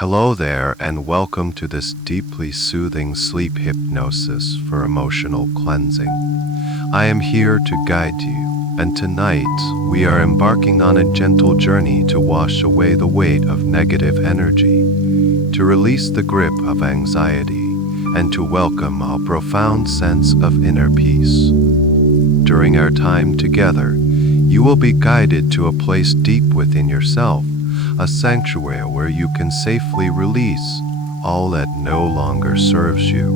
Hello there, and welcome to this deeply soothing sleep hypnosis for emotional cleansing. I am here to guide you, and tonight we are embarking on a gentle journey to wash away the weight of negative energy, to release the grip of anxiety, and to welcome a profound sense of inner peace. During our time together, you will be guided to a place deep within yourself, a sanctuary where you can safely release all that no longer serves you,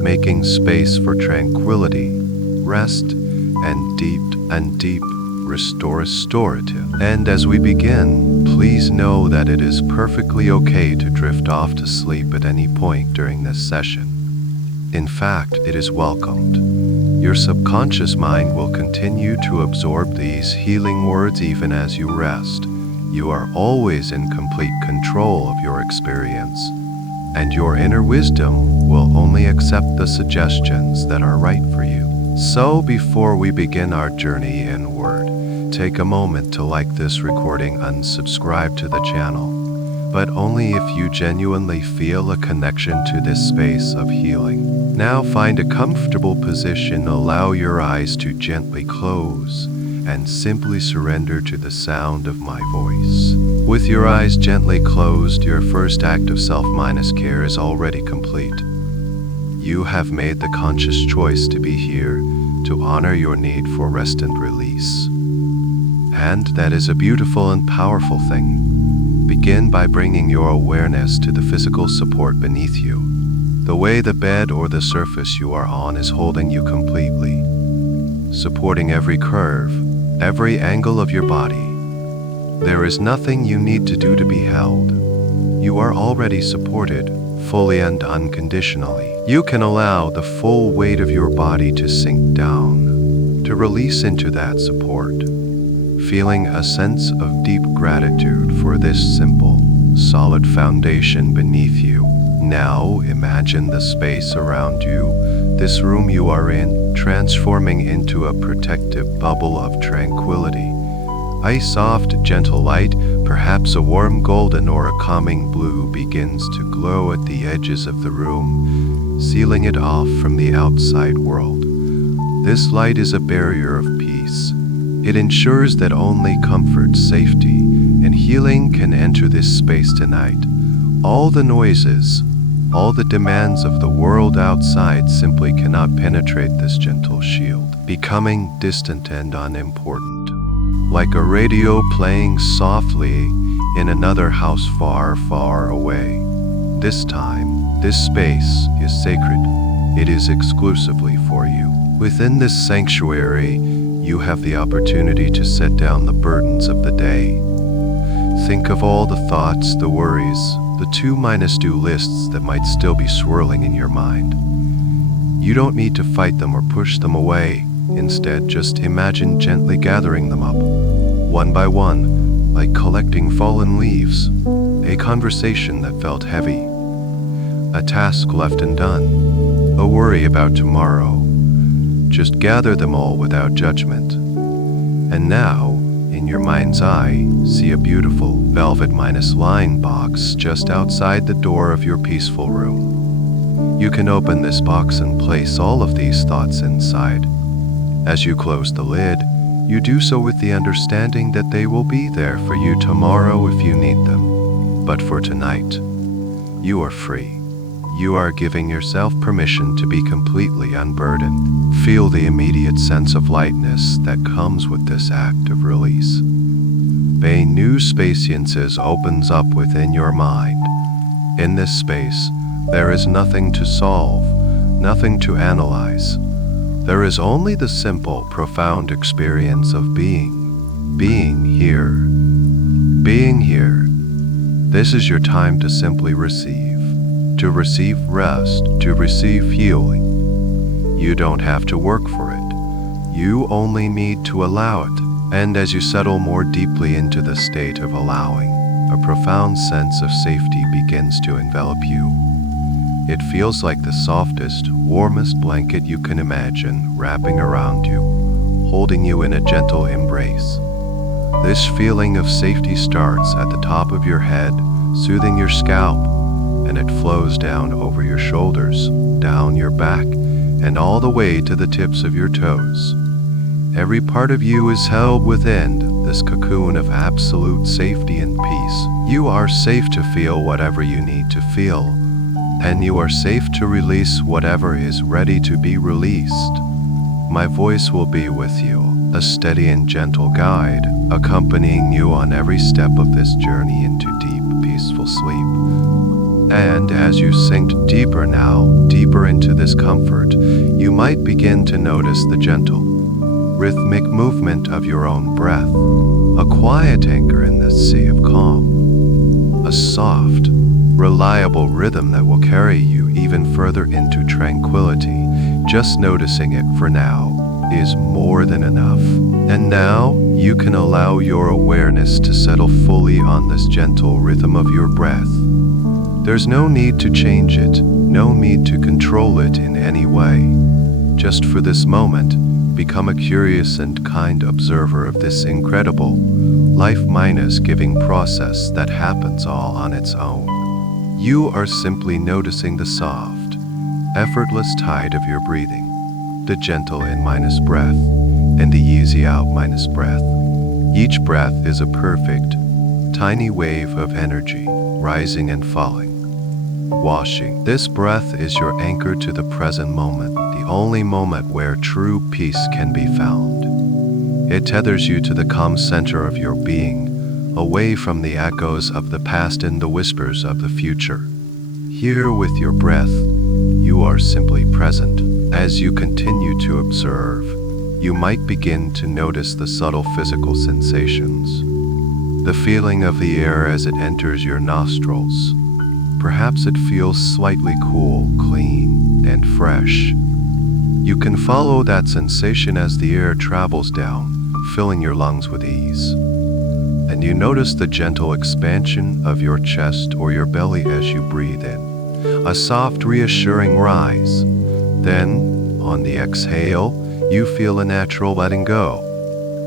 making space for tranquility, rest, and deep restorative. And as we begin, please know that it is perfectly okay to drift off to sleep at any point during this session. In fact, it is welcomed. Your subconscious mind will continue to absorb these healing words even as you rest. You are always in complete control of your experience, and your inner wisdom will only accept the suggestions that are right for you. So before we begin our journey inward, take a moment to like this recording and subscribe to the channel, but only if you genuinely feel a connection to this space of healing. Now find a comfortable position, allow your eyes to gently close, and simply surrender to the sound of my voice. With your eyes gently closed, your first act of self-care is already complete. You have made the conscious choice to be here, to honor your need for rest and release. And that is a beautiful and powerful thing. Begin by bringing your awareness to the physical support beneath you. The way the bed or the surface you are on is holding you completely, supporting every curve, every angle of your body. There is nothing you need to do to be held. You are already supported, fully and unconditionally. You can allow the full weight of your body to sink down, to release into that support, feeling a sense of deep gratitude for this simple, solid foundation beneath you. Now imagine the space around you, this room you are in, transforming into a protective bubble of tranquility. A soft, gentle light, perhaps a warm golden or a calming blue, begins to glow at the edges of the room, sealing it off from the outside world. This light is a barrier of peace. It ensures that only comfort, safety, and healing can enter this space tonight. All the noises, all the demands of the world outside simply cannot penetrate this gentle shield, becoming distant and unimportant, like a radio playing softly in another house far, far away. This time, this space is sacred. It is exclusively for you. Within this sanctuary, you have the opportunity to set down the burdens of the day. Think of all the thoughts, the worries, the to-do lists that might still be swirling in your mind. You don't need to fight them or push them away. Instead, just imagine gently gathering them up, one by one, like collecting fallen leaves. A conversation that felt heavy, a task left undone, a worry about tomorrow. Just gather them all without judgment. And now, in your mind's eye, see a beautiful velvet-lined box just outside the door of your peaceful room. You can open this box and place all of these thoughts inside. As you close the lid, you do so with the understanding that they will be there for you tomorrow if you need them. But for tonight, you are free. You are giving yourself permission to be completely unburdened. Feel the immediate sense of lightness that comes with this act of release. A new spacious opens up within your mind. In this space, there is nothing to solve, nothing to analyze. There is only the simple, profound experience of being here. Being here. This is your time to simply receive. To receive rest, to receive healing. You don't have to work for it. You only need to allow it. And as you settle more deeply into the state of allowing, a profound sense of safety begins to envelop you. It feels like the softest, warmest blanket you can imagine wrapping around you, holding you in a gentle embrace. This feeling of safety starts at the top of your head, soothing your scalp, and it flows down over your shoulders, down your back, and all the way to the tips of your toes. Every part of you is held within this cocoon of absolute safety and peace. You are safe to feel whatever you need to feel, and you are safe to release whatever is ready to be released. My voice will be with you, a steady and gentle guide, accompanying you on every step of this journey into deep, peaceful sleep. And as you sink deeper into this comfort, you might begin to notice the gentle, rhythmic movement of your own breath, a quiet anchor in this sea of calm, a soft, reliable rhythm that will carry you even further into tranquility. Just noticing it for now is more than enough. And now you can allow your awareness to settle fully on this gentle rhythm of your breath. There's no need to change it, no need to control it in any way. Just for this moment, become a curious and kind observer of this incredible, life-giving process that happens all on its own. You are simply noticing the soft, effortless tide of your breathing, the gentle in- breath, and the easy out- breath. Each breath is a perfect, tiny wave of energy, rising and falling, washing. This breath is your anchor to the present moment, the only moment where true peace can be found. It tethers you to the calm center of your being, away from the echoes of the past and the whispers of the future. Here with your breath, you are simply present. As you continue to observe, you might begin to notice the subtle physical sensations, the feeling of the air as it enters your nostrils. Perhaps it feels slightly cool, clean, and fresh. You can follow that sensation as the air travels down, filling your lungs with ease. And you notice the gentle expansion of your chest or your belly as you breathe in, a soft, reassuring rise. Then, on the exhale, you feel a natural letting go,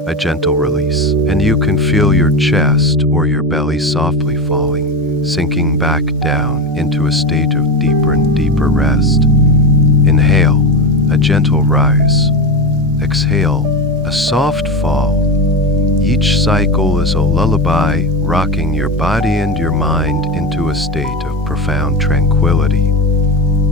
a gentle release, and you can feel your chest or your belly softly falling, sinking back down into a state of deeper and deeper rest. Inhale, a gentle rise. Exhale, a soft fall. Each cycle is a lullaby, rocking your body and your mind into a state of profound tranquility.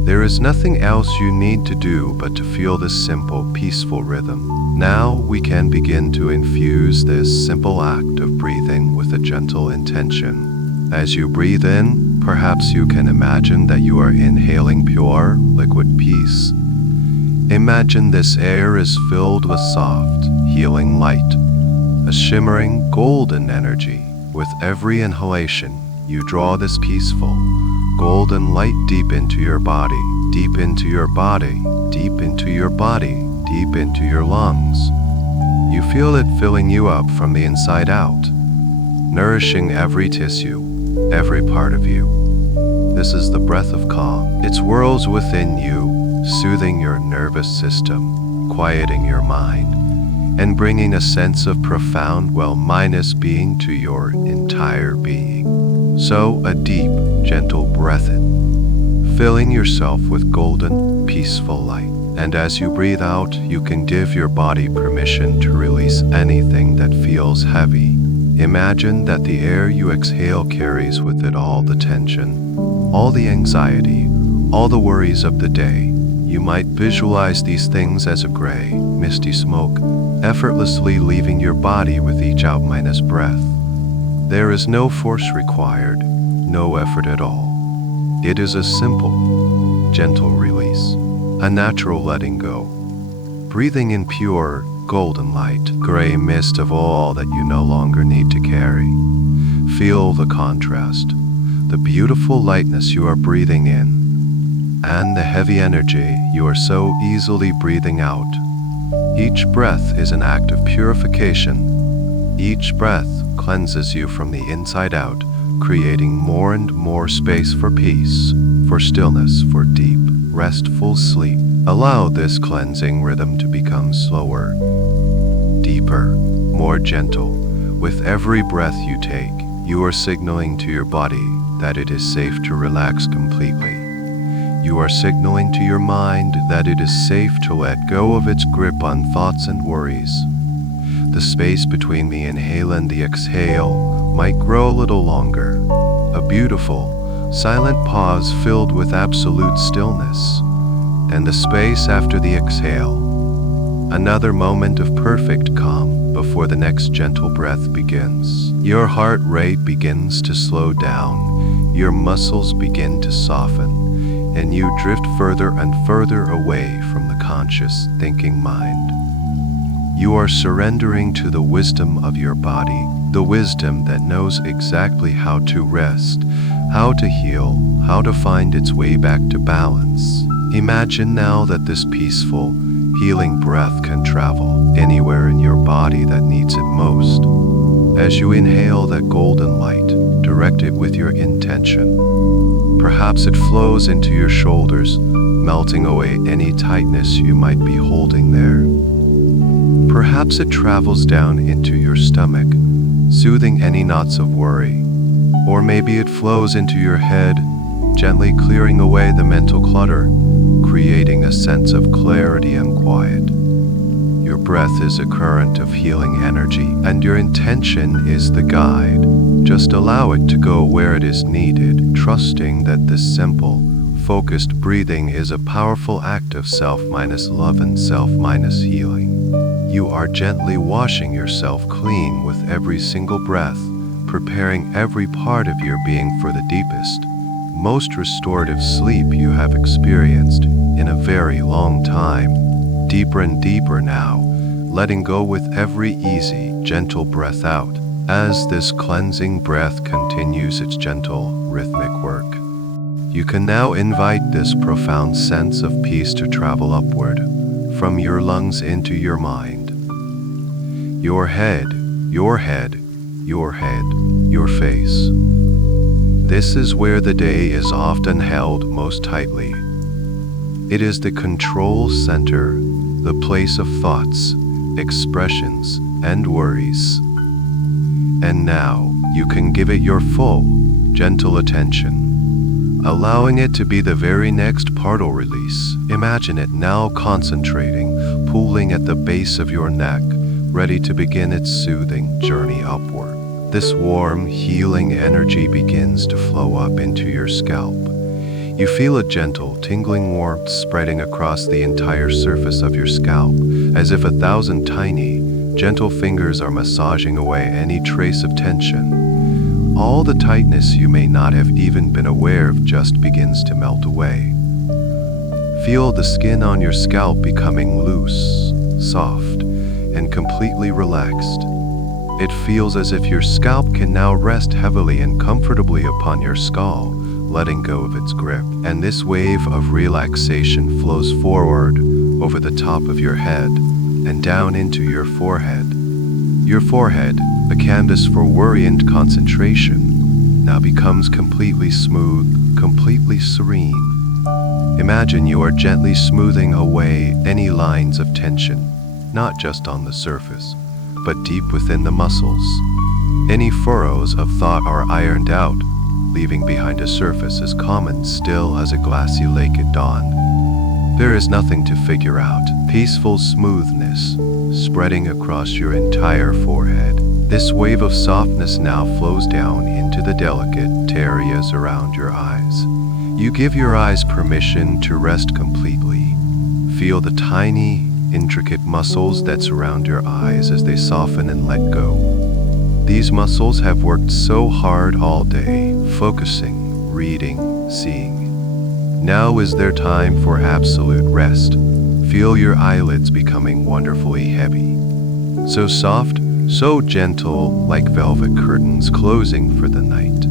There is nothing else you need to do but to feel this simple, peaceful rhythm. Now we can begin to infuse this simple act of breathing with a gentle intention. As you breathe in, perhaps you can imagine that you are inhaling pure, liquid peace. Imagine this air is filled with soft, healing light, a shimmering, golden energy. With every inhalation, you draw this peaceful, golden light deep into your body, deep into your body, deep into your body, deep into your lungs. You feel it filling you up from the inside out, nourishing every tissue, every part of you. This is the breath of calm. It swirls within you, soothing your nervous system, quieting your mind, and bringing a sense of profound well-being to your entire being. So, a deep, gentle breath in, filling yourself with golden, peaceful light. And as you breathe out, you can give your body permission to release anything that feels heavy. Imagine that the air you exhale carries with it all the tension, all the anxiety, all the worries of the day. You might visualize these things as a gray, misty smoke, effortlessly leaving your body with each out- breath. There is no force required, no effort at all. It is a simple, gentle release, a natural letting go. Breathing in pure, golden light, gray mist of all that you no longer need to carry. Feel the contrast, the beautiful lightness you are breathing in, and the heavy energy you are so easily breathing out. Each breath is an act of purification. Each breath cleanses you from the inside out, creating more and more space for peace, for stillness, for deep, restful sleep. Allow this cleansing rhythm to become slower, deeper, more gentle. With every breath you take, you are signaling to your body that it is safe to relax completely. You are signaling to your mind that it is safe to let go of its grip on thoughts and worries. The space between the inhale and the exhale might grow a little longer, a beautiful, silent pause filled with absolute stillness, and the space after the exhale, another moment of perfect calm before the next gentle breath begins. Your heart rate begins to slow down, your muscles begin to soften, and you drift further and further away from the conscious thinking mind. You are surrendering to the wisdom of your body, the wisdom that knows exactly how to rest, how to heal, how to find its way back to balance. Imagine now that this peaceful, healing breath can travel anywhere in your body that needs it most. As you inhale that golden light, direct it with your intention. Perhaps it flows into your shoulders, melting away any tightness you might be holding there. Perhaps it travels down into your stomach, soothing any knots of worry. Or maybe it flows into your head, gently clearing away the mental clutter, creating a sense of clarity and quiet. Your breath is a current of healing energy, and your intention is the guide. Just allow it to go where it is needed, trusting that this simple, focused breathing is a powerful act of self-love and self-healing. You are gently washing yourself clean with every single breath, preparing every part of your being for the deepest, most restorative sleep you have experienced in a very long time. Deeper and deeper now, letting go with every easy, gentle breath out, as this cleansing breath continues its gentle, rhythmic work. You can now invite this profound sense of peace to travel upward, from your lungs into your mind. Your head, your head, your head, your face. This is where the day is often held most tightly. It is the control center, the place of thoughts, expressions, and worries. And now, you can give it your full, gentle attention, allowing it to be the very next partial release. Imagine it now concentrating, pulling at the base of your neck, ready to begin its soothing journey upward. This warm, healing energy begins to flow up into your scalp. You feel a gentle, tingling warmth spreading across the entire surface of your scalp, as if 1,000 tiny, gentle fingers are massaging away any trace of tension. All the tightness you may not have even been aware of just begins to melt away. Feel the skin on your scalp becoming loose, soft, and completely relaxed. It feels as if your scalp can now rest heavily and comfortably upon your skull, letting go of its grip. And this wave of relaxation flows forward over the top of your head and down into your forehead. Your forehead, a canvas for worry and concentration, now becomes completely smooth, completely serene. Imagine you are gently smoothing away any lines of tension, not just on the surface, but deep within the muscles. Any furrows of thought are ironed out, leaving behind a surface as calm and still as a glassy lake at dawn. There is nothing to figure out. Peaceful smoothness spreading across your entire forehead. This wave of softness now flows down into the delicate areas around your eyes. You give your eyes permission to rest completely. Feel the tiny, intricate muscles that surround your eyes as they soften and let go. These muscles have worked so hard all day, focusing, reading, seeing. Now is their time for absolute rest. Feel your eyelids becoming wonderfully heavy. So soft, so gentle, like velvet curtains closing for the night.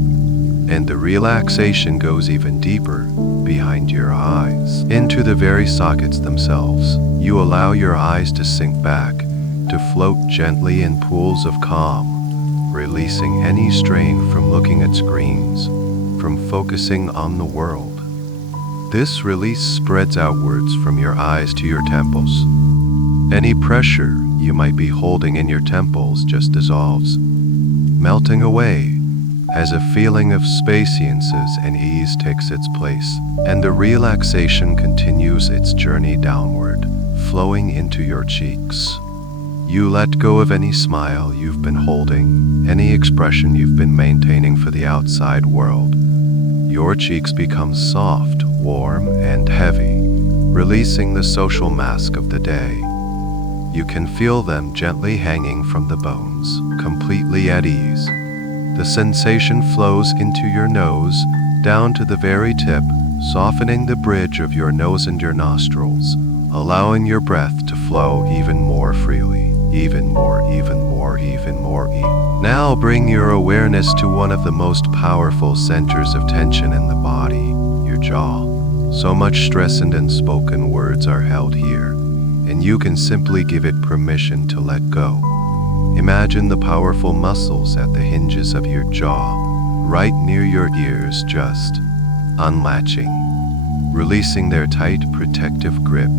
And the relaxation goes even deeper, behind your eyes, into the very sockets themselves. You allow your eyes to sink back, to float gently in pools of calm, releasing any strain from looking at screens, from focusing on the world. This release spreads outwards from your eyes to your temples. Any pressure you might be holding in your temples just dissolves, melting away, as a feeling of spaciousness and ease takes its place, and the relaxation continues its journey downward, flowing into your cheeks. You let go of any smile you've been holding, any expression you've been maintaining for the outside world. Your cheeks become soft, warm, and heavy, releasing the social mask of the day. You can feel them gently hanging from the bones, completely at ease. The sensation flows into your nose, down to the very tip, softening the bridge of your nose and your nostrils, allowing your breath to flow even more freely, even more. Now bring your awareness to one of the most powerful centers of tension in the body, your jaw. So much stress and unspoken words are held here, and you can simply give it permission to let go. Imagine the powerful muscles at the hinges of your jaw, right near your ears, just unlatching, releasing their tight, protective grip.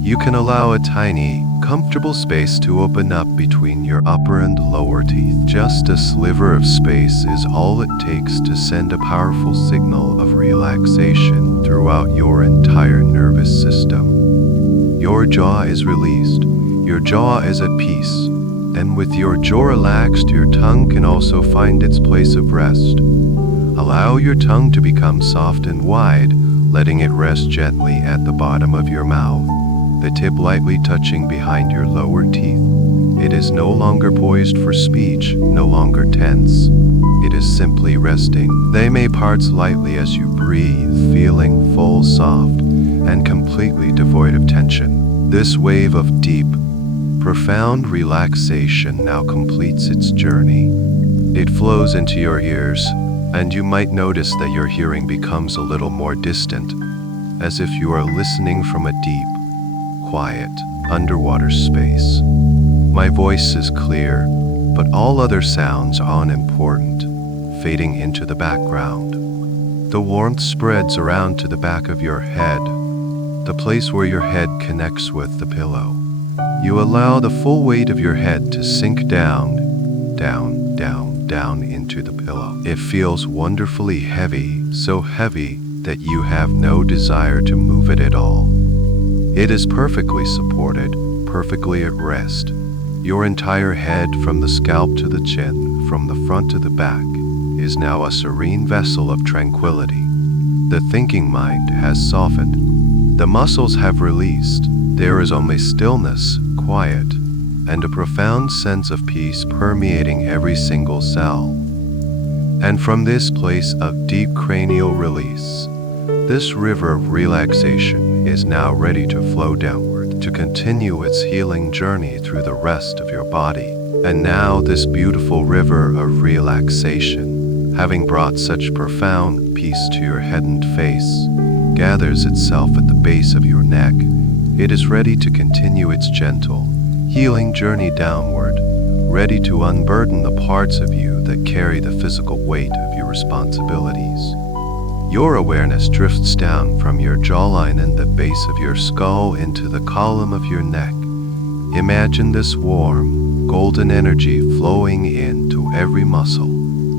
You can allow a tiny, comfortable space to open up between your upper and lower teeth. Just a sliver of space is all it takes to send a powerful signal of relaxation throughout your entire nervous system. Your jaw is released. Your jaw is at peace. And with your jaw relaxed, your tongue can also find its place of rest. Allow your tongue to become soft and wide, letting it rest gently at the bottom of your mouth, the tip lightly touching behind your lower teeth. It is no longer poised for speech, no longer tense. It is simply resting. They may part slightly as you breathe, feeling full, soft, and completely devoid of tension. This wave of deep, profound relaxation now completes its journey. It flows into your ears, and you might notice that your hearing becomes a little more distant, as if you are listening from a deep, quiet, underwater space. My voice is clear, but all other sounds are unimportant, fading into the background. The warmth spreads around to the back of your head, the place where your head connects with the pillow. You allow the full weight of your head to sink down into the pillow. It feels wonderfully heavy, so heavy that you have no desire to move it at all. It is perfectly supported, perfectly at rest. Your entire head, from the scalp to the chin, from the front to the back, is now a serene vessel of tranquility. The thinking mind has softened. The muscles have released. There is only stillness, quiet, and a profound sense of peace permeating every single cell. And from this place of deep cranial release, this river of relaxation is now ready to flow downward, to continue its healing journey through the rest of your body. And now this beautiful river of relaxation, having brought such profound peace to your head and face, gathers itself at the base of your neck. It is ready to continue its gentle, healing journey downward, ready to unburden the parts of you that carry the physical weight of your responsibilities. Your awareness drifts down from your jawline and the base of your skull into the column of your neck. Imagine this warm, golden energy flowing into every muscle,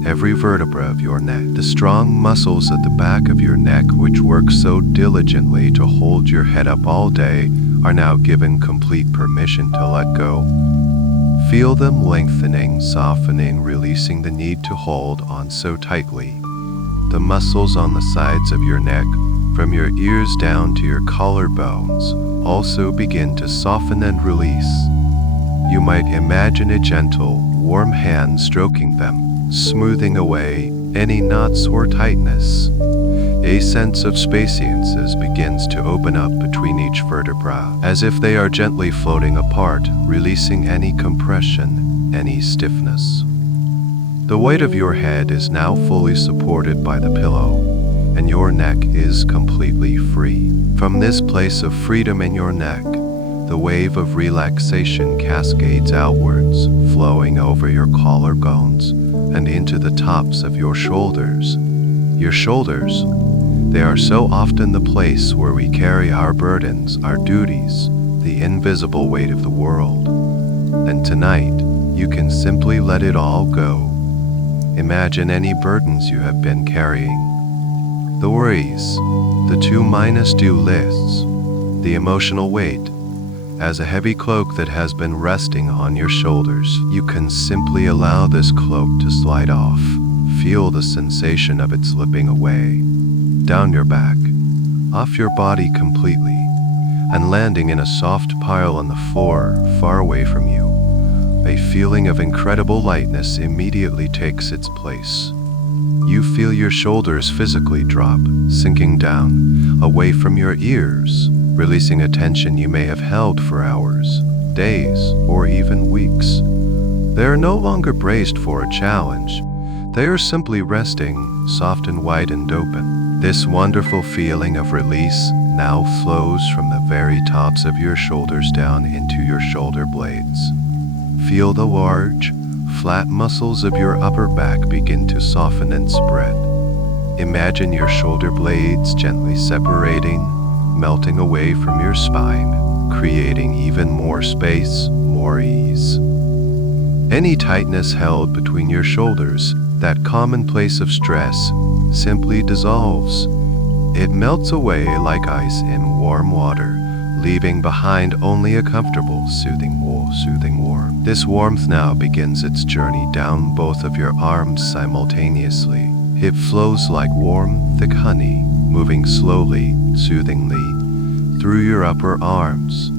every vertebra of your neck. The strong muscles at the back of your neck, which work so diligently to hold your head up all day, are now given complete permission to let go. Feel them lengthening, softening, releasing the need to hold on so tightly. The muscles on the sides of your neck, from your ears down to your collarbones, also begin to soften and release. You might imagine a gentle, warm hand stroking them, smoothing away any knots or tightness. A sense of spaciousness begins to open up between each vertebra, as if they are gently floating apart, releasing any compression, any stiffness. The weight of your head is now fully supported by the pillow, and your neck is completely free. From this place of freedom in your neck, the wave of relaxation cascades outwards, flowing over your collarbones and into the tops of your shoulders. Your shoulders, they are so often the place where we carry our burdens, our duties, the invisible weight of the world. And tonight, you can simply let it all go. Imagine any burdens you have been carrying. The worries, the to-do lists, the emotional weight, as a heavy cloak that has been resting on your shoulders. You can simply allow this cloak to slide off. Feel the sensation of it slipping away, down your back, off your body completely, and landing in a soft pile on the floor far away from you. A feeling of incredible lightness immediately takes its place. You feel your shoulders physically drop, sinking down, away from your ears, releasing a tension you may have held for hours, days, or even weeks. They are no longer braced for a challenge. They are simply resting, soft and wide and open. This wonderful feeling of release now flows from the very tops of your shoulders down into your shoulder blades. Feel the large, flat muscles of your upper back begin to soften and spread. Imagine your shoulder blades gently separating, melting away from your spine, creating even more space, more ease. Any tightness held between your shoulders, that common place of stress, simply dissolves. It melts away like ice in warm water, leaving behind only a comfortable, soothing warmth. This warmth now begins its journey down both of your arms simultaneously. It flows like warm, thick honey, moving slowly, soothingly, through your upper arms.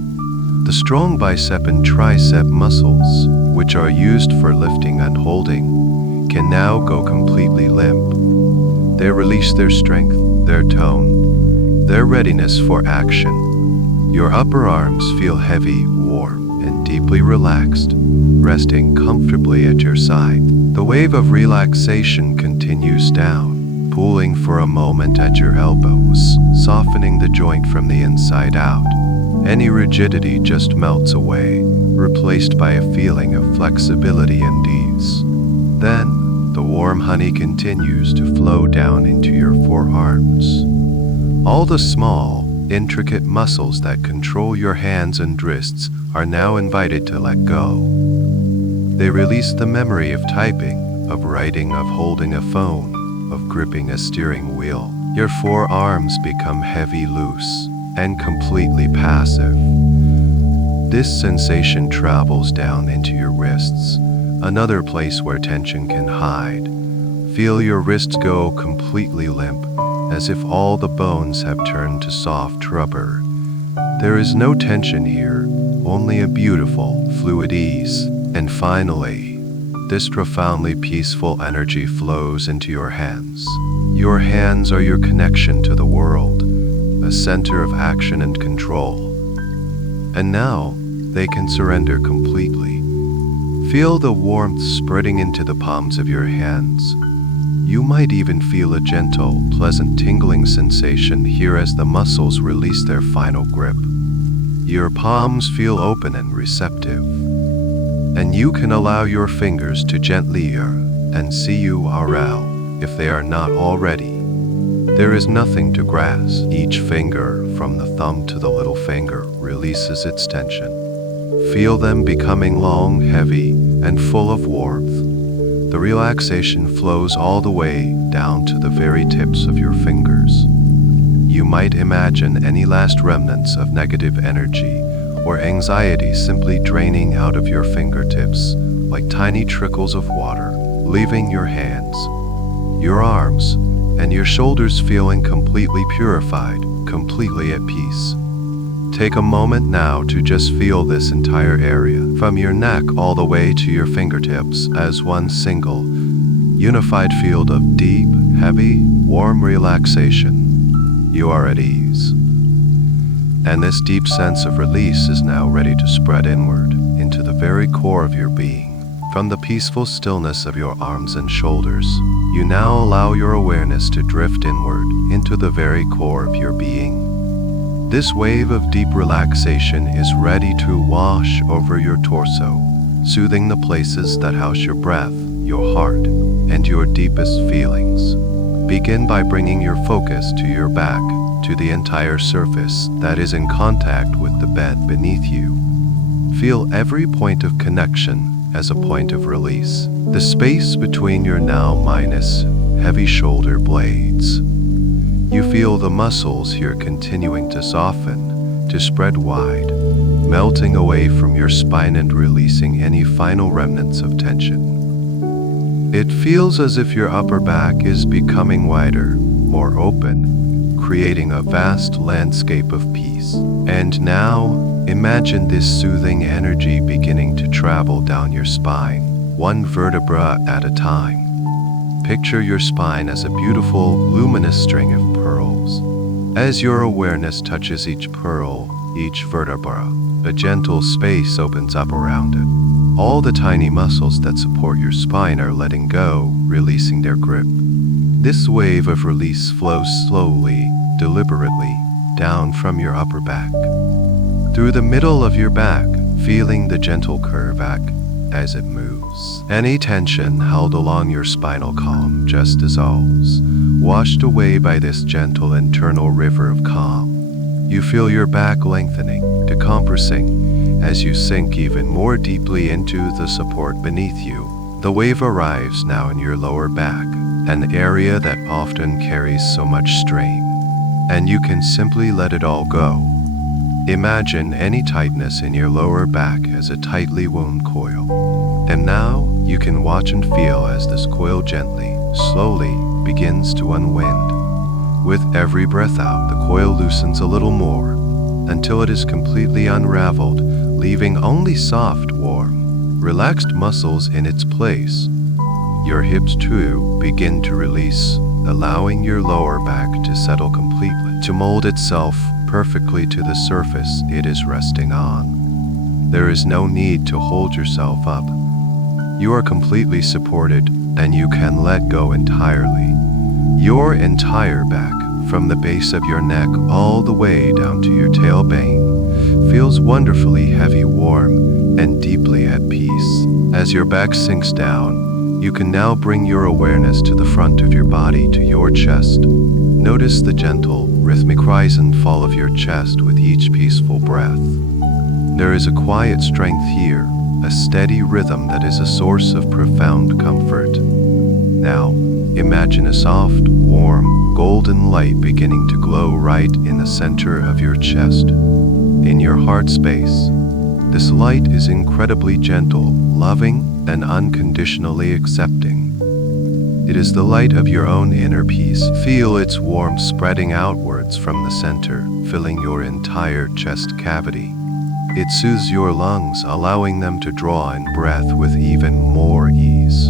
The strong bicep and tricep muscles, which are used for lifting and holding, can now go completely limp. They release their strength, their tone, their readiness for action. Your upper arms feel heavy, warm, and deeply relaxed, resting comfortably at your side. The wave of relaxation continues down, pooling for a moment at your elbows, softening the joint from the inside out. Any rigidity just melts away, replaced by a feeling of flexibility and ease. Then, the warm honey continues to flow down into your forearms. All the small, intricate muscles that control your hands and wrists are now invited to let go. They release the memory of typing, of writing, of holding a phone, of gripping a steering wheel. Your forearms become heavy, loose, and completely passive. This sensation travels down into your wrists, another place where tension can hide. Feel your wrists go completely limp, as if all the bones have turned to soft rubber. There is no tension here, only a beautiful, fluid ease. And finally, this profoundly peaceful energy flows into your hands. Your hands are your connection to the world, a center of action and control. And now, they can surrender completely. Feel the warmth spreading into the palms of your hands. You might even feel a gentle, pleasant tingling sensation here as the muscles release their final grip. Your palms feel open and receptive, and you can allow your fingers to gently CURL if they are not already. There is nothing to grasp. Each finger, from the thumb to the little finger, releases its tension. Feel them becoming long, heavy, and full of warmth. The relaxation flows all the way down to the very tips of your fingers. You might imagine any last remnants of negative energy or anxiety simply draining out of your fingertips like tiny trickles of water, leaving your hands, your arms, and your shoulders feeling completely purified, completely at peace. Take a moment now to just feel this entire area, from your neck all the way to your fingertips, as one single, unified field of deep, heavy, warm relaxation. You are at ease. And this deep sense of release is now ready to spread inward into the very core of your being. From the peaceful stillness of your arms and shoulders, you now allow your awareness to drift inward into the very core of your being. This wave of deep relaxation is ready to wash over your torso, soothing the places that house your breath, your heart, and your deepest feelings. Begin by bringing your focus to your back, to the entire surface that is in contact with the bed beneath you. Feel every point of connection as a point of release. the space between your now minus heavy shoulder blades. You feel the muscles here continuing to soften, to spread wide, melting away from your spine and releasing any final remnants of tension. It feels as if your upper back is becoming wider, more open, creating a vast landscape of peace. And now, imagine this soothing energy beginning to travel down your spine, one vertebra at a time. Picture your spine as a beautiful, luminous string of pearls. As your awareness touches each pearl, each vertebra, a gentle space opens up around it. All the tiny muscles that support your spine are letting go, releasing their grip. This wave of release flows slowly, deliberately, down from your upper back, through the middle of your back, feeling the gentle curve act as it moves. Any tension held along your spinal column just dissolves, washed away by this gentle internal river of calm. You feel your back lengthening, decompressing, as you sink even more deeply into the support beneath you. The wave arrives now in your lower back, an area that often carries so much strain, and you can simply let it all go. Imagine any tightness in your lower back as a tightly wound coil. And now you can watch and feel as this coil gently, slowly begins to unwind. With every breath out, the coil loosens a little more until it is completely unraveled, leaving only soft, warm, relaxed muscles in its place. Your hips too begin to release, allowing your lower back to settle completely, to mold itself perfectly to the surface it is resting on. There is no need to hold yourself up. You are completely supported, and you can let go entirely. Your entire back, from the base of your neck all the way down to your tailbone, feels wonderfully heavy, warm, and deeply at peace. As your back sinks down, you can now bring your awareness to the front of your body, to your chest. Notice the gentle, rhythmic rise and fall of your chest with each peaceful breath. There is a quiet strength here, a steady rhythm that is a source of profound comfort. Now, imagine a soft, warm, golden light beginning to glow right in the center of your chest, in your heart space. This light is incredibly gentle, loving, and unconditionally accepting. It is the light of your own inner peace. Feel its warmth spreading outwards from the center, filling your entire chest cavity. It soothes your lungs, allowing them to draw in breath with even more ease.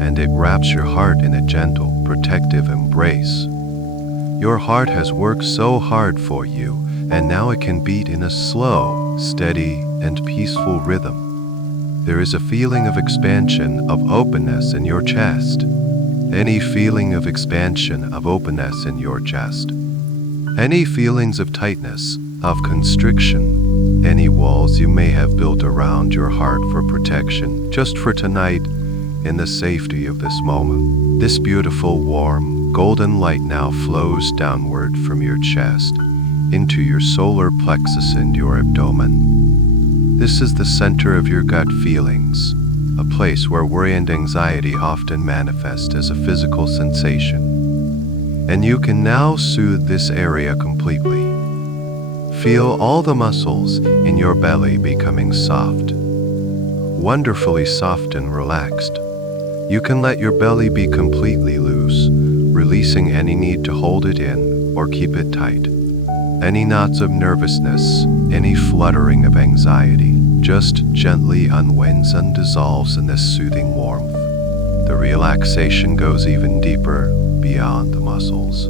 And it wraps your heart in a gentle, protective embrace. Your heart has worked so hard for you, and now it can beat in a slow, steady, and peaceful rhythm. There is a feeling of expansion, of openness in your chest. Any feeling of expansion, of openness in your chest. Any feelings of tightness, of constriction. Any walls you may have built around your heart for protection, just for tonight, in the safety of this moment. This beautiful, warm, golden light now flows downward from your chest, into your solar plexus and your abdomen. This is the center of your gut feelings, a place where worry and anxiety often manifest as a physical sensation. And you can now soothe this area completely. Feel all the muscles in your belly becoming soft, wonderfully soft and relaxed. You can let your belly be completely loose, releasing any need to hold it in or keep it tight. Any knots of nervousness, any fluttering of anxiety, just gently unwinds and dissolves in this soothing warmth. The relaxation goes even deeper, beyond the muscles.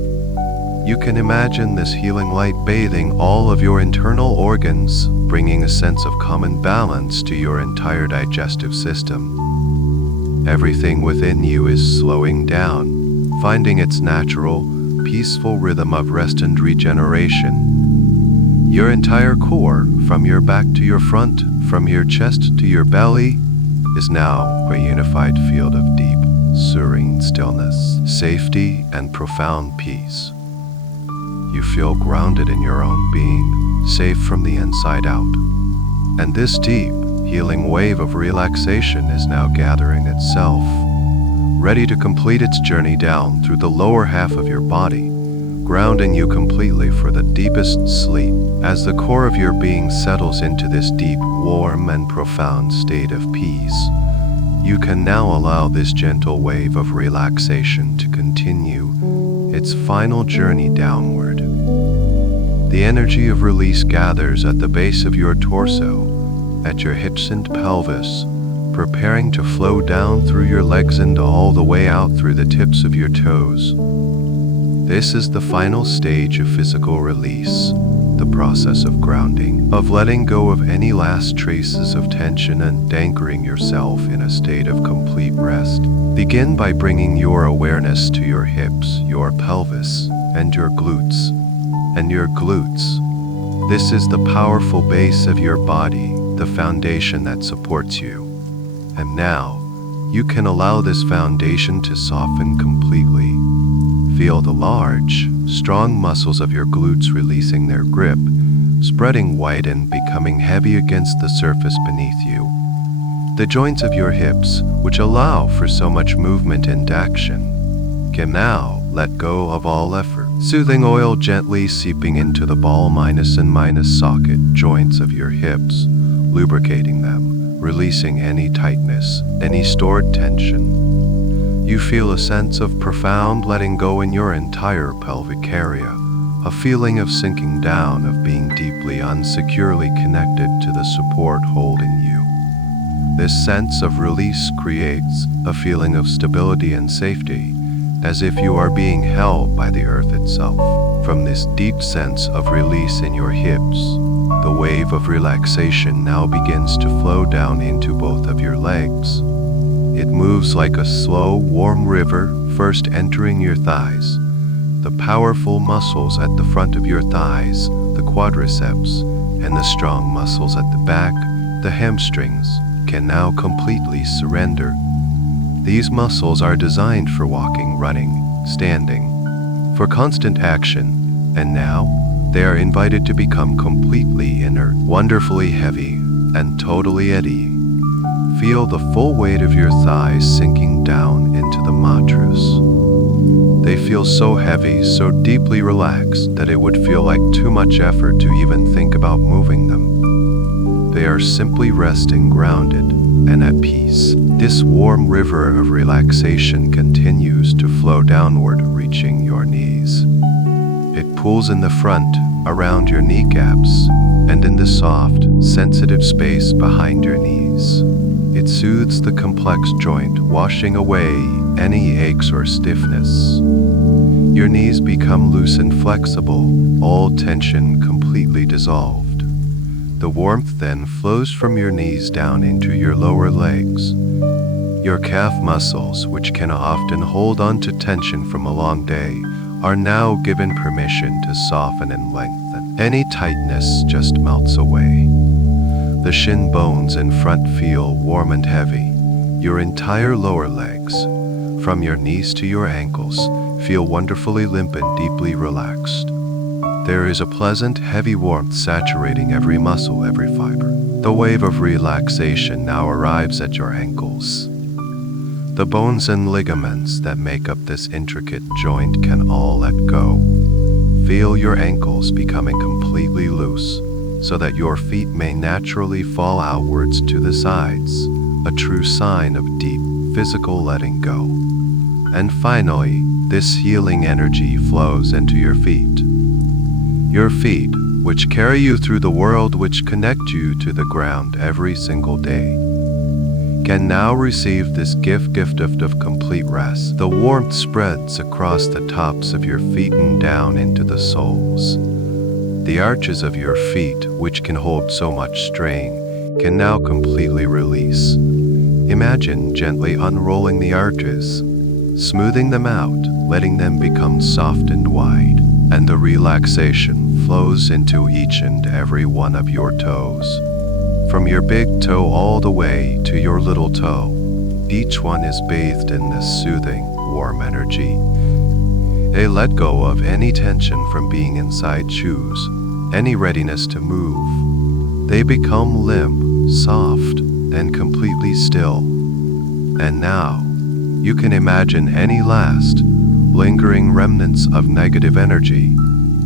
You can imagine this healing light bathing all of your internal organs, bringing a sense of calm and balance to your entire digestive system. Everything within you is slowing down, finding its natural, peaceful rhythm of rest and regeneration. Your entire core, from your back to your front, from your chest to your belly, is now a unified field of deep, serene stillness, safety, and profound peace. You feel grounded in your own being, safe from the inside out. And this deep, healing wave of relaxation is now gathering itself, ready to complete its journey down through the lower half of your body, grounding you completely for the deepest sleep. As the core of your being settles into this deep, warm, and profound state of peace, you can now allow this gentle wave of relaxation to continue its final journey downward. The energy of release gathers at the base of your torso, at your hips and pelvis, preparing to flow down through your legs and all the way out through the tips of your toes. This is the final stage of physical release, the process of grounding, of letting go of any last traces of tension and anchoring yourself in a state of complete rest. Begin by bringing your awareness to your hips, your pelvis, and your glutes. This is the powerful base of your body, the foundation that supports you. And now, you can allow this foundation to soften completely. Feel the large, strong muscles of your glutes releasing their grip, spreading wide and becoming heavy against the surface beneath you. The joints of your hips, which allow for so much movement and action, can now let go of all effort. Soothing oil gently seeping into the ball minus socket joints of your hips, lubricating them, releasing any tightness, any stored tension. You feel a sense of profound letting go in your entire pelvic area, a feeling of sinking down, of being deeply unsecurely connected to the support holding you. This sense of release creates a feeling of stability and safety, as if you are being held by the earth itself. From this deep sense of release in your hips, the wave of relaxation now begins to flow down into both of your legs. It moves like a slow, warm river, first entering your thighs. The powerful muscles at the front of your thighs, the quadriceps, and the strong muscles at the back, the hamstrings, can now completely surrender. These muscles are designed for walking, running, standing, for constant action, and now they are invited to become completely inert, wonderfully heavy, and totally at ease. Feel the full weight of your thighs sinking down into the mattress. They feel so heavy, so deeply relaxed that it would feel like too much effort to even think about moving them. They are simply resting, grounded, and at peace. This warm river of relaxation continues to flow downward, reaching your knees. It pools in the front, around your kneecaps, and in the soft, sensitive space behind your knees. It soothes the complex joint, washing away any aches or stiffness. Your knees become loose and flexible, all tension completely dissolved. The warmth then flows from your knees down into your lower legs. Your calf muscles, which can often hold on to tension from a long day, are now given permission to soften and lengthen. Any tightness just melts away. The shin bones in front feel warm and heavy. Your entire lower legs, from your knees to your ankles, feel wonderfully limp and deeply relaxed. There is a pleasant, heavy warmth saturating every muscle, every fiber. The wave of relaxation now arrives at your ankles. The bones and ligaments that make up this intricate joint can all let go. Feel your ankles becoming completely loose, so that your feet may naturally fall outwards to the sides, a true sign of deep physical letting go. And finally, this healing energy flows into your feet. Your feet, which carry you through the world, which connect you to the ground every single day, can now receive this gift of complete rest. The warmth spreads across the tops of your feet and down into the soles. The arches of your feet, which can hold so much strain, can now completely release. Imagine gently unrolling the arches, smoothing them out, letting them become soft and wide, and the relaxation flows into each and every one of your toes. From your big toe all the way to your little toe, each one is bathed in this soothing, warm energy. They let go of any tension from being inside shoes, any readiness to move. They become limp, soft, and completely still. And now, you can imagine any last, lingering remnants of negative energy,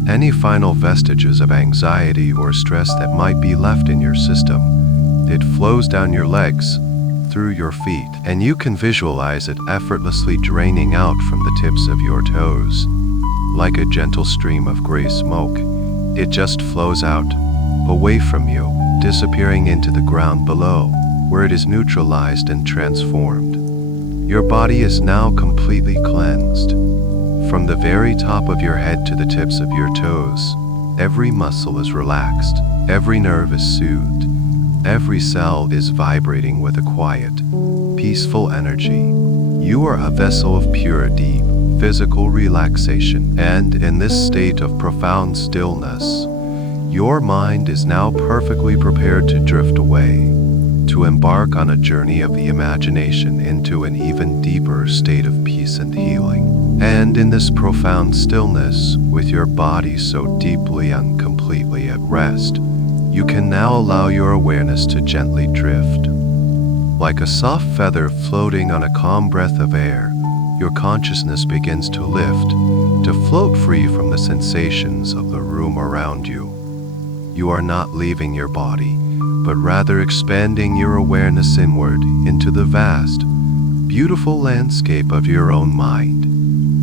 any final vestiges of anxiety or stress that might be left in your system. It flows down your legs, through your feet, and you can visualize it effortlessly draining out from the tips of your toes. Like a gentle stream of gray smoke, it just flows out, away from you, disappearing into the ground below, where it is neutralized and transformed. Your body is now completely cleansed. From the very top of your head to the tips of your toes, every muscle is relaxed, every nerve is soothed, every cell is vibrating with a quiet, peaceful energy. You are a vessel of pure, deep, physical relaxation, and in this state of profound stillness, your mind is now perfectly prepared to drift away, to embark on a journey of the imagination into an even deeper state of peace and healing. And in this profound stillness, with your body so deeply and completely at rest, you can now allow your awareness to gently drift. Like a soft feather floating on a calm breath of air, your consciousness begins to lift, to float free from the sensations of the room around you. You are not leaving your body, but rather expanding your awareness inward into the vast, beautiful landscape of your own mind.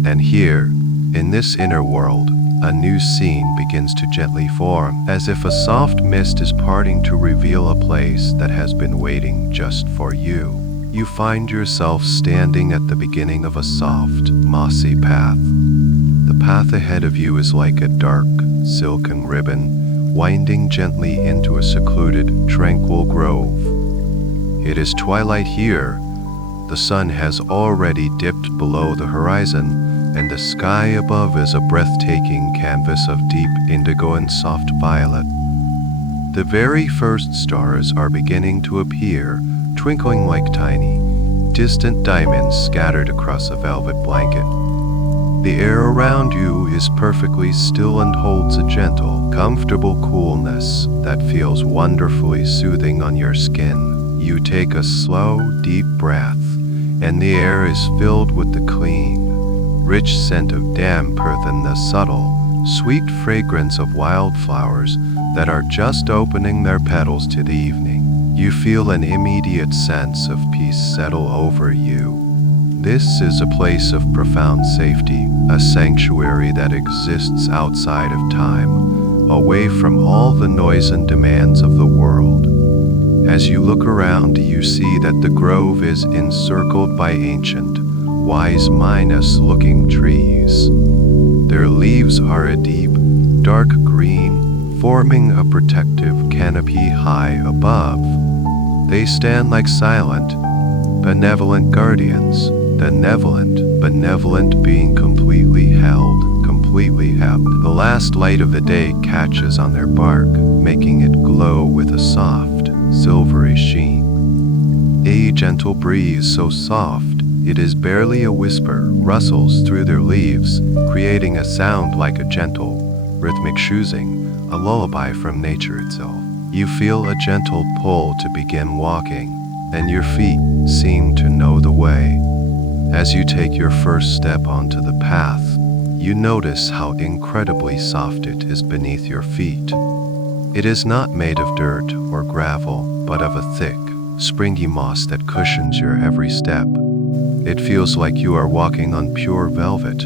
And here, in this inner world, a new scene begins to gently form, as if a soft mist is parting to reveal a place that has been waiting just for you. You find yourself standing at the beginning of a soft, mossy path. The path ahead of you is like a dark, silken ribbon, winding gently into a secluded, tranquil grove. It is twilight here. The sun has already dipped below the horizon, and the sky above is a breathtaking canvas of deep indigo and soft violet. The very first stars are beginning to appear, twinkling like tiny, distant diamonds scattered across a velvet blanket. The air around you is perfectly still and holds a gentle, comfortable coolness that feels wonderfully soothing on your skin. You take a slow, deep breath, and the air is filled with the clean, rich scent of damp earth and the subtle, sweet fragrance of wildflowers that are just opening their petals to the evening. You feel an immediate sense of peace settle over you. This is a place of profound safety, a sanctuary that exists outside of time, away from all the noise and demands of the world. As you look around, you see that the grove is encircled by ancient, wise-looking trees. Their leaves are a deep, dark green, forming a protective canopy high above. They stand like silent, benevolent guardians, benevolent being completely held. The last light of the day catches on their bark, making it glow with a soft, silvery sheen. A gentle breeze so soft it is barely a whisper rustles through their leaves, creating a sound like a gentle, rhythmic soothing, a lullaby from nature itself. You feel a gentle pull to begin walking, and your feet seem to know the way. As you take your first step onto the path, you notice how incredibly soft it is beneath your feet. It is not made of dirt or gravel, but of a thick, springy moss that cushions your every step. It feels like you are walking on pure velvet.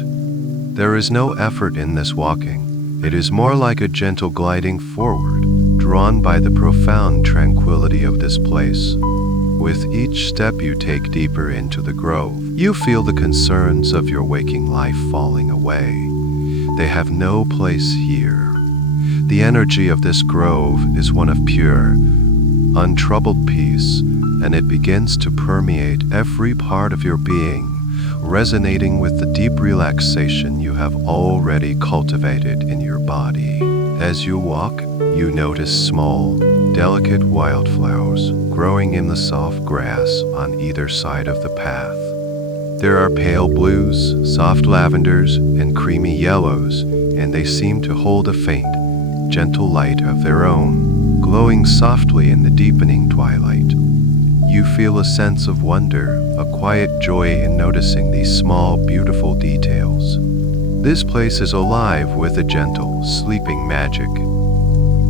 There is no effort in this walking. It is more like a gentle gliding forward, drawn by the profound tranquility of this place. With each step you take deeper into the grove, you feel the concerns of your waking life falling away. They have no place here. The energy of this grove is one of pure, untroubled peace, and it begins to permeate every part of your being, resonating with the deep relaxation you have already cultivated in your body. As you walk, you notice small, delicate wildflowers growing in the soft grass on either side of the path. There are pale blues, soft lavenders, and creamy yellows, and they seem to hold a faint, gentle light of their own, glowing softly in the deepening twilight. You feel a sense of wonder, a quiet joy in noticing these small, beautiful details. This place is alive with a gentle, sleeping magic.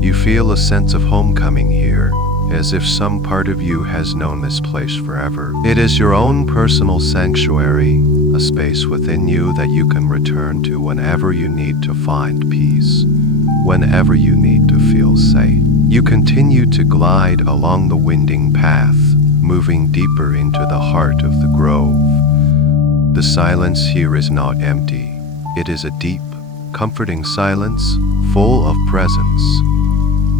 You feel a sense of homecoming here, as if some part of you has known this place forever. It is your own personal sanctuary, a space within you that you can return to whenever you need to find peace, whenever you need to feel safe. You continue to glide along the winding path, moving deeper into the heart of the grove. The silence here is not empty. It is a deep, comforting silence, full of presence.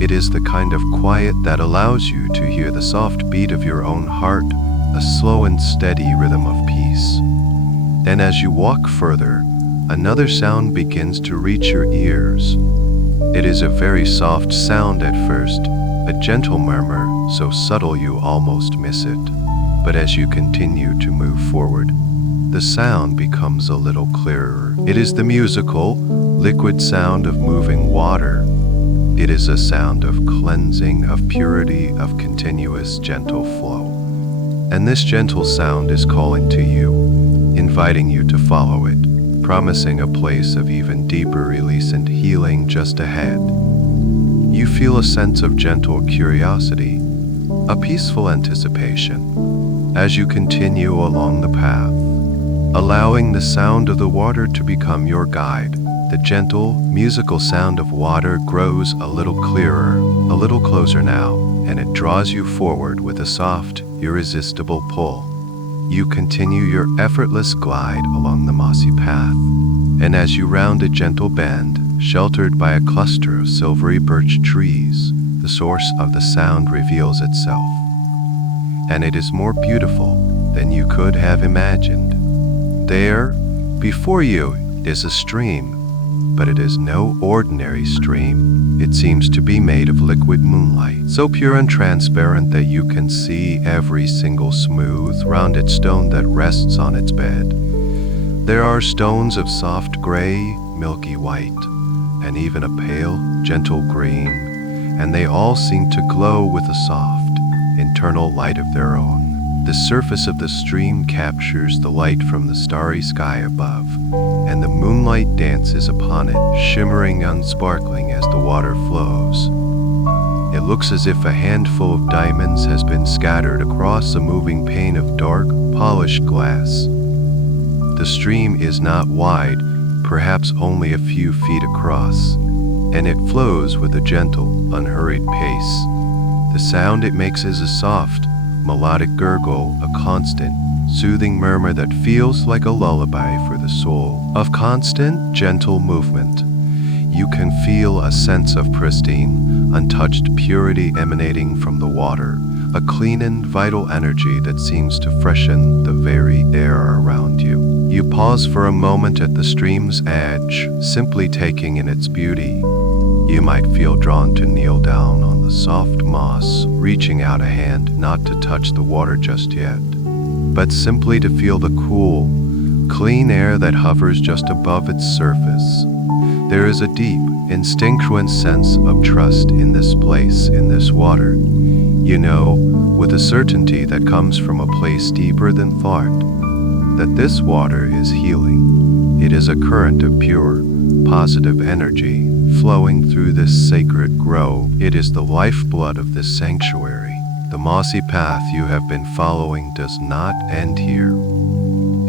It is the kind of quiet that allows you to hear the soft beat of your own heart, a slow and steady rhythm of peace. And as you walk further, another sound begins to reach your ears. It is a very soft sound at first, a gentle murmur, so subtle you almost miss it. But as you continue to move forward, the sound becomes a little clearer. It is the musical, liquid sound of moving water. It is a sound of cleansing, of purity, of continuous gentle flow. And this gentle sound is calling to you, inviting you to follow it, promising a place of even deeper release and healing just ahead. You feel a sense of gentle curiosity, a peaceful anticipation, as you continue along the path, allowing the sound of the water to become your guide. The gentle, musical sound of water grows a little clearer, a little closer now, and it draws you forward with a soft, irresistible pull. You continue your effortless glide along the mossy path, and as you round a gentle bend, sheltered by a cluster of silvery birch trees, the source of the sound reveals itself. And it is more beautiful than you could have imagined. There, before you, is a stream, but it is no ordinary stream. It seems to be made of liquid moonlight, so pure and transparent that you can see every single smooth, rounded stone that rests on its bed. There are stones of soft gray, milky white, and even a pale, gentle green, and they all seem to glow with a soft, internal light of their own. The surface of the stream captures the light from the starry sky above, and the moonlight dances upon it, shimmering and sparkling as the water flows. It looks as if a handful of diamonds has been scattered across a moving pane of dark, polished glass. The stream is not wide, perhaps only a few feet across, and it flows with a gentle, unhurried pace. The sound it makes is a soft, melodic gurgle, a constant, soothing murmur that feels like a lullaby for the soul. Of constant, gentle movement, you can feel a sense of pristine, untouched purity emanating from the water, a clean and vital energy that seems to freshen the very air around you. You pause for a moment at the stream's edge, simply taking in its beauty. You might feel drawn to kneel down on the soft moss, reaching out a hand not to touch the water just yet, but simply to feel the cool, clean air that hovers just above its surface. There is a deep, instinctual sense of trust in this place, in this water. You know, with a certainty that comes from a place deeper than thought, that this water is healing. It is a current of pure, positive energy flowing through this sacred grove. It is the lifeblood of this sanctuary. The mossy path you have been following does not end here.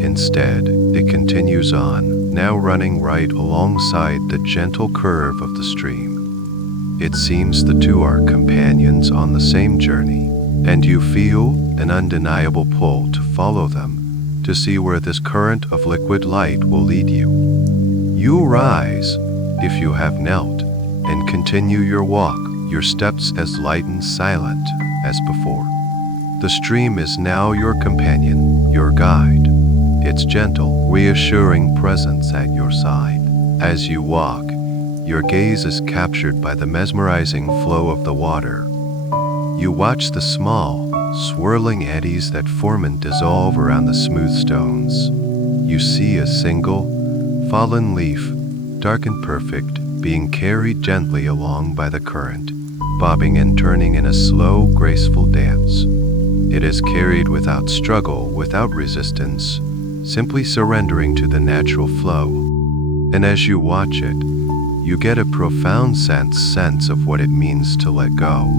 Instead, it continues on, now running right alongside the gentle curve of the stream. It seems the two are companions on the same journey, and you feel an undeniable pull to follow them, to see where this current of liquid light will lead you. You rise, if you have knelt, and continue your walk, your steps as light and silent as before. The stream is now your companion, your guide, its gentle, reassuring presence at your side. As you walk, your gaze is captured by the mesmerizing flow of the water. You watch the small, swirling eddies that form and dissolve around the smooth stones. You see a single, fallen leaf, dark and perfect, being carried gently along by the current. bobbing and turning in a slow, graceful dance. It is carried without struggle, without resistance, simply surrendering to the natural flow. And as you watch it, you get a profound sense of what it means to let go,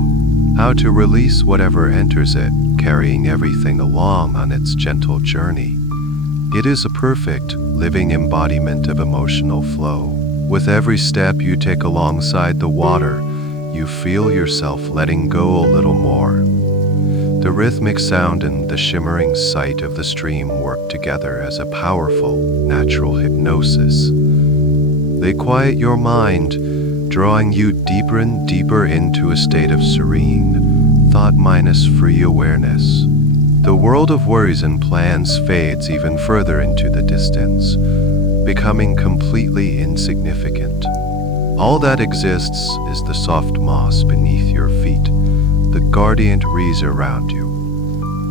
how to release whatever enters it, carrying everything along on its gentle journey. It is a perfect, living embodiment of emotional flow. With every step you take alongside the water, you feel yourself letting go a little more. The rhythmic sound and the shimmering sight of the stream work together as a powerful, natural hypnosis. They quiet your mind, drawing you deeper and deeper into a state of serene, thought-free awareness. The world of worries and plans fades even further into the distance, becoming completely insignificant. All that exists is the soft moss beneath your feet, the guardian trees around you,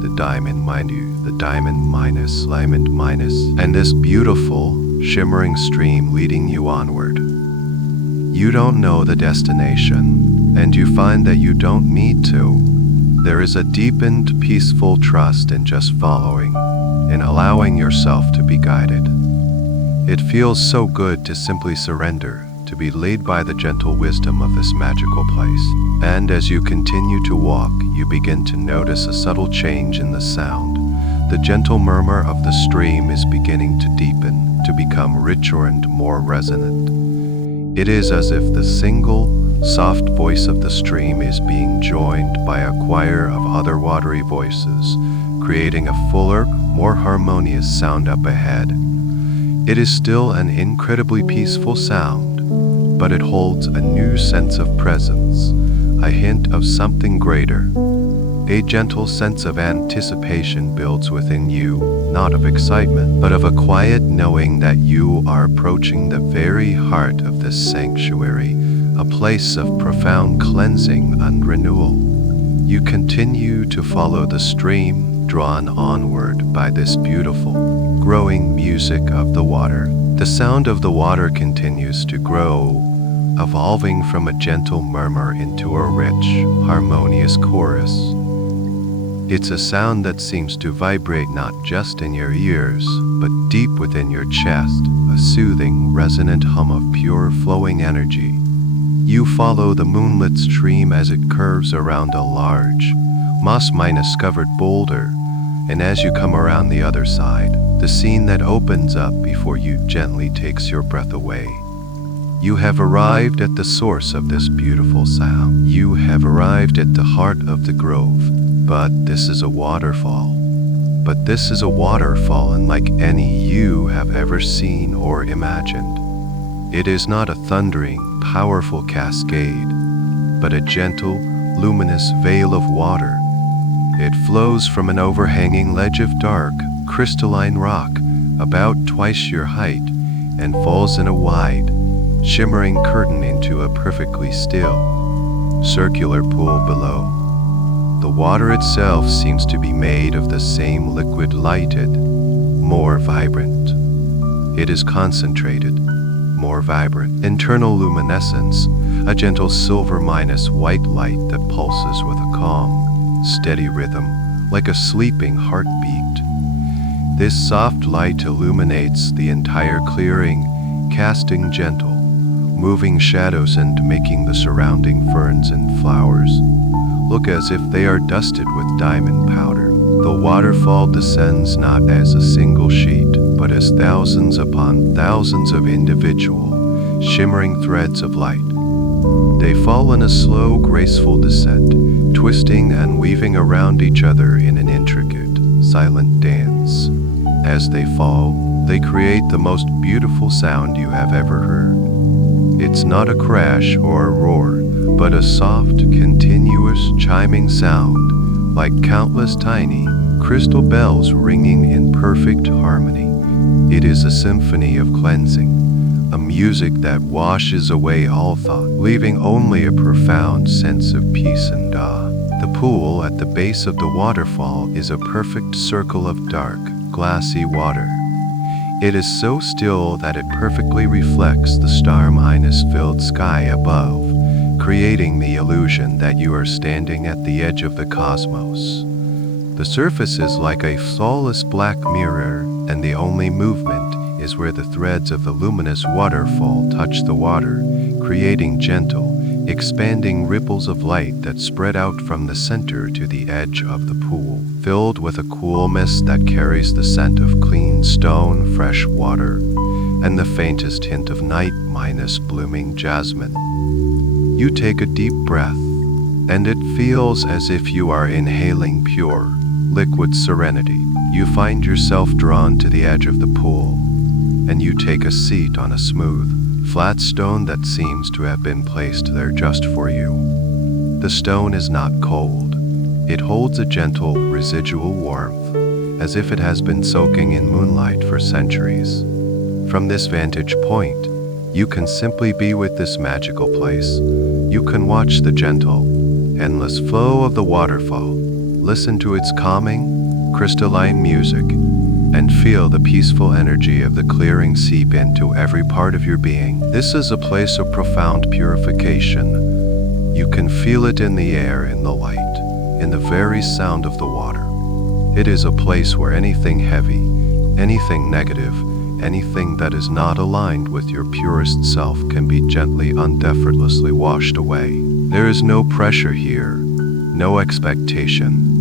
the diamond minus, and this beautiful, shimmering stream leading you onward. You don't know the destination, and you find that you don't need to. There is a deepened, peaceful trust in just following, in allowing yourself to be guided. It feels so good to simply surrender, to be led by the gentle wisdom of this magical place. And as you continue to walk, you begin to notice a subtle change in the sound. The gentle murmur of the stream is beginning to deepen, to become richer and more resonant. It is as if the single, soft voice of the stream is being joined by a choir of other watery voices, creating a fuller, more harmonious sound up ahead. It is still an incredibly peaceful sound, but it holds a new sense of presence, a hint of something greater. A gentle sense of anticipation builds within you, not of excitement, but of a quiet knowing that you are approaching the very heart of this sanctuary, a place of profound cleansing and renewal. You continue to follow the stream, drawn onward by this beautiful, growing music of the water. The sound of the water continues to grow, evolving from a gentle murmur into a rich, harmonious chorus. It's a sound that seems to vibrate not just in your ears, but deep within your chest, a soothing, resonant hum of pure, flowing energy. You follow the moonlit stream as it curves around a large, moss-covered boulder, and as you come around the other side, the scene that opens up before you gently takes your breath away. You have arrived at the source of this beautiful sound. You have arrived at the heart of the grove. But this is a waterfall. Unlike any you have ever seen or imagined. It is not a thundering, powerful cascade, but a gentle, luminous veil of water. It flows from an overhanging ledge of dark, crystalline rock, about twice your height, and falls in a wide, shimmering curtain into a perfectly still, circular pool below. The water itself seems to be made of the same liquid, lighted, more vibrant. It is concentrated, more vibrant. Internal luminescence, a gentle silver-white light that pulses with a calm, steady rhythm, like a sleeping heartbeat. This soft light illuminates the entire clearing, casting gentle, moving shadows and making the surrounding ferns and flowers look as if they are dusted with diamond powder. The waterfall descends not as a single sheet, but as thousands upon thousands of individual, shimmering threads of light. They fall in a slow, graceful descent, twisting and weaving around each other in an intricate, silent dance. As they fall, they create the most beautiful sound you have ever heard. It's not a crash or a roar, but a soft, continuous, chiming sound, like countless tiny, crystal bells ringing in perfect harmony. It is a symphony of cleansing, a music that washes away all thought, leaving only a profound sense of peace and awe. The pool at the base of the waterfall is a perfect circle of dark, glassy water. It is so still that it perfectly reflects the star-filled sky above, creating the illusion that you are standing at the edge of the cosmos. The surface is like a flawless black mirror, and the only movement is where the threads of the luminous waterfall touch the water, creating gentle, expanding ripples of light that spread out from the center to the edge of the pool, filled with a cool mist that carries the scent of clean stone, fresh water, and the faintest hint of night blooming jasmine. You take a deep breath, and it feels as if you are inhaling pure, liquid serenity. You find yourself drawn to the edge of the pool, and you take a seat on a smooth, flat stone that seems to have been placed there just for you. The stone is not cold. It holds a gentle, residual warmth, as if it has been soaking in moonlight for centuries. From this vantage point, you can simply be with this magical place. You can watch the gentle, endless flow of the waterfall, listen to its calming, crystalline music, and feel the peaceful energy of the clearing seep into every part of your being. This is a place of profound purification. You can feel it in the air, in the light, in the very sound of the water. It is a place where anything heavy, anything negative, anything that is not aligned with your purest self can be gently and effortlessly washed away. There is no pressure here, no expectation.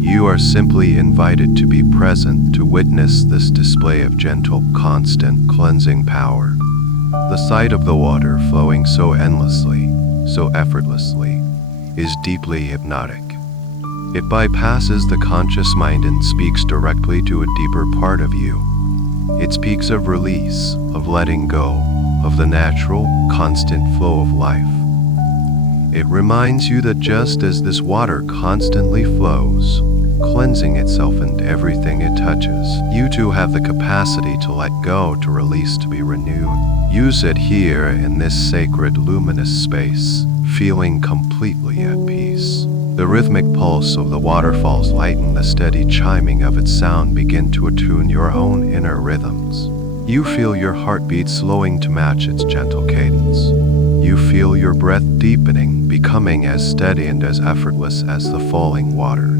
You are simply invited to be present to witness this display of gentle, constant, cleansing power. The sight of the water flowing so endlessly, so effortlessly, is deeply hypnotic. It bypasses the conscious mind and speaks directly to a deeper part of you. It speaks of release, of letting go, of the natural, constant flow of life. It reminds you that just as this water constantly flows, cleansing itself and everything it touches, you too have the capacity to let go, to release, to be renewed. Use it here in this sacred, luminous space, feeling completely at peace. The rhythmic pulse of the waterfalls lighten, the steady chiming of its sound begin to attune your own inner rhythms. You feel your heartbeat slowing to match its gentle cadence. You feel your breath deepening, becoming as steady and as effortless as the falling water.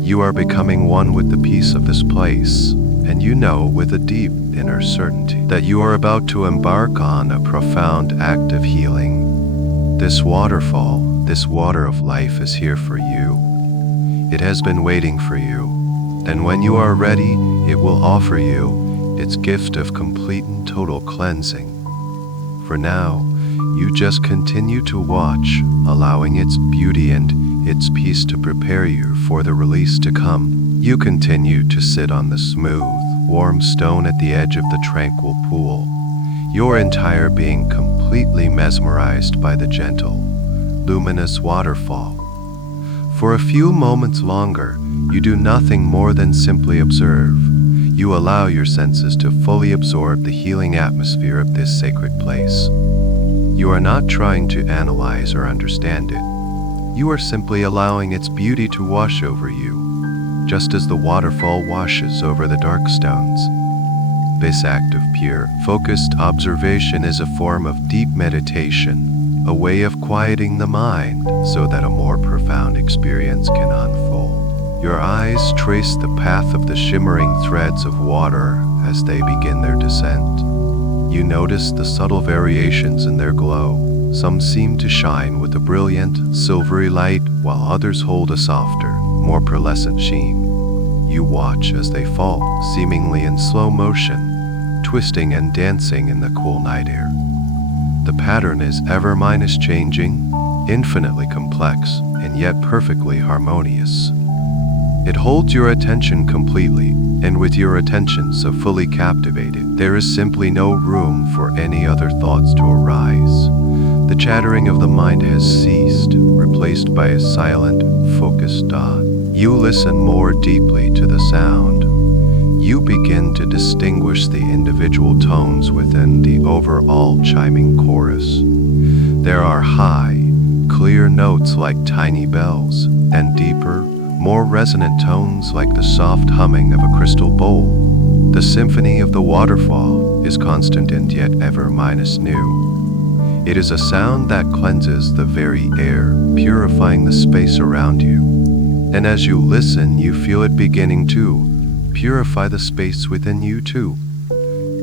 You are becoming one with the peace of this place, and you know with a deep inner certainty that you are about to embark on a profound act of healing. This waterfall, this water of life is here for you. It has been waiting for you, and when you are ready, it will offer you its gift of complete and total cleansing. For now, you just continue to watch, allowing its beauty and its peace to prepare you for the release to come. You continue to sit on the smooth, warm stone at the edge of the tranquil pool, your entire being completely mesmerized by the gentle, luminous waterfall. For a few moments longer, you do nothing more than simply observe. You allow your senses to fully absorb the healing atmosphere of this sacred place. You are not trying to analyze or understand it. You are simply allowing its beauty to wash over you, just as the waterfall washes over the dark stones. This act of pure, focused observation is a form of deep meditation, a way of quieting the mind so that a more profound experience can unfold. Your eyes trace the path of the shimmering threads of water as they begin their descent. You notice the subtle variations in their glow. Some seem to shine with a brilliant, silvery light, while others hold a softer, more pearlescent sheen. You watch as they fall, seemingly in slow motion, twisting and dancing in the cool night air. The pattern is changing, infinitely complex, and yet perfectly harmonious. It holds your attention completely, and with your attention so fully captivated, there is simply no room for any other thoughts to arise. The chattering of the mind has ceased, replaced by a silent, focused thought. You listen more deeply to the sound. You begin to distinguish the individual tones within the overall chiming chorus. There are high, clear notes like tiny bells, and deeper, more resonant tones like the soft humming of a crystal bowl. The symphony of the waterfall is constant and yet ever new. It is a sound that cleanses the very air, purifying the space around you. And as you listen, you feel it beginning to purify the space within you too.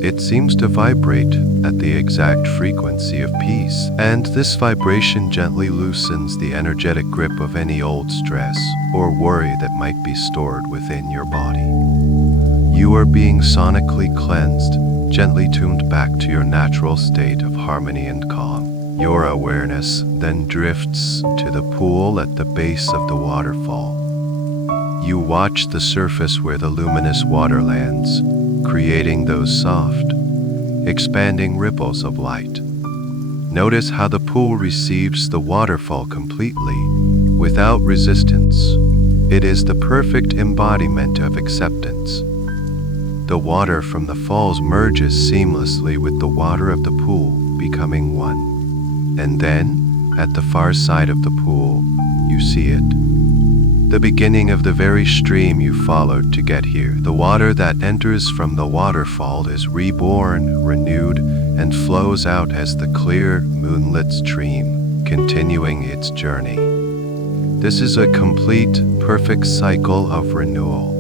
It seems to vibrate at the exact frequency of peace, and this vibration gently loosens the energetic grip of any old stress or worry that might be stored within your body. You are being sonically cleansed, gently tuned back to your natural state of harmony and calm. Your awareness then drifts to the pool at the base of the waterfall. You watch the surface where the luminous water lands, creating those soft, expanding ripples of light. Notice how the pool receives the waterfall completely, without resistance. It is the perfect embodiment of acceptance. The water from the falls merges seamlessly with the water of the pool, becoming one. And then, at the far side of the pool, you see it. The beginning of the very stream you followed to get here. The water that enters from the waterfall is reborn, renewed, and flows out as the clear, moonlit stream, continuing its journey. This is a complete, perfect cycle of renewal.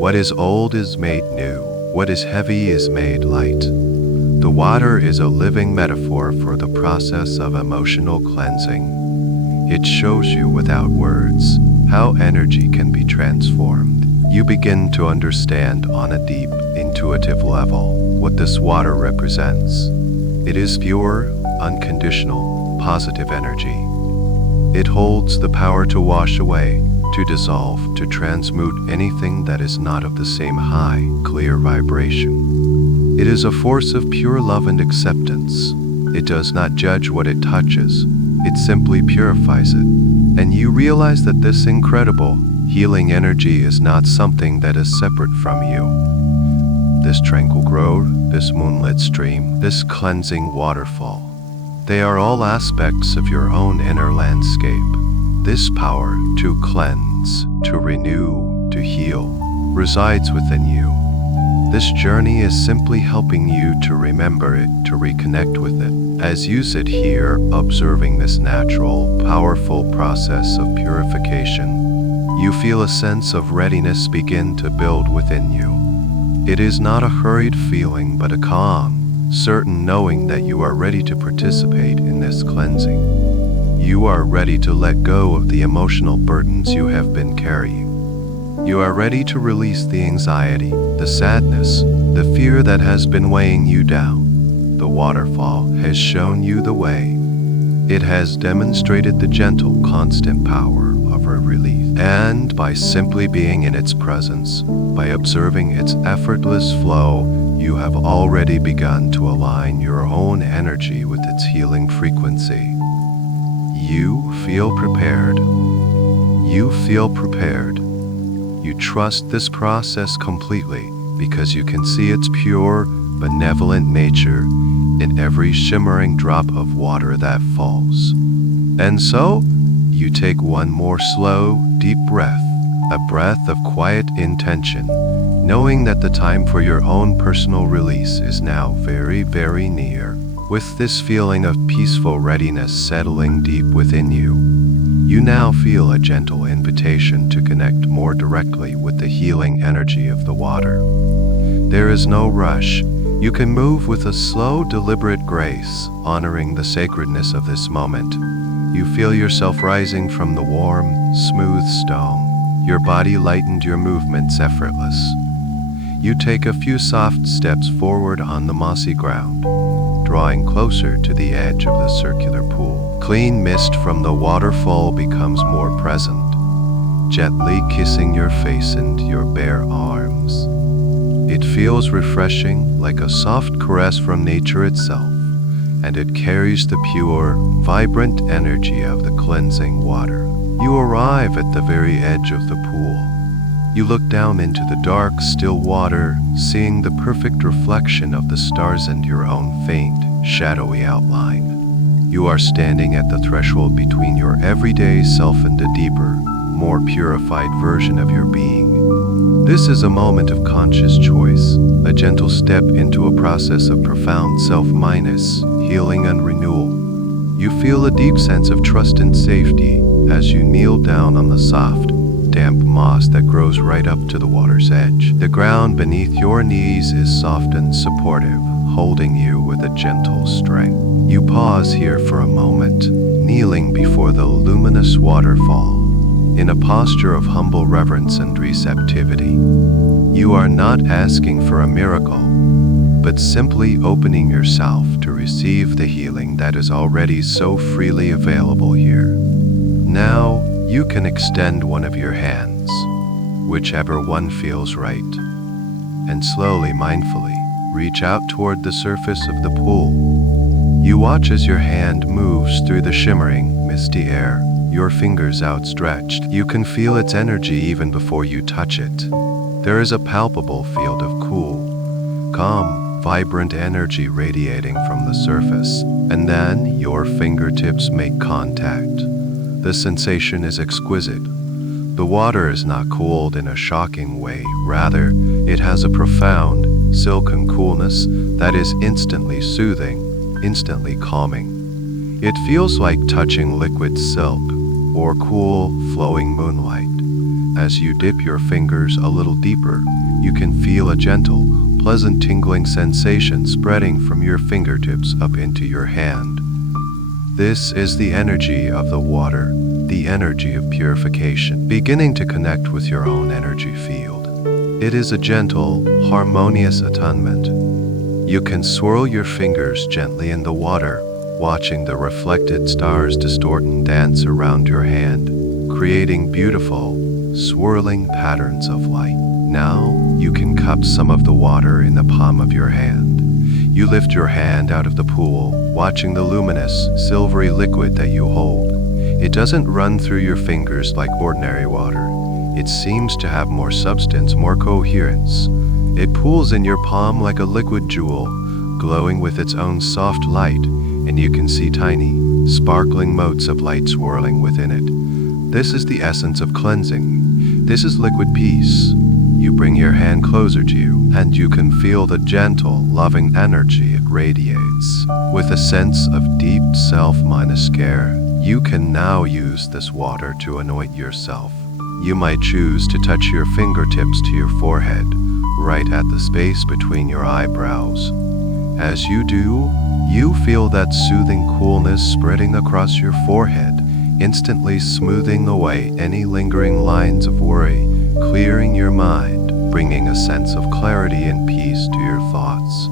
What is old is made new. What is heavy is made light. The water is a living metaphor for the process of emotional cleansing. It shows you without words how energy can be transformed. You begin to understand on a deep, intuitive level what this water represents. It is pure, unconditional, positive energy. It holds the power to wash away, to dissolve, to transmute anything that is not of the same high, clear vibration. It is a force of pure love and acceptance. It does not judge what it touches. It simply purifies it. And you realize that this incredible, healing energy is not something that is separate from you. This tranquil grove, this moonlit stream, this cleansing waterfall, they are all aspects of your own inner landscape. This power to cleanse, to renew, to heal, resides within you. This journey is simply helping you to remember it, to reconnect with it. As you sit here, observing this natural, powerful process of purification, you feel a sense of readiness begin to build within you. It is not a hurried feeling, but a calm, certain knowing that you are ready to participate in this cleansing. You are ready to let go of the emotional burdens you have been carrying. You are ready to release the anxiety, the sadness, the fear that has been weighing you down. The waterfall has shown you the way. It has demonstrated the gentle, constant power of a release. And by simply being in its presence, by observing its effortless flow, you have already begun to align your own energy with its healing frequency. You feel prepared. You feel prepared. You trust this process completely because you can see its pure, benevolent nature in every shimmering drop of water that falls. And so, you take one more slow, deep breath, a breath of quiet intention, knowing that the time for your own personal release is now very, very near. With this feeling of peaceful readiness settling deep within you, you now feel a gentle invitation to connect more directly with the healing energy of the water. There is no rush. You can move with a slow, deliberate grace, honoring the sacredness of this moment. You feel yourself rising from the warm, smooth stone. Your body lightened, your movements effortless. You take a few soft steps forward on the mossy ground, drawing closer to the edge of the circular pool. Clean mist from the waterfall becomes more present, gently kissing your face and your bare arms. It feels refreshing, like a soft caress from nature itself, and it carries the pure, vibrant energy of the cleansing water. You arrive at the very edge of the pool. You look down into the dark, still water, seeing the perfect reflection of the stars and your own faint, shadowy outline. You are standing at the threshold between your everyday self and a deeper, more purified version of your being. This is a moment of conscious choice, a gentle step into a process of profound self-minus, healing and renewal. You feel a deep sense of trust and safety as you kneel down on the soft, damp moss that grows right up to the water's edge. The ground beneath your knees is soft and supportive, holding you with a gentle strength. You pause here for a moment, kneeling before the luminous waterfall, in a posture of humble reverence and receptivity. You are not asking for a miracle, but simply opening yourself to receive the healing that is already so freely available here. Now, you can extend one of your hands, whichever one feels right, and slowly, mindfully, reach out toward the surface of the pool. You watch as your hand moves through the shimmering, misty air, your fingers outstretched. You can feel its energy even before you touch it. There is a palpable field of cool, calm, vibrant energy radiating from the surface, and then your fingertips make contact. The sensation is exquisite. The water is not cooled in a shocking way. Rather, it has a profound, silken coolness that is instantly soothing, instantly calming. It feels like touching liquid silk or cool, flowing moonlight. As you dip your fingers a little deeper, you can feel a gentle, pleasant tingling sensation spreading from your fingertips up into your hand. This is the energy of the water, the energy of purification, beginning to connect with your own energy field. It is a gentle, harmonious attunement. You can swirl your fingers gently in the water, watching the reflected stars distort and dance around your hand, creating beautiful, swirling patterns of light. Now, you can cup some of the water in the palm of your hand. You lift your hand out of the pool, watching the luminous, silvery liquid that you hold. It doesn't run through your fingers like ordinary water. It seems to have more substance, more coherence. It pools in your palm like a liquid jewel, glowing with its own soft light, and you can see tiny, sparkling motes of light swirling within it. This is the essence of cleansing. This is liquid peace. You bring your hand closer to you, and you can feel the gentle, loving energy it radiates. With a sense of deep self-care, you can now use this water to anoint yourself. You might choose to touch your fingertips to your forehead, right at the space between your eyebrows. As you do, you feel that soothing coolness spreading across your forehead, instantly smoothing away any lingering lines of worry, clearing your mind, bringing a sense of clarity and peace to your thoughts.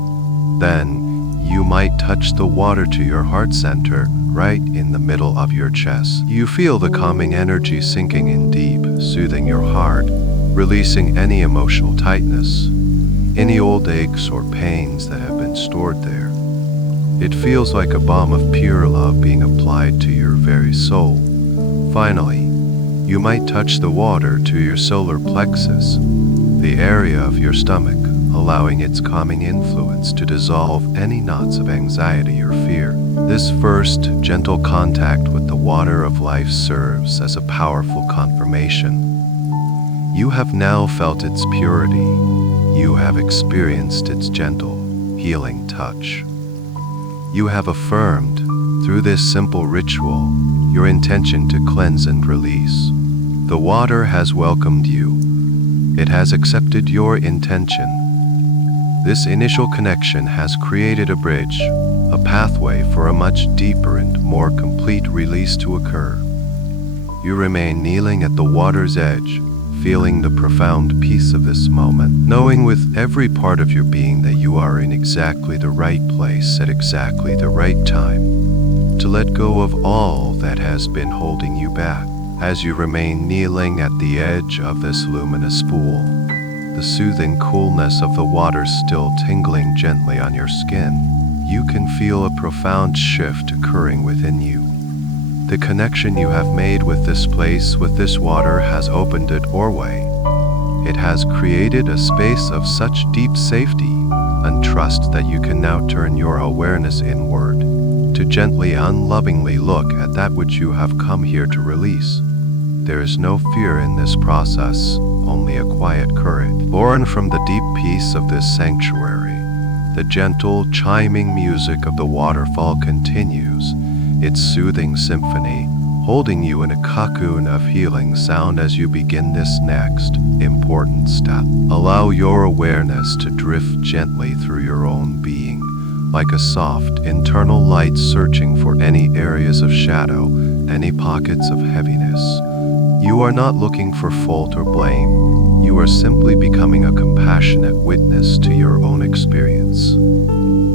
Then, you might touch the water to your heart center, right in the middle of your chest. You feel the calming energy sinking in deep, soothing your heart, releasing any emotional tightness, any old aches or pains that have been stored there. It feels like a balm of pure love being applied to your very soul. Finally, you might touch the water to your solar plexus, the area of your stomach, allowing its calming influence to dissolve any knots of anxiety or fear. This first, gentle contact with the water of life serves as a powerful confirmation. You have now felt its purity. You have experienced its gentle, healing touch. You have affirmed, through this simple ritual, your intention to cleanse and release. The water has welcomed you. It has accepted your intention. This initial connection has created a bridge, a pathway for a much deeper and more complete release to occur. You remain kneeling at the water's edge, feeling the profound peace of this moment, knowing with every part of your being that you are in exactly the right place at exactly the right time, to let go of all that has been holding you back. As you remain kneeling at the edge of this luminous pool, the soothing coolness of the water still tingling gently on your skin, you can feel a profound shift occurring within you. The connection you have made with this place, with this water, has opened a doorway. It has created a space of such deep safety and trust that you can now turn your awareness inward, to gently, unlovingly look at that which you have come here to release. There is no fear in this process, only a quiet courage, born from the deep peace of this sanctuary. The gentle, chiming music of the waterfall continues, its soothing symphony, holding you in a cocoon of healing sound as you begin this next important step. Allow your awareness to drift gently through your own being, like a soft internal light searching for any areas of shadow, any pockets of heaviness. You are not looking for fault or blame. You are simply becoming a compassionate witness to your own experience.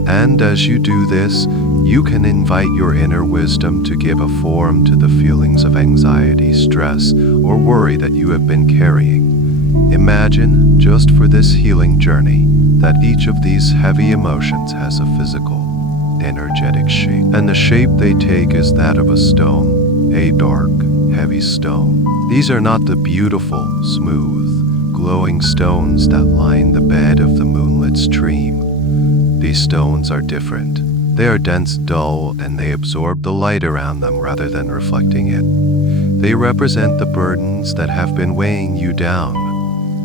And as you do this, you can invite your inner wisdom to give a form to the feelings of anxiety, stress, or worry that you have been carrying. Imagine, just for this healing journey, that each of these heavy emotions has a physical, energetic shape. And the shape they take is that of a stone, a dark, heavy stone. These are not the beautiful, smooth, glowing stones that line the bed of the moonlit stream. These stones are different. They are dense, dull, and they absorb the light around them rather than reflecting it. They represent the burdens that have been weighing you down,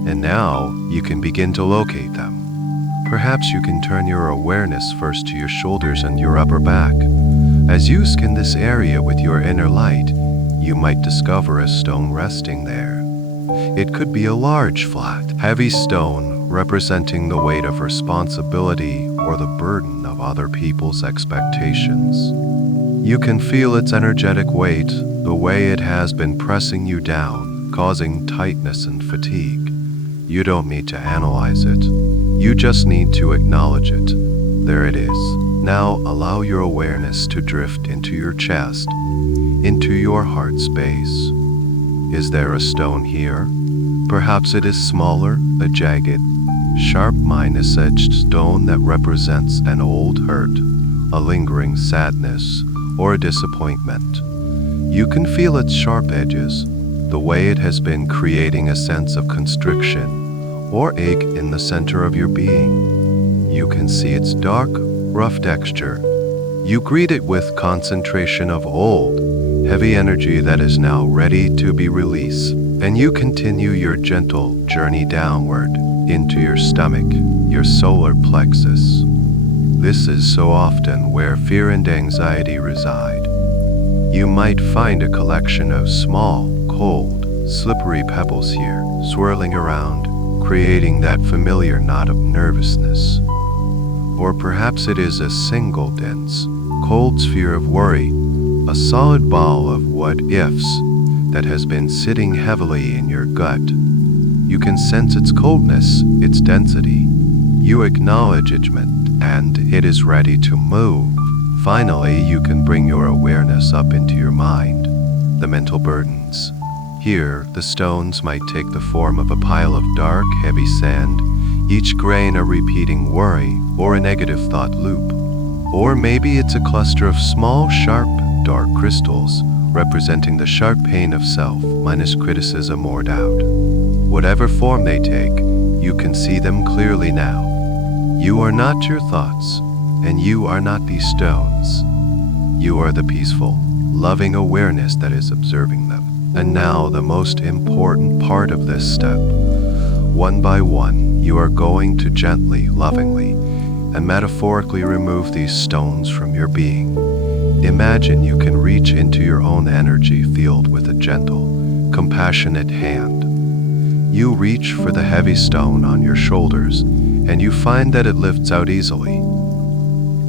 and now you can begin to locate them. Perhaps you can turn your awareness first to your shoulders and your upper back. As you scan this area with your inner light, you might discover a stone resting there. It could be a large, flat, heavy stone representing the weight of responsibility or the burden of other people's expectations. You can feel its energetic weight, the way it has been pressing you down, causing tightness and fatigue. You don't need to analyze it. You just need to acknowledge it. There it is. Now allow your awareness to drift into your chest, into your heart space. Is there a stone here? Perhaps it is smaller, a jagged, sharp minus-edged stone that represents an old hurt, a lingering sadness, or a disappointment. You can feel its sharp edges, the way it has been creating a sense of constriction or ache in the center of your being. You can see its dark, rough texture. You greet it with concentration of old, heavy energy that is now ready to be released, and you continue your gentle journey downward into your stomach, your solar plexus. This is so often where fear and anxiety reside. You might find a collection of small, cold, slippery pebbles here, swirling around, creating that familiar knot of nervousness. Or perhaps it is a single dense, cold sphere of worry, a solid ball of what-ifs that has been sitting heavily in your gut. You can sense its coldness, its density. You acknowledge it, and it is ready to move. Finally, you can bring your awareness up into your mind, the mental burdens. Here, the stones might take the form of a pile of dark, heavy sand, each grain a repeating worry or a negative thought loop. Or maybe it's a cluster of small, sharp, dark crystals, representing the sharp pain of self minus criticism or doubt. Whatever form they take, you can see them clearly now. You are not your thoughts, and you are not these stones. You are the peaceful, loving awareness that is observing them. And now the most important part of this step. One by one, you are going to gently, lovingly, and metaphorically remove these stones from your being. Imagine you can reach into your own energy field with a gentle, compassionate hand. You reach for the heavy stone on your shoulders, and you find that it lifts out easily.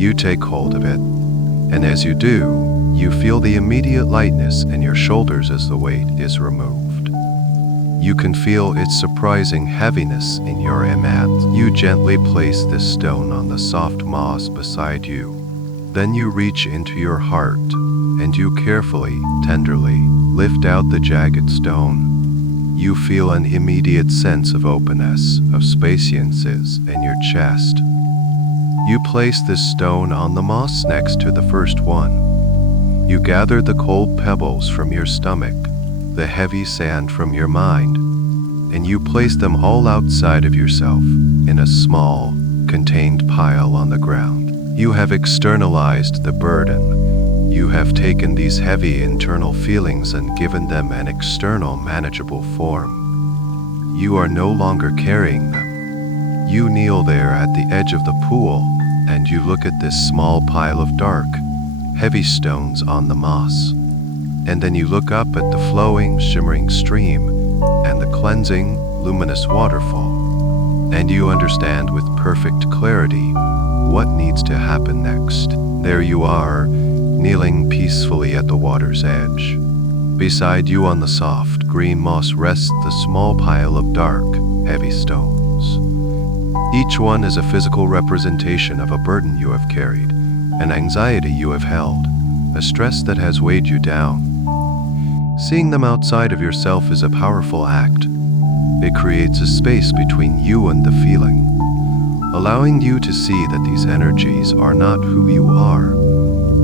You take hold of it, and as you do, you feel the immediate lightness in your shoulders as the weight is removed. You can feel its surprising heaviness in your hands. You gently place this stone on the soft moss beside you. Then you reach into your heart, and you carefully, tenderly, lift out the jagged stone. You feel an immediate sense of openness, of spaciousness in your chest. You place this stone on the moss next to the first one. You gather the cold pebbles from your stomach, the heavy sand from your mind, and you place them all outside of yourself in a small, contained pile on the ground. You have externalized the burden. You have taken these heavy internal feelings and given them an external, manageable form. You are no longer carrying them. You kneel there at the edge of the pool, and you look at this small pile of dark, heavy stones on the moss. And then you look up at the flowing, shimmering stream and the cleansing, luminous waterfall, and you understand with perfect clarity what needs to happen next. There you are, kneeling peacefully at the water's edge. Beside you on the soft, green moss rests the small pile of dark, heavy stones. Each one is a physical representation of a burden you have carried, an anxiety you have held, a stress that has weighed you down. Seeing them outside of yourself is a powerful act. It creates a space between you and the feeling, allowing you to see that these energies are not who you are.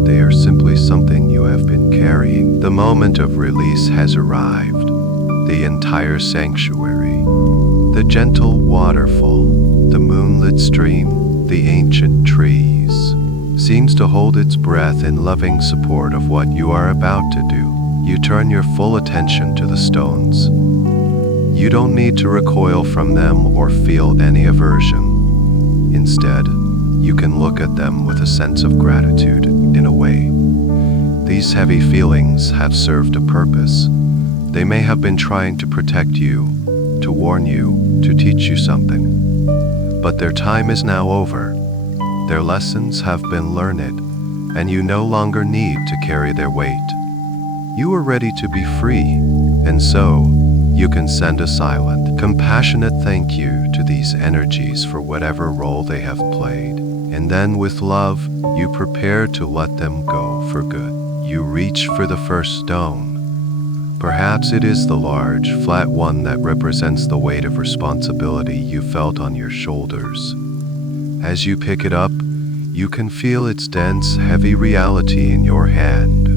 They are simply something you have been carrying. The moment of release has arrived. The entire sanctuary, the gentle waterfall, the moonlit stream, the ancient trees, seems to hold its breath in loving support of what you are about to do. You turn your full attention to the stones. You don't need to recoil from them or feel any aversion. Instead, you can look at them with a sense of gratitude, in a way. These heavy feelings have served a purpose. They may have been trying to protect you, to warn you, to teach you something. But their time is now over. Their lessons have been learned, and you no longer need to carry their weight. You are ready to be free, and so you can send a silent, compassionate thank you to these energies for whatever role they have played. And then with love, you prepare to let them go for good. You reach for the first stone. Perhaps it is the large, flat one that represents the weight of responsibility you felt on your shoulders. As you pick it up, you can feel its dense, heavy reality in your hand.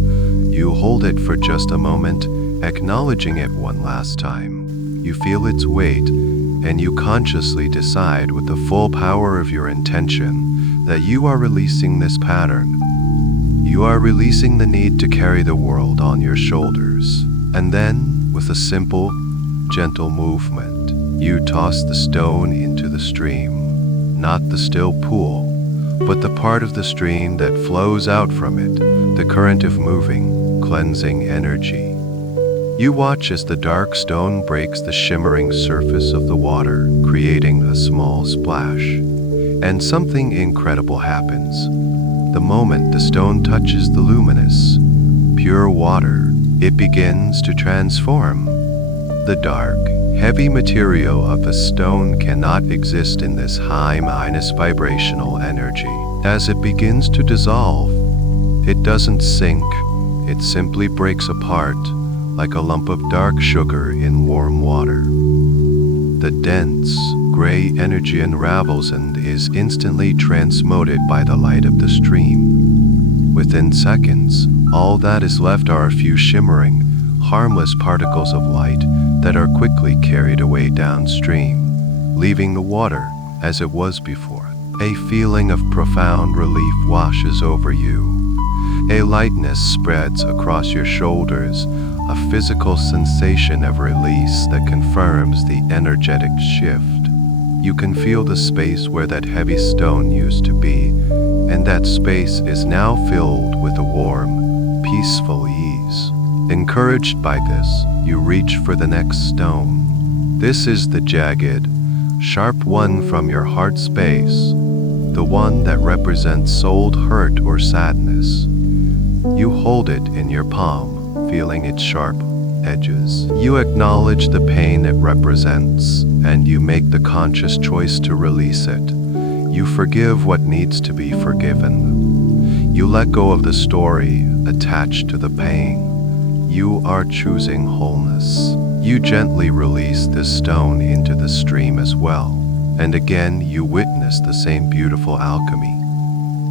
You hold it for just a moment, acknowledging it one last time. You feel its weight, and you consciously decide with the full power of your intention that you are releasing this pattern. You are releasing the need to carry the world on your shoulders. And then, with a simple, gentle movement, you toss the stone into the stream. Not the still pool, but the part of the stream that flows out from it, the current of moving, cleansing energy. You watch as the dark stone breaks the shimmering surface of the water, creating a small splash. And something incredible happens. The moment the stone touches the luminous, pure water, it begins to transform. The dark, heavy material of the stone cannot exist in this high-vibrational energy. As it begins to dissolve, it doesn't sink, it simply breaks apart like a lump of dark sugar in warm water. The dense, gray energy unravels and is instantly transmuted by the light of the stream. Within seconds, all that is left are a few shimmering, harmless particles of light that are quickly carried away downstream, leaving the water as it was before. A feeling of profound relief washes over you. A lightness spreads across your shoulders, a physical sensation of release that confirms the energetic shift. You can feel the space where that heavy stone used to be, and that space is now filled with a warm, peaceful ease. Encouraged by this, you reach for the next stone. This is the jagged, sharp one from your heart space, the one that represents soul hurt or sadness. You hold it in your palm, feeling its sharp edges. You acknowledge the pain it represents, and you make the conscious choice to release it. You forgive what needs to be forgiven. You let go of the story attached to the pain. You are choosing wholeness. You gently release this stone into the stream as well, and again you witness the same beautiful alchemy.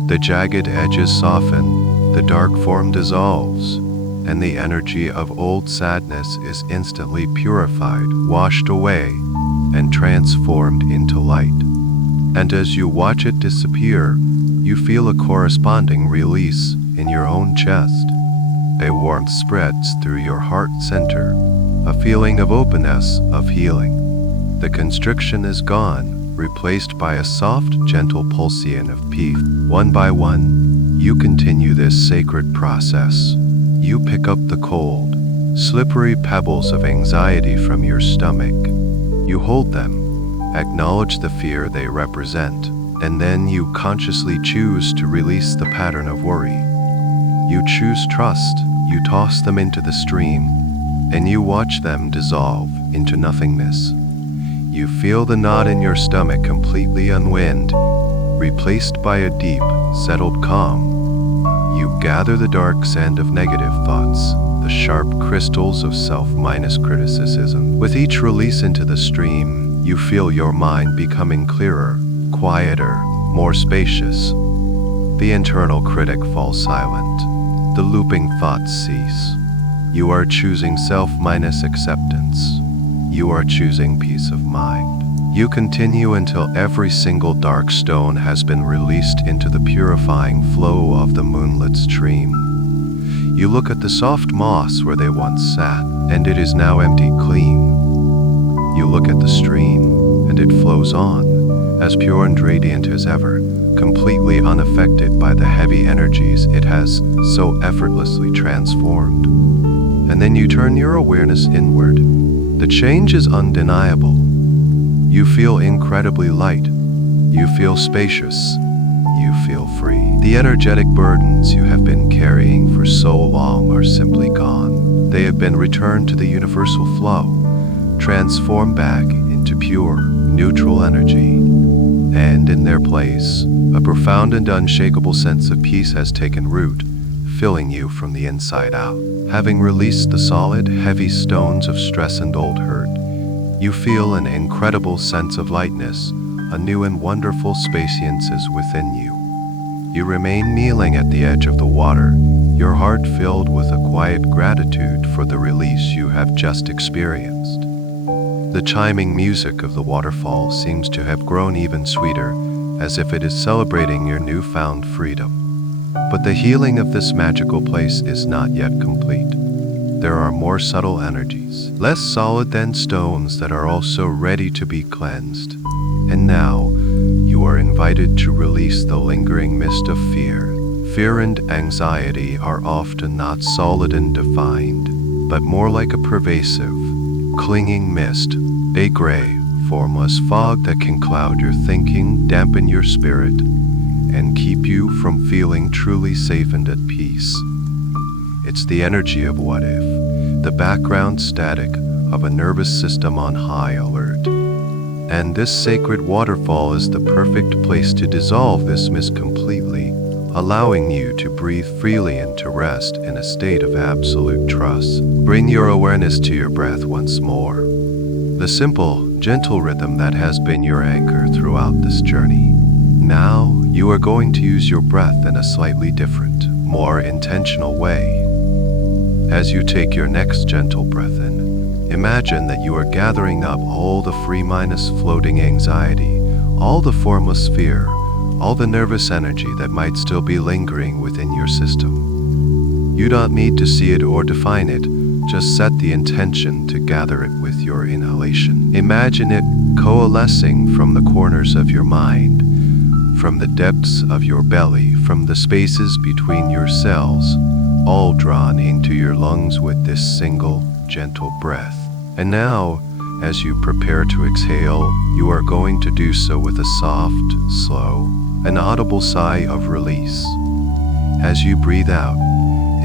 The jagged edges soften, the dark form dissolves, and the energy of old sadness is instantly purified, washed away, and transformed into light. And as you watch it disappear, you feel a corresponding release in your own chest. A warmth spreads through your heart center, a feeling of openness, of healing. The constriction is gone, replaced by a soft, gentle pulsation of peace. One by one, You continue this sacred process. You pick up the cold, slippery pebbles of anxiety from your stomach. You hold them, acknowledge the fear they represent, and then you consciously choose to release the pattern of worry. You choose trust, you toss them into the stream, and you watch them dissolve into nothingness. You feel the knot in your stomach completely unwind, replaced by a deep, settled calm. You gather the dark sand of negative thoughts, the sharp crystals of self-criticism. With each release into the stream, you feel your mind becoming clearer, quieter, more spacious. The internal critic falls silent. The looping thoughts cease. You are choosing self-acceptance. You are choosing peace of mind. You continue until every single dark stone has been released into the purifying flow of the moonlit stream. You look at the soft moss where they once sat, and it is now empty clean. You look at the stream, and it flows on, as pure and radiant as ever, completely unaffected by the heavy energies it has so effortlessly transformed. And then you turn your awareness inward. The change is undeniable. You feel incredibly light. You feel spacious. You feel free. The energetic burdens you have been carrying for so long are simply gone. They have been returned to the universal flow, transformed back into pure, neutral energy. And in their place, a profound and unshakable sense of peace has taken root, filling you from the inside out. Having released the solid, heavy stones of stress and old hurt, you feel an incredible sense of lightness, a new and wonderful spaciousness is within you. You remain kneeling at the edge of the water, your heart filled with a quiet gratitude for the release you have just experienced. The chiming music of the waterfall seems to have grown even sweeter, as if it is celebrating your newfound freedom. But the healing of this magical place is not yet complete. There are more subtle energies, less solid than stones, that are also ready to be cleansed. And now, you are invited to release the lingering mist of fear. Fear and anxiety are often not solid and defined, but more like a pervasive, clinging mist, a gray, formless fog that can cloud your thinking, dampen your spirit, and keep you from feeling truly safe and at peace. It's the energy of what if, the background static of a nervous system on high alert. And this sacred waterfall is the perfect place to dissolve this mist completely, allowing you to breathe freely and to rest in a state of absolute trust. Bring your awareness to your breath once more. The simple, gentle rhythm that has been your anchor throughout this journey. Now, you are going to use your breath in a slightly different, more intentional way. As you take your next gentle breath in, imagine that you are gathering up all the free-minded floating anxiety, all the formless fear, all the nervous energy that might still be lingering within your system. You don't need to see it or define it, just set the intention to gather it with your inhalation. Imagine it coalescing from the corners of your mind, from the depths of your belly, from the spaces between your cells, all drawn into your lungs with this single, gentle breath. And now, as you prepare to exhale, you are going to do so with a soft, slow, and audible sigh of release. As you breathe out,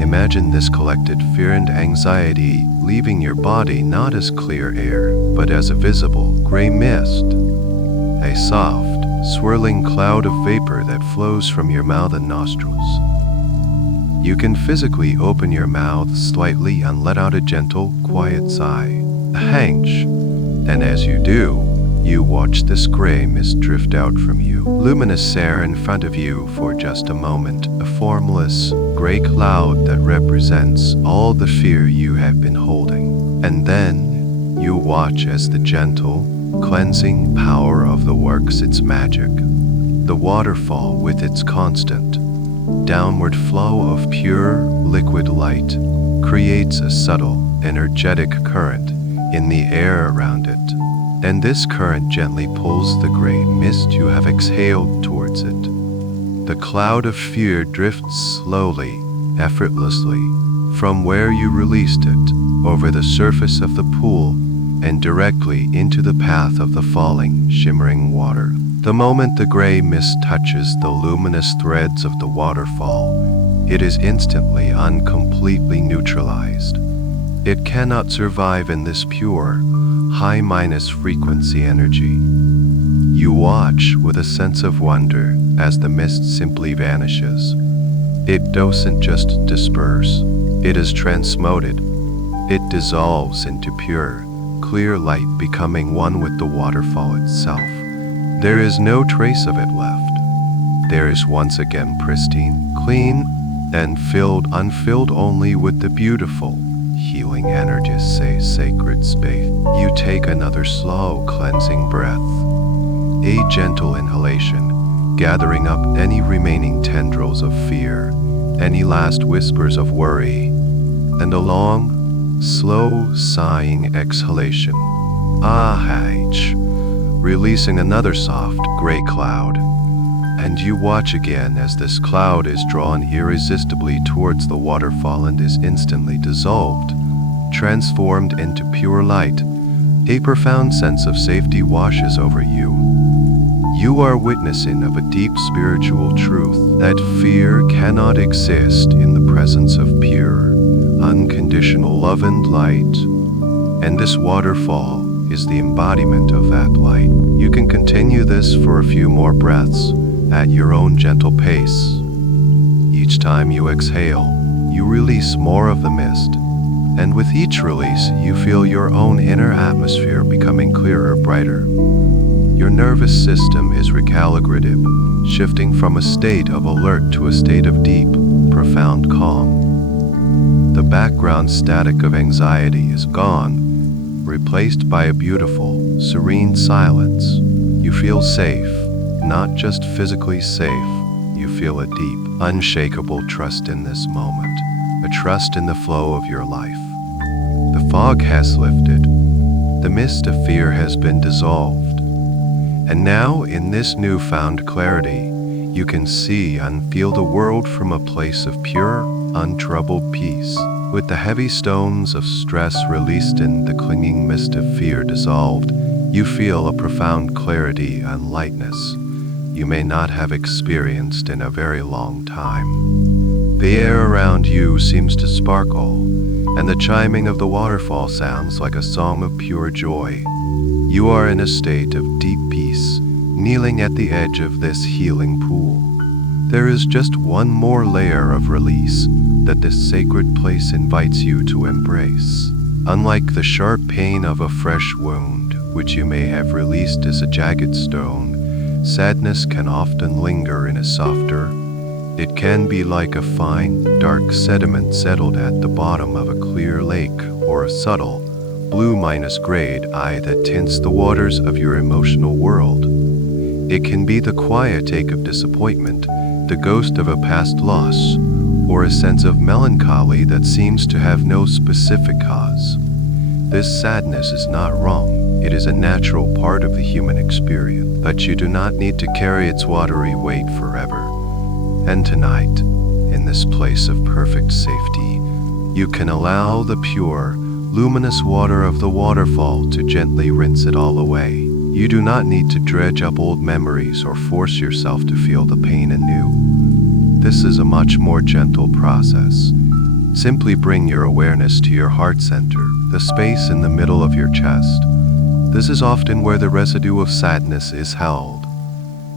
imagine this collected fear and anxiety leaving your body not as clear air, but as a visible, gray mist, a soft, swirling cloud of vapor that flows from your mouth and nostrils. You can physically open your mouth slightly and let out a gentle, quiet sigh, a hench, and as you do, you watch this gray mist drift out from you, luminous air in front of you for just a moment, a formless, gray cloud that represents all the fear you have been holding. And then, you watch as the gentle, cleansing power of the works its magic. The waterfall with its constant, downward flow of pure, liquid light creates a subtle, energetic current in the air around it. And this current gently pulls the gray mist you have exhaled towards it. The cloud of fear drifts slowly, effortlessly, from where you released it, over the surface of the pool, and directly into the path of the falling, shimmering water. The moment the gray mist touches the luminous threads of the waterfall, it is instantly completely neutralized. It cannot survive in this pure, high- frequency energy. You watch with a sense of wonder as the mist simply vanishes. It doesn't just disperse, it is transmuted. It dissolves into pure, clear light, becoming one with the waterfall itself. There is no trace of it left. There is once again pristine, clean, and unfilled only with the beautiful, healing energies, sacred space. You take another slow, cleansing breath. A gentle inhalation, gathering up any remaining tendrils of fear, any last whispers of worry, and a long, slow, sighing exhalation. Releasing another soft, gray cloud. And you watch again as this cloud is drawn irresistibly towards the waterfall and is instantly dissolved, transformed into pure light. A profound sense of safety washes over you. You are witnessing of a deep spiritual truth that fear cannot exist in the presence of pure, unconditional love and light. And this waterfall is the embodiment of that light. You can continue this for a few more breaths at your own gentle pace. Each time you exhale, you release more of the mist, and with each release, you feel your own inner atmosphere becoming clearer, brighter. Your nervous system is recalibrative, shifting from a state of alert to a state of deep, profound calm. The background static of anxiety is gone, replaced by a beautiful, serene silence. You feel safe, not just physically safe. You feel a deep, unshakable trust in this moment, a trust in the flow of your life. The fog has lifted, the mist of fear has been dissolved, and now in this newfound clarity, you can see and feel the world from a place of pure, untroubled peace. With the heavy stones of stress released and the clinging mist of fear dissolved, you feel a profound clarity and lightness you may not have experienced in a very long time. The air around you seems to sparkle, and the chiming of the waterfall sounds like a song of pure joy. You are in a state of deep peace, kneeling at the edge of this healing pool. There is just one more layer of release that this sacred place invites you to embrace. Unlike the sharp pain of a fresh wound, which you may have released as a jagged stone, sadness can often linger in a softer. It can be like a fine, dark sediment settled at the bottom of a clear lake, or a subtle, blue-grayed eye that tints the waters of your emotional world. It can be the quiet ache of disappointment, the ghost of a past loss, or a sense of melancholy that seems to have no specific cause. This sadness is not wrong. It is a natural part of the human experience, but you do not need to carry its watery weight forever. And tonight, in this place of perfect safety, you can allow the pure, luminous water of the waterfall to gently rinse it all away. You do not need to dredge up old memories or force yourself to feel the pain anew. This is a much more gentle process. Simply bring your awareness to your heart center, the space in the middle of your chest. This is often where the residue of sadness is held.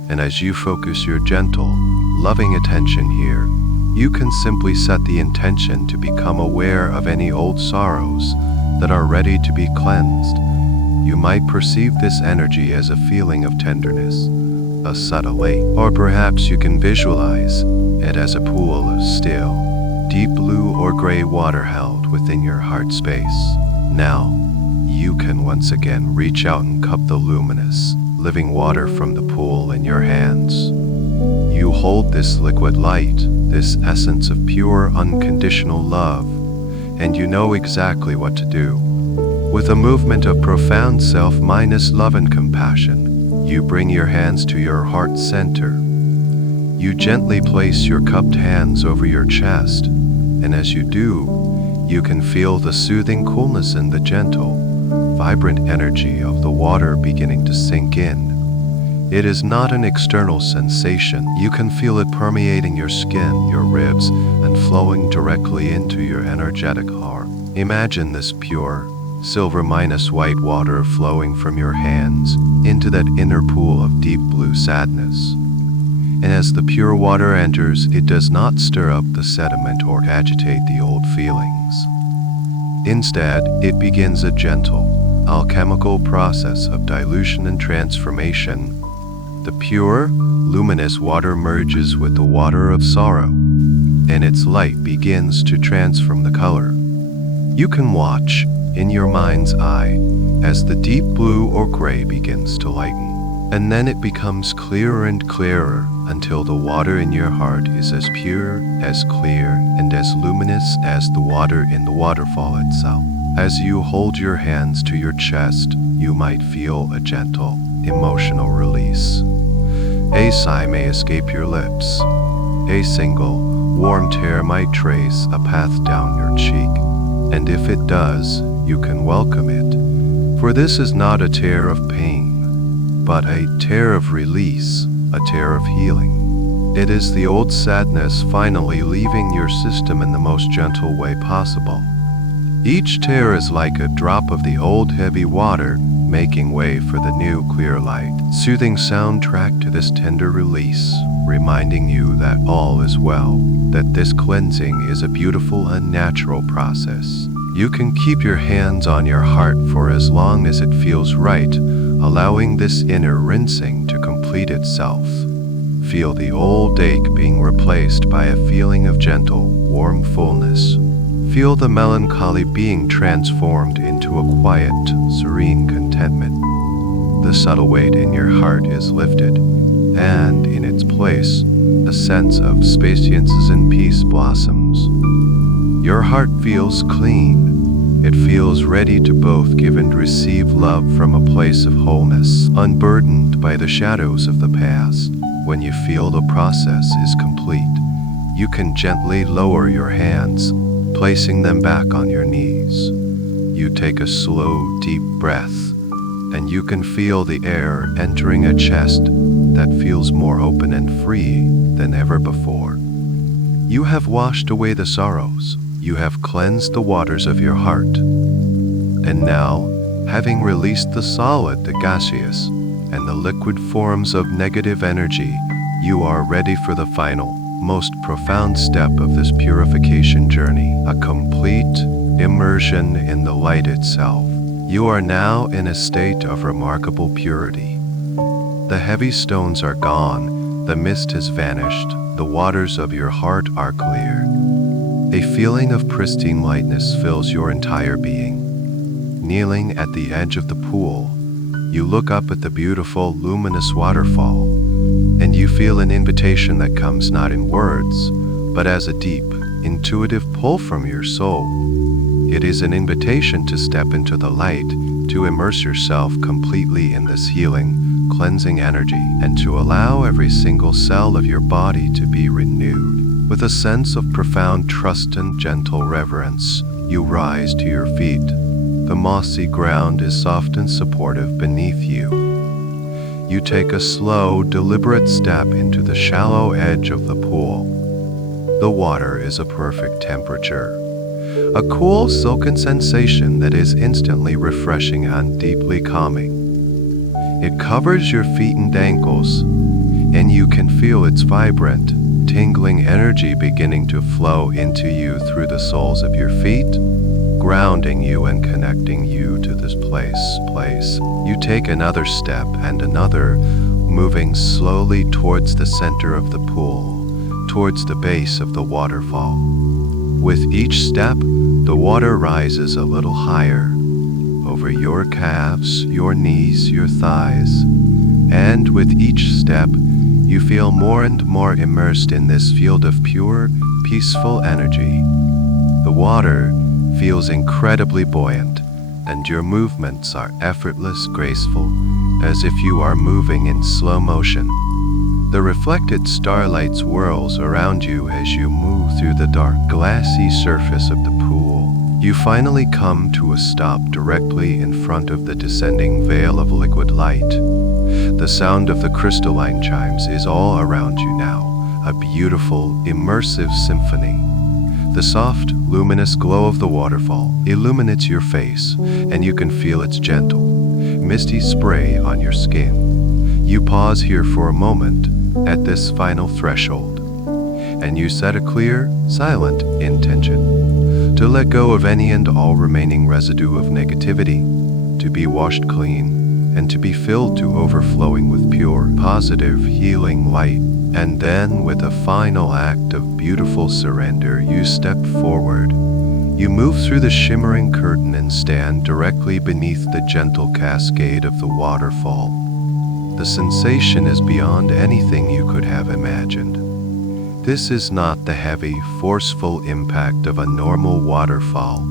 And as you focus your gentle, loving attention here, you can simply set the intention to become aware of any old sorrows that are ready to be cleansed. You might perceive this energy as a feeling of tenderness, a subtle ache, or perhaps you can visualize it as a pool of still, deep blue or gray water held within your heart space. Now, you can once again reach out and cup the luminous, living water from the pool in your hands. You hold this liquid light, this essence of pure, unconditional love, and you know exactly what to do. With a movement of profound self-love and compassion, you bring your hands to your heart center. You gently place your cupped hands over your chest, and as you do, you can feel the soothing coolness and the gentle, vibrant energy of the water beginning to sink in. It is not an external sensation. You can feel it permeating your skin, your ribs, and flowing directly into your energetic heart. Imagine this pure, silver minus white water flowing from your hands into that inner pool of deep blue sadness. And as the pure water enters, it does not stir up the sediment or agitate the old feelings. Instead, it begins a gentle, alchemical process of dilution and transformation. The pure, luminous water merges with the water of sorrow, and its light begins to transform the color. You can watch, in your mind's eye, as the deep blue or gray begins to lighten, and then it becomes clearer and clearer until the water in your heart is as pure, as clear, and as luminous as the water in the waterfall itself. As you hold your hands to your chest, you might feel a gentle, emotional release. A sigh may escape your lips. A single, warm tear might trace a path down your cheek. And if it does, you can welcome it. For this is not a tear of pain, but a tear of release, a tear of healing. It is the old sadness finally leaving your system in the most gentle way possible. Each tear is like a drop of the old heavy water, making way for the new clear light. Soothing soundtrack to this tender release, reminding you that all is well, that this cleansing is a beautiful and natural process. You can keep your hands on your heart for as long as it feels right, allowing this inner rinsing to complete itself. Feel the old ache being replaced by a feeling of gentle, warm fullness. Feel the melancholy being transformed into a quiet, serene contentment. The subtle weight in your heart is lifted, and in its place, a sense of spaciousness and peace blossoms. Your heart feels clean. It feels ready to both give and receive love from a place of wholeness, unburdened by the shadows of the past. When you feel the process is complete, you can gently lower your hands, placing them back on your knees. You take a slow, deep breath, and you can feel the air entering a chest that feels more open and free than ever before. You have washed away the sorrows. You have cleansed the waters of your heart. And now, having released the solid, the gaseous, and the liquid forms of negative energy, you are ready for the final, most profound step of this purification journey, a complete immersion in the light itself. You are now in a state of remarkable purity. The heavy stones are gone, the mist has vanished, the waters of your heart are clear. A feeling of pristine lightness fills your entire being. Kneeling at the edge of the pool, you look up at the beautiful, luminous waterfall, and you feel an invitation that comes not in words, but as a deep, intuitive pull from your soul. It is an invitation to step into the light, to immerse yourself completely in this healing, cleansing energy, and to allow every single cell of your body to be renewed. With a sense of profound trust and gentle reverence, you rise to your feet. The mossy ground is soft and supportive beneath you. You take a slow, deliberate step into the shallow edge of the pool. The water is a perfect temperature. A cool, silken sensation that is instantly refreshing and deeply calming. It covers your feet and ankles, and you can feel its vibrant, tingling energy beginning to flow into you through the soles of your feet, grounding you and connecting you to this place. You take another step and another, moving slowly towards the center of the pool, towards the base of the waterfall. With each step, the water rises a little higher, over your calves, your knees, your thighs, and with each step, you feel more and more immersed in this field of pure, peaceful energy. The water feels incredibly buoyant, and your movements are effortless, graceful, as if you are moving in slow motion. The reflected starlight swirls around you as you move through the dark, glassy surface of the pool. You finally come to a stop directly in front of the descending veil of liquid light. The sound of the crystalline chimes is all around you now, a beautiful, immersive symphony. The soft, luminous glow of the waterfall illuminates your face, and you can feel its gentle, misty spray on your skin. You pause here for a moment at this final threshold, and you set a clear, silent intention to let go of any and all remaining residue of negativity, to be washed clean, and to be filled to overflowing with pure, positive, healing light. And then, with a final act of beautiful surrender, you step forward. You move through the shimmering curtain and stand directly beneath the gentle cascade of the waterfall. The sensation is beyond anything you could have imagined. This is not the heavy, forceful impact of a normal waterfall.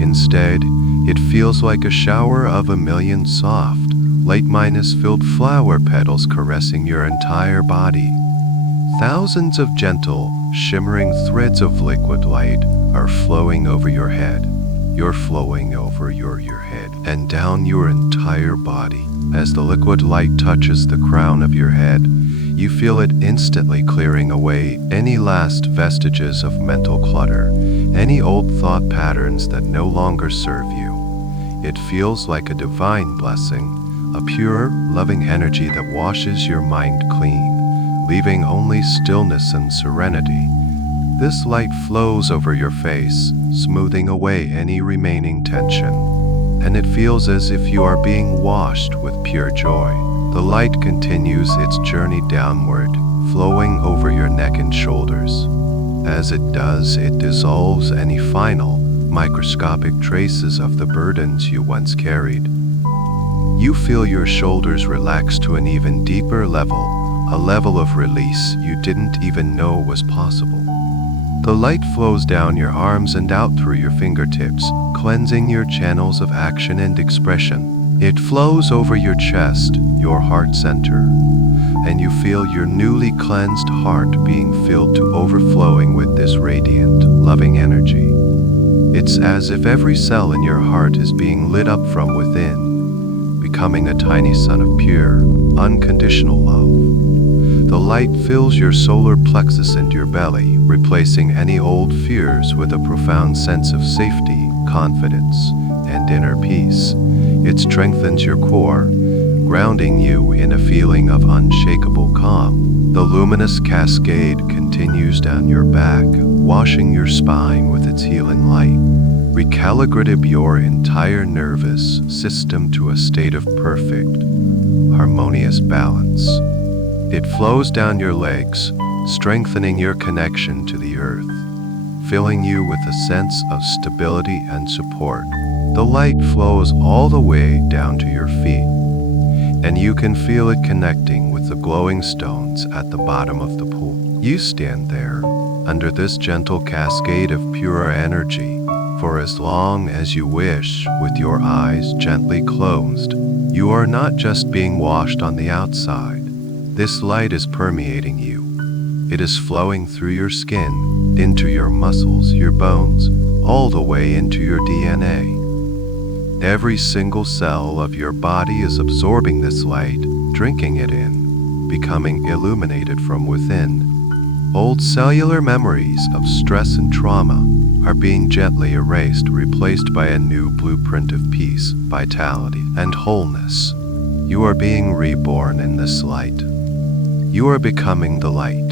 Instead, it feels like a shower of a million soft, light-filled flower petals caressing your entire body. Thousands of gentle, shimmering threads of liquid light are flowing over your head. You're flowing over your head and down your entire body. As the liquid light touches the crown of your head, you feel it instantly clearing away any last vestiges of mental clutter, any old thought patterns that no longer serve you. It feels like a divine blessing, a pure, loving energy that washes your mind clean, leaving only stillness and serenity. This light flows over your face, smoothing away any remaining tension, and it feels as if you are being washed with pure joy. The light continues its journey downward, flowing over your neck and shoulders. As it does, it dissolves any final, microscopic traces of the burdens you once carried. You feel your shoulders relax to an even deeper level, a level of release you didn't even know was possible. The light flows down your arms and out through your fingertips, cleansing your channels of action and expression. It flows over your chest, your heart center, and you feel your newly cleansed heart being filled to overflowing with this radiant, loving energy. It's as if every cell in your heart is being lit up from within, becoming a tiny sun of pure, unconditional love. The light fills your solar plexus and your belly, replacing any old fears with a profound sense of safety, confidence, and inner peace. It strengthens your core, grounding you in a feeling of unshakable calm. The luminous cascade continues down your back, washing your spine with its healing light, recalibrating your entire nervous system to a state of perfect, harmonious balance. It flows down your legs, strengthening your connection to the earth, filling you with a sense of stability and support. The light flows all the way down to your feet, and you can feel it connecting with the glowing stones at the bottom of the pool. You stand there, under this gentle cascade of pure energy, for as long as you wish, with your eyes gently closed. You are not just being washed on the outside. This light is permeating you. It is flowing through your skin, into your muscles, your bones, all the way into your DNA. Every single cell of your body is absorbing this light, drinking it in, becoming illuminated from within. Old cellular memories of stress and trauma are being gently erased, replaced by a new blueprint of peace, vitality, and wholeness. You are being reborn in this light. You are becoming the light.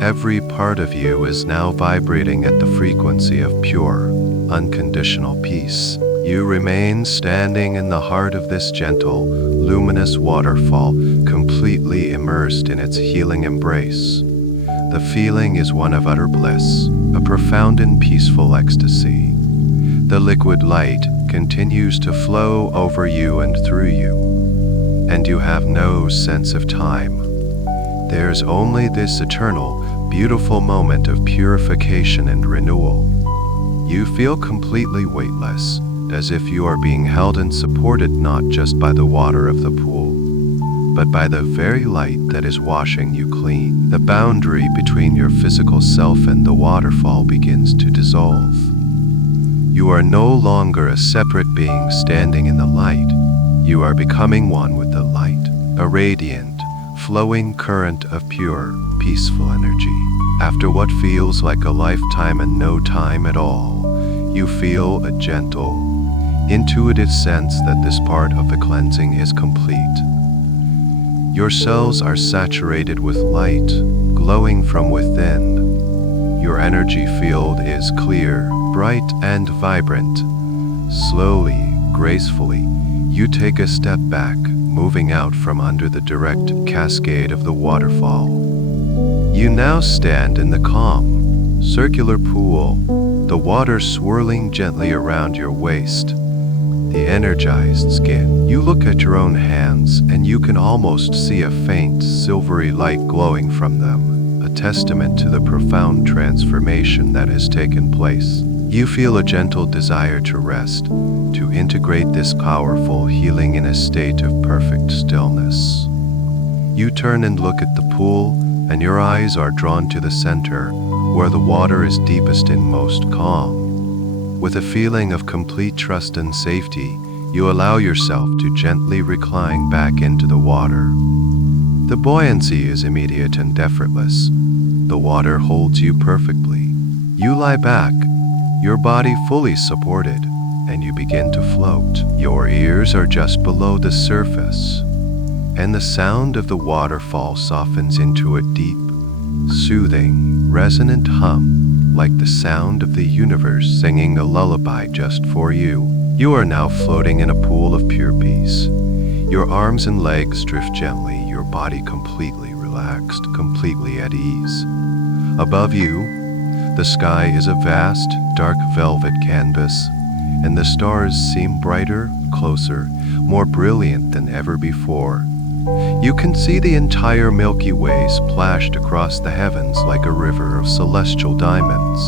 Every part of you is now vibrating at the frequency of pure, unconditional peace. You remain standing in the heart of this gentle, luminous waterfall, completely immersed in its healing embrace. The feeling is one of utter bliss, a profound and peaceful ecstasy. The liquid light continues to flow over you and through you, and you have no sense of time. There's only this eternal, beautiful moment of purification and renewal. You feel completely weightless, as if you are being held and supported not just by the water of the pool, but by the very light that is washing you clean. The boundary between your physical self and the waterfall begins to dissolve. You are no longer a separate being standing in the light. You are becoming one with the light, a radiant, flowing current of pure, peaceful energy. After what feels like a lifetime and no time at all, you feel a gentle, intuitive sense that this part of the cleansing is complete. Your cells are saturated with light, glowing from within. Your energy field is clear, bright, and vibrant. Slowly, gracefully, you take a step back, moving out from under the direct cascade of the waterfall. You now stand in the calm, circular pool, the water swirling gently around your waist, the energized skin. You look at your own hands, and you can almost see a faint, silvery light glowing from them, a testament to the profound transformation that has taken place. You feel a gentle desire to rest, to integrate this powerful healing in a state of perfect stillness. You turn and look at the pool, and your eyes are drawn to the center, where the water is deepest and most calm. With a feeling of complete trust and safety, you allow yourself to gently recline back into the water. The buoyancy is immediate and effortless. The water holds you perfectly. You lie back, your body fully supported, and you begin to float. Your ears are just below the surface, and the sound of the waterfall softens into a deep, soothing, resonant hum, like the sound of the universe singing a lullaby just for you. You are now floating in a pool of pure peace. Your arms and legs drift gently, your body completely relaxed, completely at ease. Above you, the sky is a vast, dark velvet canvas, and the stars seem brighter, closer, more brilliant than ever before. You can see the entire Milky Way splashed across the heavens like a river of celestial diamonds.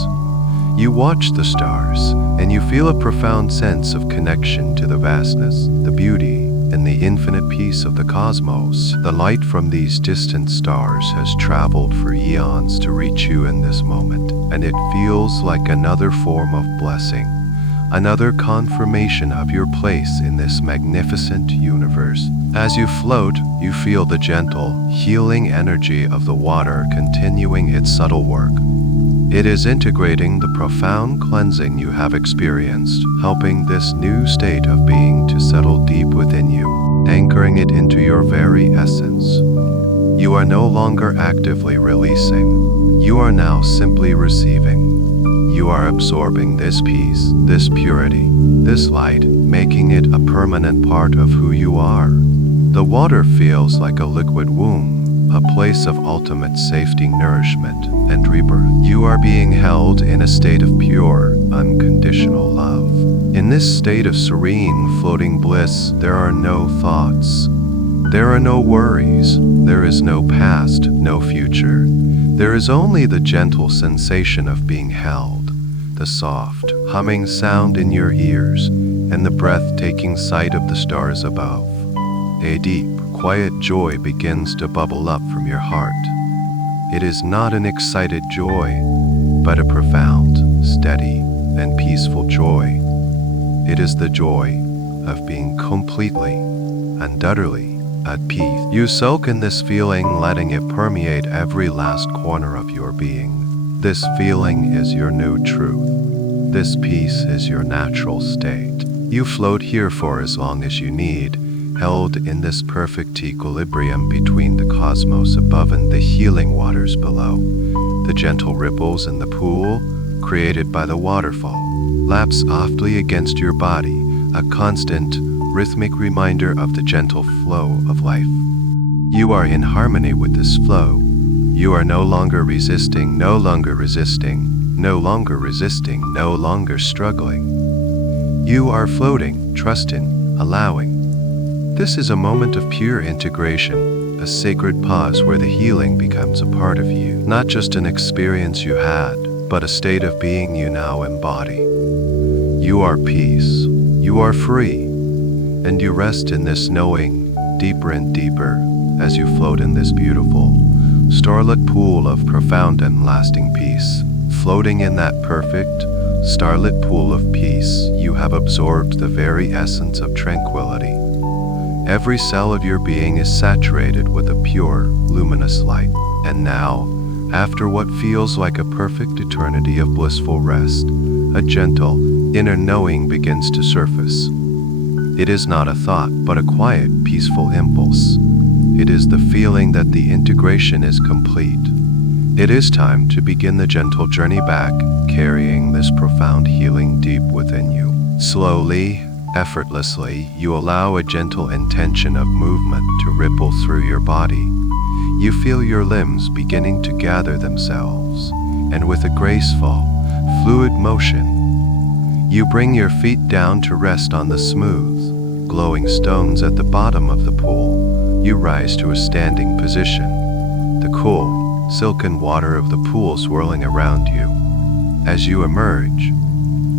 You watch the stars, and you feel a profound sense of connection to the vastness, the beauty, and the infinite peace of the cosmos. The light from these distant stars has traveled for eons to reach you in this moment, and it feels like another form of blessing, another confirmation of your place in this magnificent universe. As you float, you feel the gentle, healing energy of the water continuing its subtle work. It is integrating the profound cleansing you have experienced, helping this new state of being to settle deep within you, anchoring it into your very essence. You are no longer actively releasing. You are now simply receiving. You are absorbing this peace, this purity, this light, making it a permanent part of who you are. The water feels like a liquid womb, a place of ultimate safety, nourishment, and rebirth. You are being held in a state of pure, unconditional love. In this state of serene, floating bliss, there are no thoughts. There are no worries. There is no past, no future. There is only the gentle sensation of being held, the soft, humming sound in your ears, and the breathtaking sight of the stars above. A deep, quiet joy begins to bubble up from your heart. It is not an excited joy, but a profound, steady, and peaceful joy. It is the joy of being completely and utterly at peace. You soak in this feeling, letting it permeate every last corner of your being. This feeling is your new truth. This peace is your natural state. You float here for as long as you need, held in this perfect equilibrium between the cosmos above and the healing waters below. The gentle ripples in the pool, created by the waterfall, lap softly against your body, a constant, rhythmic reminder of the gentle flow of life. You are in harmony with this flow. You are no longer resisting, no longer resisting, no longer resisting, no longer struggling. You are floating, trusting, allowing. This is a moment of pure integration, a sacred pause where the healing becomes a part of you, not just an experience you had, but a state of being you now embody. You are peace, you are free, and you rest in this knowing, deeper and deeper, as you float in this beautiful, starlit pool of profound and lasting peace. Floating in that perfect, starlit pool of peace, you have absorbed the very essence of tranquility. Every cell of your being is saturated with a pure, luminous light. And now, after what feels like a perfect eternity of blissful rest, a gentle, inner knowing begins to surface. It is not a thought, but a quiet, peaceful impulse. It is the feeling that the integration is complete. It is time to begin the gentle journey back, carrying this profound healing deep within you. Slowly, effortlessly, you allow a gentle intention of movement to ripple through your body. You feel your limbs beginning to gather themselves, and with a graceful, fluid motion, you bring your feet down to rest on the smooth, glowing stones at the bottom of the pool. You rise to a standing position, the cool, silken water of the pool swirling around you. As you emerge,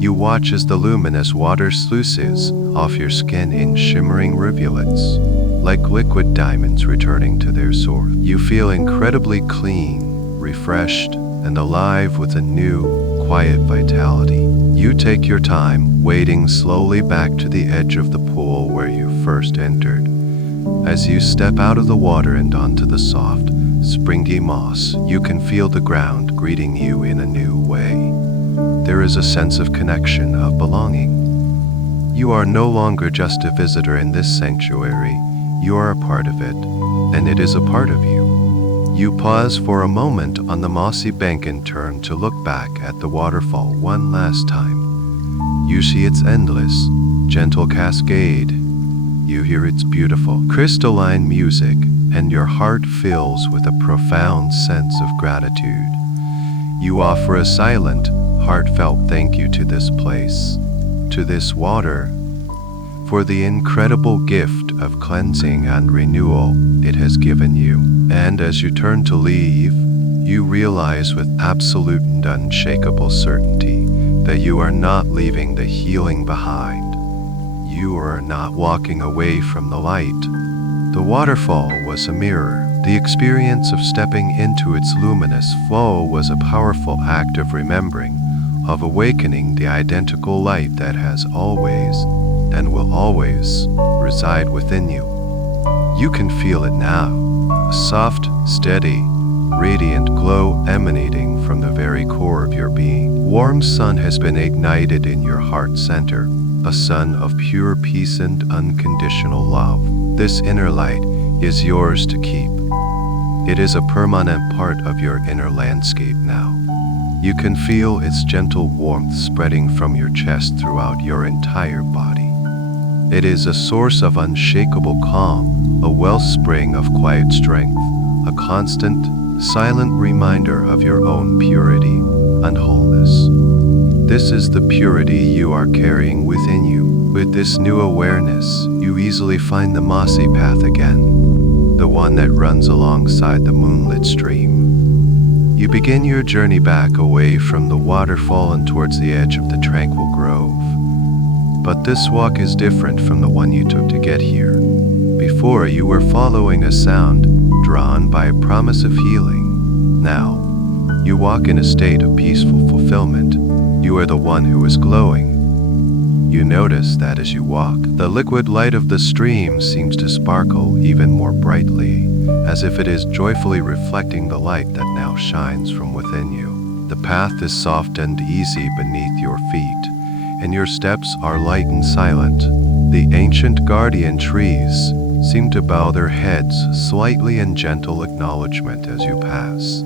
you watch as the luminous water sluices off your skin in shimmering rivulets, like liquid diamonds returning to their source. You feel incredibly clean, refreshed, and alive with a new, quiet vitality. You take your time, wading slowly back to the edge of the pool where you first entered. As you step out of the water and onto the soft, springy moss, you can feel the ground greeting you in a new way. There is a sense of connection, of belonging. You are no longer just a visitor in this sanctuary. You are a part of it, and it is a part of you. You pause for a moment on the mossy bank and turn to look back at the waterfall one last time. You see its endless, gentle cascade. You hear its beautiful, crystalline music, and your heart fills with a profound sense of gratitude. You offer a silent, heartfelt thank you to this place, to this water, for the incredible gift of cleansing and renewal it has given you. And as you turn to leave, you realize with absolute and unshakable certainty that you are not leaving the healing behind. You are not walking away from the light. The waterfall was a mirror. The experience of stepping into its luminous flow was a powerful act of remembering, of awakening the identical light that has always and will always reside within you. You can feel it now, a soft, steady, radiant glow emanating from the very core of your being. Warm sun has been ignited in your heart center, a sun of pure peace and unconditional love. This inner light is yours to keep. It is a permanent part of your inner landscape now. You can feel its gentle warmth spreading from your chest throughout your entire body. It is a source of unshakable calm, a wellspring of quiet strength, a constant, silent reminder of your own purity and wholeness. This is the purity you are carrying within you. With this new awareness, you easily find the mossy path again, the one that runs alongside the moonlit stream. You begin your journey back away from the waterfall and towards the edge of the tranquil grove. But this walk is different from the one you took to get here. Before, you were following a sound, drawn by a promise of healing. Now, you walk in a state of peaceful fulfillment. You are the one who is glowing. You notice that as you walk, the liquid light of the stream seems to sparkle even more brightly, as if it is joyfully reflecting the light that now shines from within you. The path is soft and easy beneath your feet, and your steps are light and silent. The ancient guardian trees seem to bow their heads slightly in gentle acknowledgement as you pass.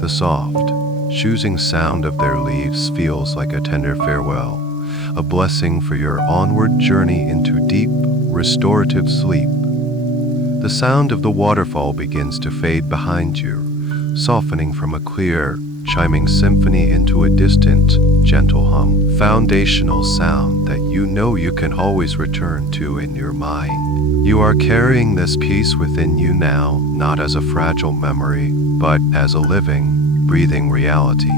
The soft, choosing sound of their leaves feels like a tender farewell, a blessing for your onward journey into deep, restorative sleep. The sound of the waterfall begins to fade behind you, softening from a clear, chiming symphony into a distant, gentle hum, foundational sound that you know you can always return to in your mind. You are carrying this peace within you now, not as a fragile memory, but as a living, breathing reality.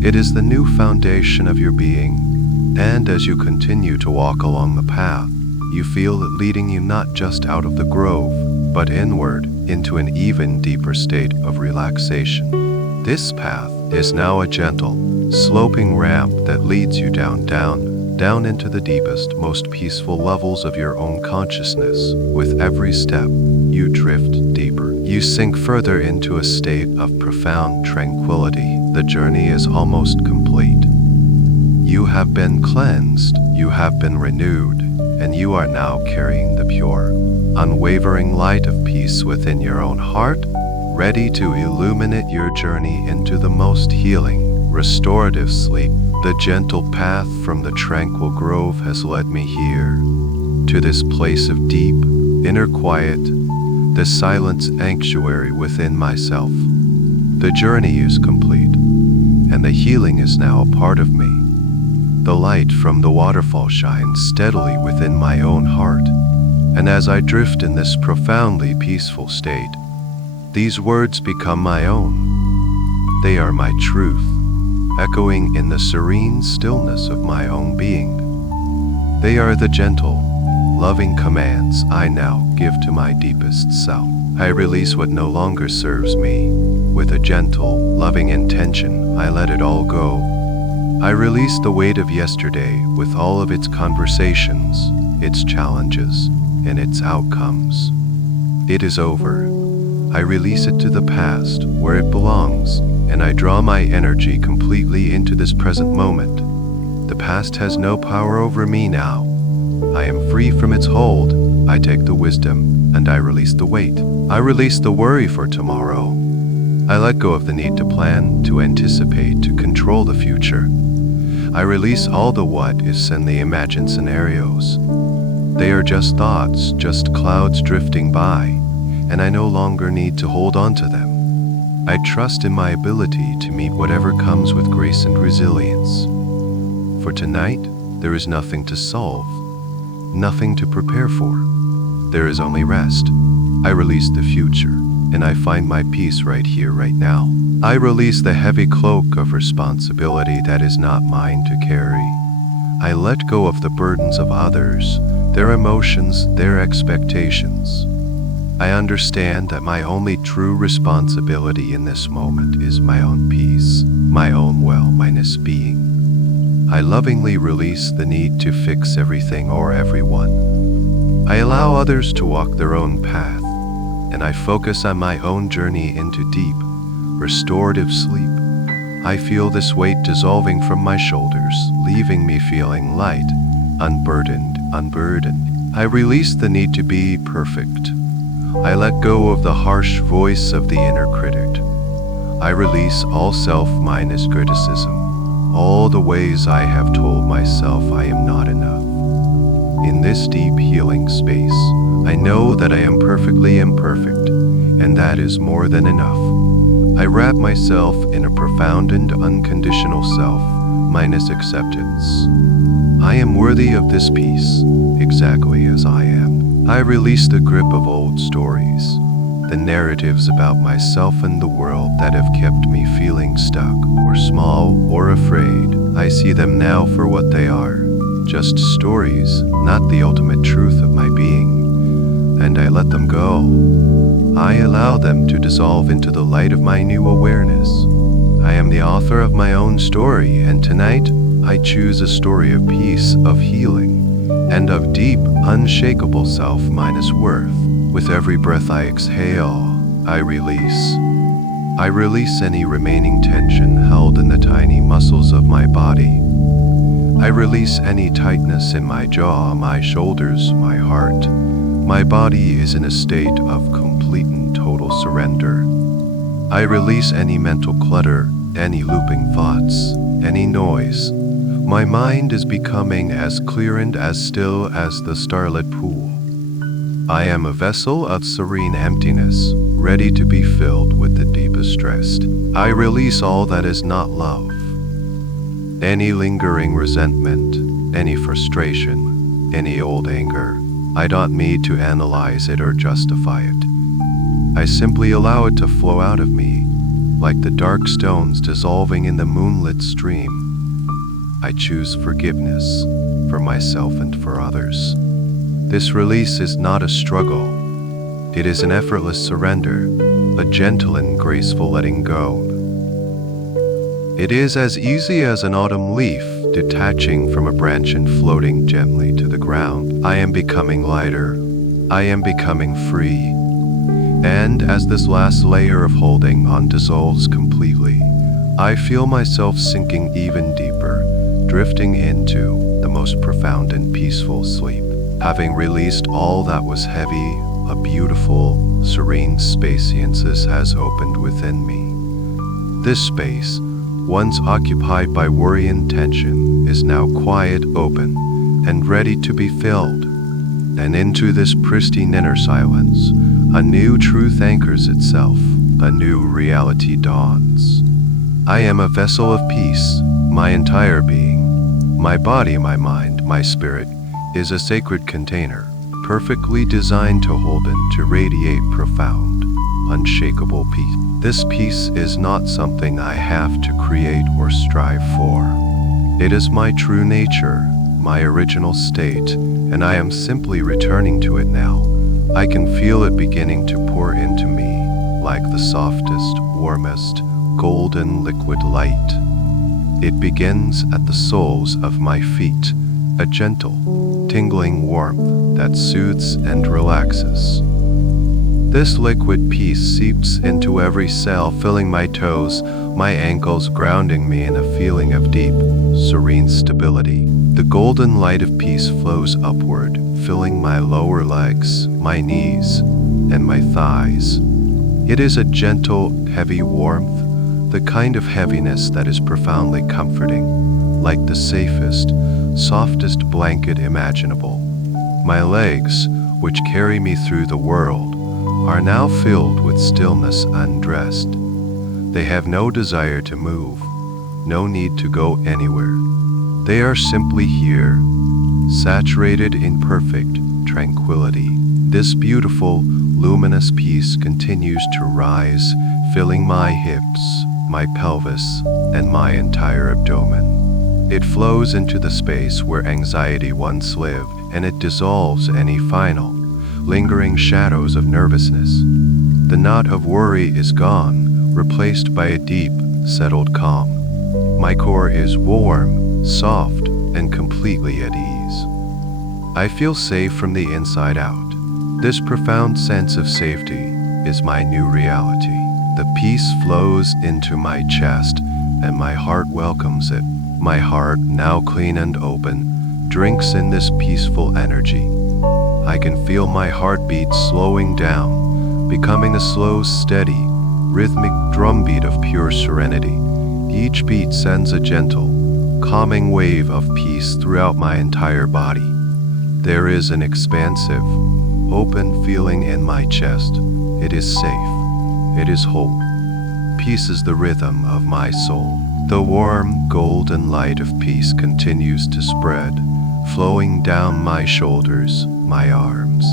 It is the new foundation of your being, and as you continue to walk along the path, you feel it leading you not just out of the grove, but inward into an even deeper state of relaxation. This path is now a gentle, sloping ramp that leads you down into the deepest, most peaceful levels of your own consciousness. With every step, you drift deeper. You sink further into a state of profound tranquility. The journey is almost complete. You have been cleansed, you have been renewed, and you are now carrying the pure, unwavering light of peace within your own heart, ready to illuminate your journey into the most healing, restorative sleep. The gentle path from the tranquil grove has led me here, to this place of deep, inner quiet, the silent sanctuary within myself. The journey is complete, and the healing is now a part of me. The light from the waterfall shines steadily within my own heart, and as I drift in this profoundly peaceful state, these words become my own. They are my truth, echoing in the serene stillness of my own being. They are the gentle, loving commands I now give to my deepest self. I release what no longer serves me. With a gentle, loving intention, I let it all go. I release the weight of yesterday with all of its conversations, its challenges, and its outcomes. It is over. I release it to the past, where it belongs, and I draw my energy completely into this present moment. The past has no power over me now. I am free from its hold. I take the wisdom, and I release the weight. I release the worry for tomorrow. I let go of the need to plan, to anticipate, to control the future. I release all the what ifs and the imagined scenarios. They are just thoughts, just clouds drifting by, and I no longer need to hold on to them. I trust in my ability to meet whatever comes with grace and resilience. For tonight, there is nothing to solve, nothing to prepare for. There is only rest. I release the future, and I find my peace right here, right now. I release the heavy cloak of responsibility that is not mine to carry. I let go of the burdens of others, their emotions, their expectations. I understand that my only true responsibility in this moment is my own peace, my own well-minus being. I lovingly release the need to fix everything or everyone. I allow others to walk their own path, and I focus on my own journey into deep, restorative sleep. I feel this weight dissolving from my shoulders, leaving me feeling light, unburdened. I release the need to be perfect. I let go of the harsh voice of the inner critic. I release all self-minus criticism, all the ways I have told myself I am not enough. In this deep healing space, I know that I am perfectly imperfect, and that is more than enough. I wrap myself in a profound and unconditional self-minus acceptance. I am worthy of this peace, exactly as I am. I release the grip of old stories, the narratives about myself and the world that have kept me feeling stuck or small or afraid. I see them now for what they are, just stories, not the ultimate truth of my being, and I let them go. I allow them to dissolve into the light of my new awareness. I am the author of my own story, and tonight I choose a story of peace, of healing, and of deep, unshakable self-minus worth. With every breath I exhale, I release. I release any remaining tension held in the tiny muscles of my body. I release any tightness in my jaw, my shoulders, my heart. My body is in a state of complete and total surrender. I release any mental clutter, any looping thoughts, any noise. My mind is becoming as clear and as still as the starlit pool. I am a vessel of serene emptiness, ready to be filled with the deepest rest. I release all that is not love. Any lingering resentment, any frustration, any old anger. I don't need to analyze it or justify it. I simply allow it to flow out of me, like the dark stones dissolving in the moonlit stream. I choose forgiveness for myself and for others. This release is not a struggle. It is an effortless surrender, a gentle and graceful letting go. It is as easy as an autumn leaf detaching from a branch and floating gently to the ground. I am becoming lighter. I am becoming free. And as this last layer of holding on dissolves completely, I feel myself sinking even deeper, drifting into the most profound and peaceful sleep. Having released all that was heavy, a beautiful, serene spacious has opened within me. This space, once occupied by worry and tension, is now quiet, open, and ready to be filled. And into this pristine inner silence, a new truth anchors itself, a new reality dawns. I am a vessel of peace, my entire being. My body, my mind, my spirit is a sacred container, perfectly designed to hold and to radiate profound, unshakable peace. This peace is not something I have to create or strive for. It is my true nature, my original state, and I am simply returning to it now. I can feel it beginning to pour into me like the softest, warmest, golden liquid light. It begins at the soles of my feet, a gentle, tingling warmth that soothes and relaxes. This liquid peace seeps into every cell, filling my toes, my ankles, grounding me in a feeling of deep, serene stability. The golden light of peace flows upward, filling my lower legs, my knees, and my thighs. It is a gentle, heavy warmth, the kind of heaviness that is profoundly comforting, like the safest, softest blanket imaginable. My legs, which carry me through the world, are now filled with stillness undressed. They have no desire to move, no need to go anywhere. They are simply here, saturated in perfect tranquility. This beautiful, luminous peace continues to rise, filling my hips, my pelvis, and my entire abdomen. It flows into the space where anxiety once lived, and it dissolves any final, lingering shadows of nervousness. The knot of worry is gone, replaced by a deep, settled calm. My core is warm, soft, and completely at ease. I feel safe from the inside out. This profound sense of safety is my new reality. The peace flows into my chest, and my heart welcomes it. My heart, now clean and open, drinks in this peaceful energy. I can feel my heartbeat slowing down, becoming a slow, steady, rhythmic drumbeat of pure serenity. Each beat sends a gentle, calming wave of peace throughout my entire body. There is an expansive, open feeling in my chest. It is safe. It is whole. Peace is the rhythm of my soul. The warm, golden light of peace continues to spread, flowing down my shoulders, my arms,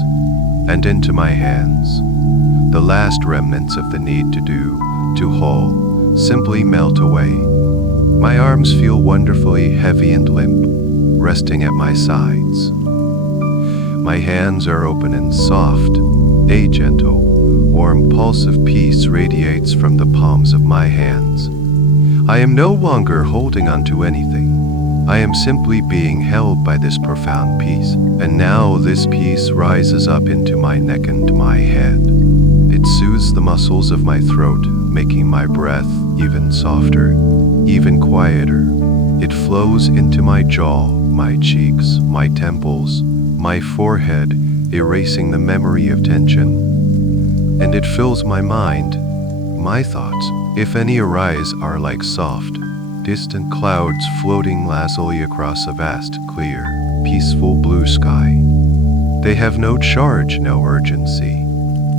and into my hands. The last remnants of the need to haul, simply melt away. My arms feel wonderfully heavy and limp, resting at my sides. My hands are open and soft. A gentle, warm pulse of peace radiates from the palms of my hands. I am no longer holding on to anything. I am simply being held by this profound peace. And now this peace rises up into my neck and my head. It soothes the muscles of my throat, making my breath even softer, even quieter. It flows into my jaw, my cheeks, my temples, my forehead, erasing the memory of tension. And it fills my mind. My thoughts, if any arise, are like soft, distant clouds floating lazily across a vast, clear, peaceful blue sky. They have no charge, no urgency.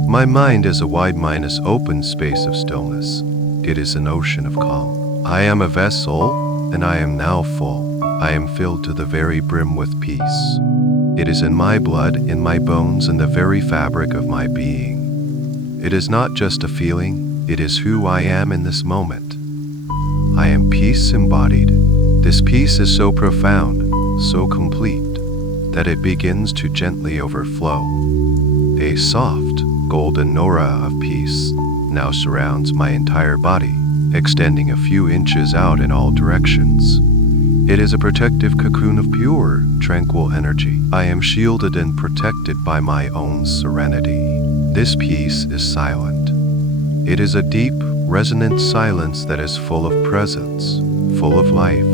My mind is a wide-minded open space of stillness. It is an ocean of calm. I am a vessel, and I am now full. I am filled to the very brim with peace. It is in my blood, in my bones, and the very fabric of my being. It is not just a feeling, it is who I am in this moment. I am peace embodied. This peace is so profound, so complete, that it begins to gently overflow. A soft, golden aura of peace now surrounds my entire body, extending a few inches out in all directions. It is a protective cocoon of pure, tranquil energy. I am shielded and protected by my own serenity. This peace is silent. It is a deep, resonant silence that is full of presence, full of life.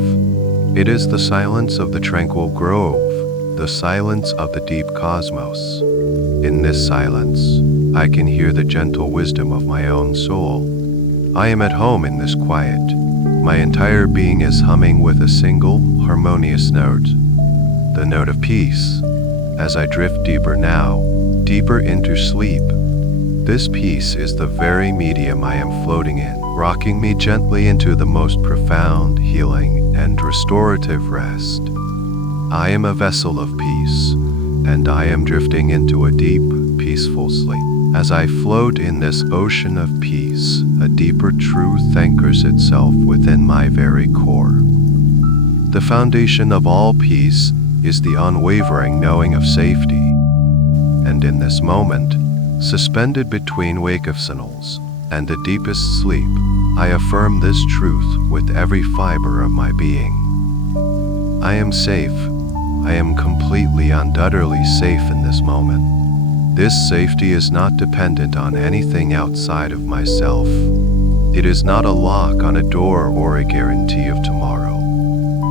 It is the silence of the tranquil grove, the silence of the deep cosmos. In this silence, I can hear the gentle wisdom of my own soul. I am at home in this quiet. My entire being is humming with a single, harmonious note, the note of peace. As I drift deeper now, deeper into sleep, this peace is the very medium I am floating in, rocking me gently into the most profound healing and restorative rest. I am a vessel of peace, and I am drifting into a deep, peaceful sleep. As I float in this ocean of peace, a deeper truth anchors itself within my very core. The foundation of all peace is the unwavering knowing of safety. And in this moment, suspended between wakefulness and the deepest sleep, I affirm this truth with every fiber of my being. I am safe. I am completely, undoubtedly safe in this moment. This safety is not dependent on anything outside of myself. It is not a lock on a door or a guarantee of tomorrow.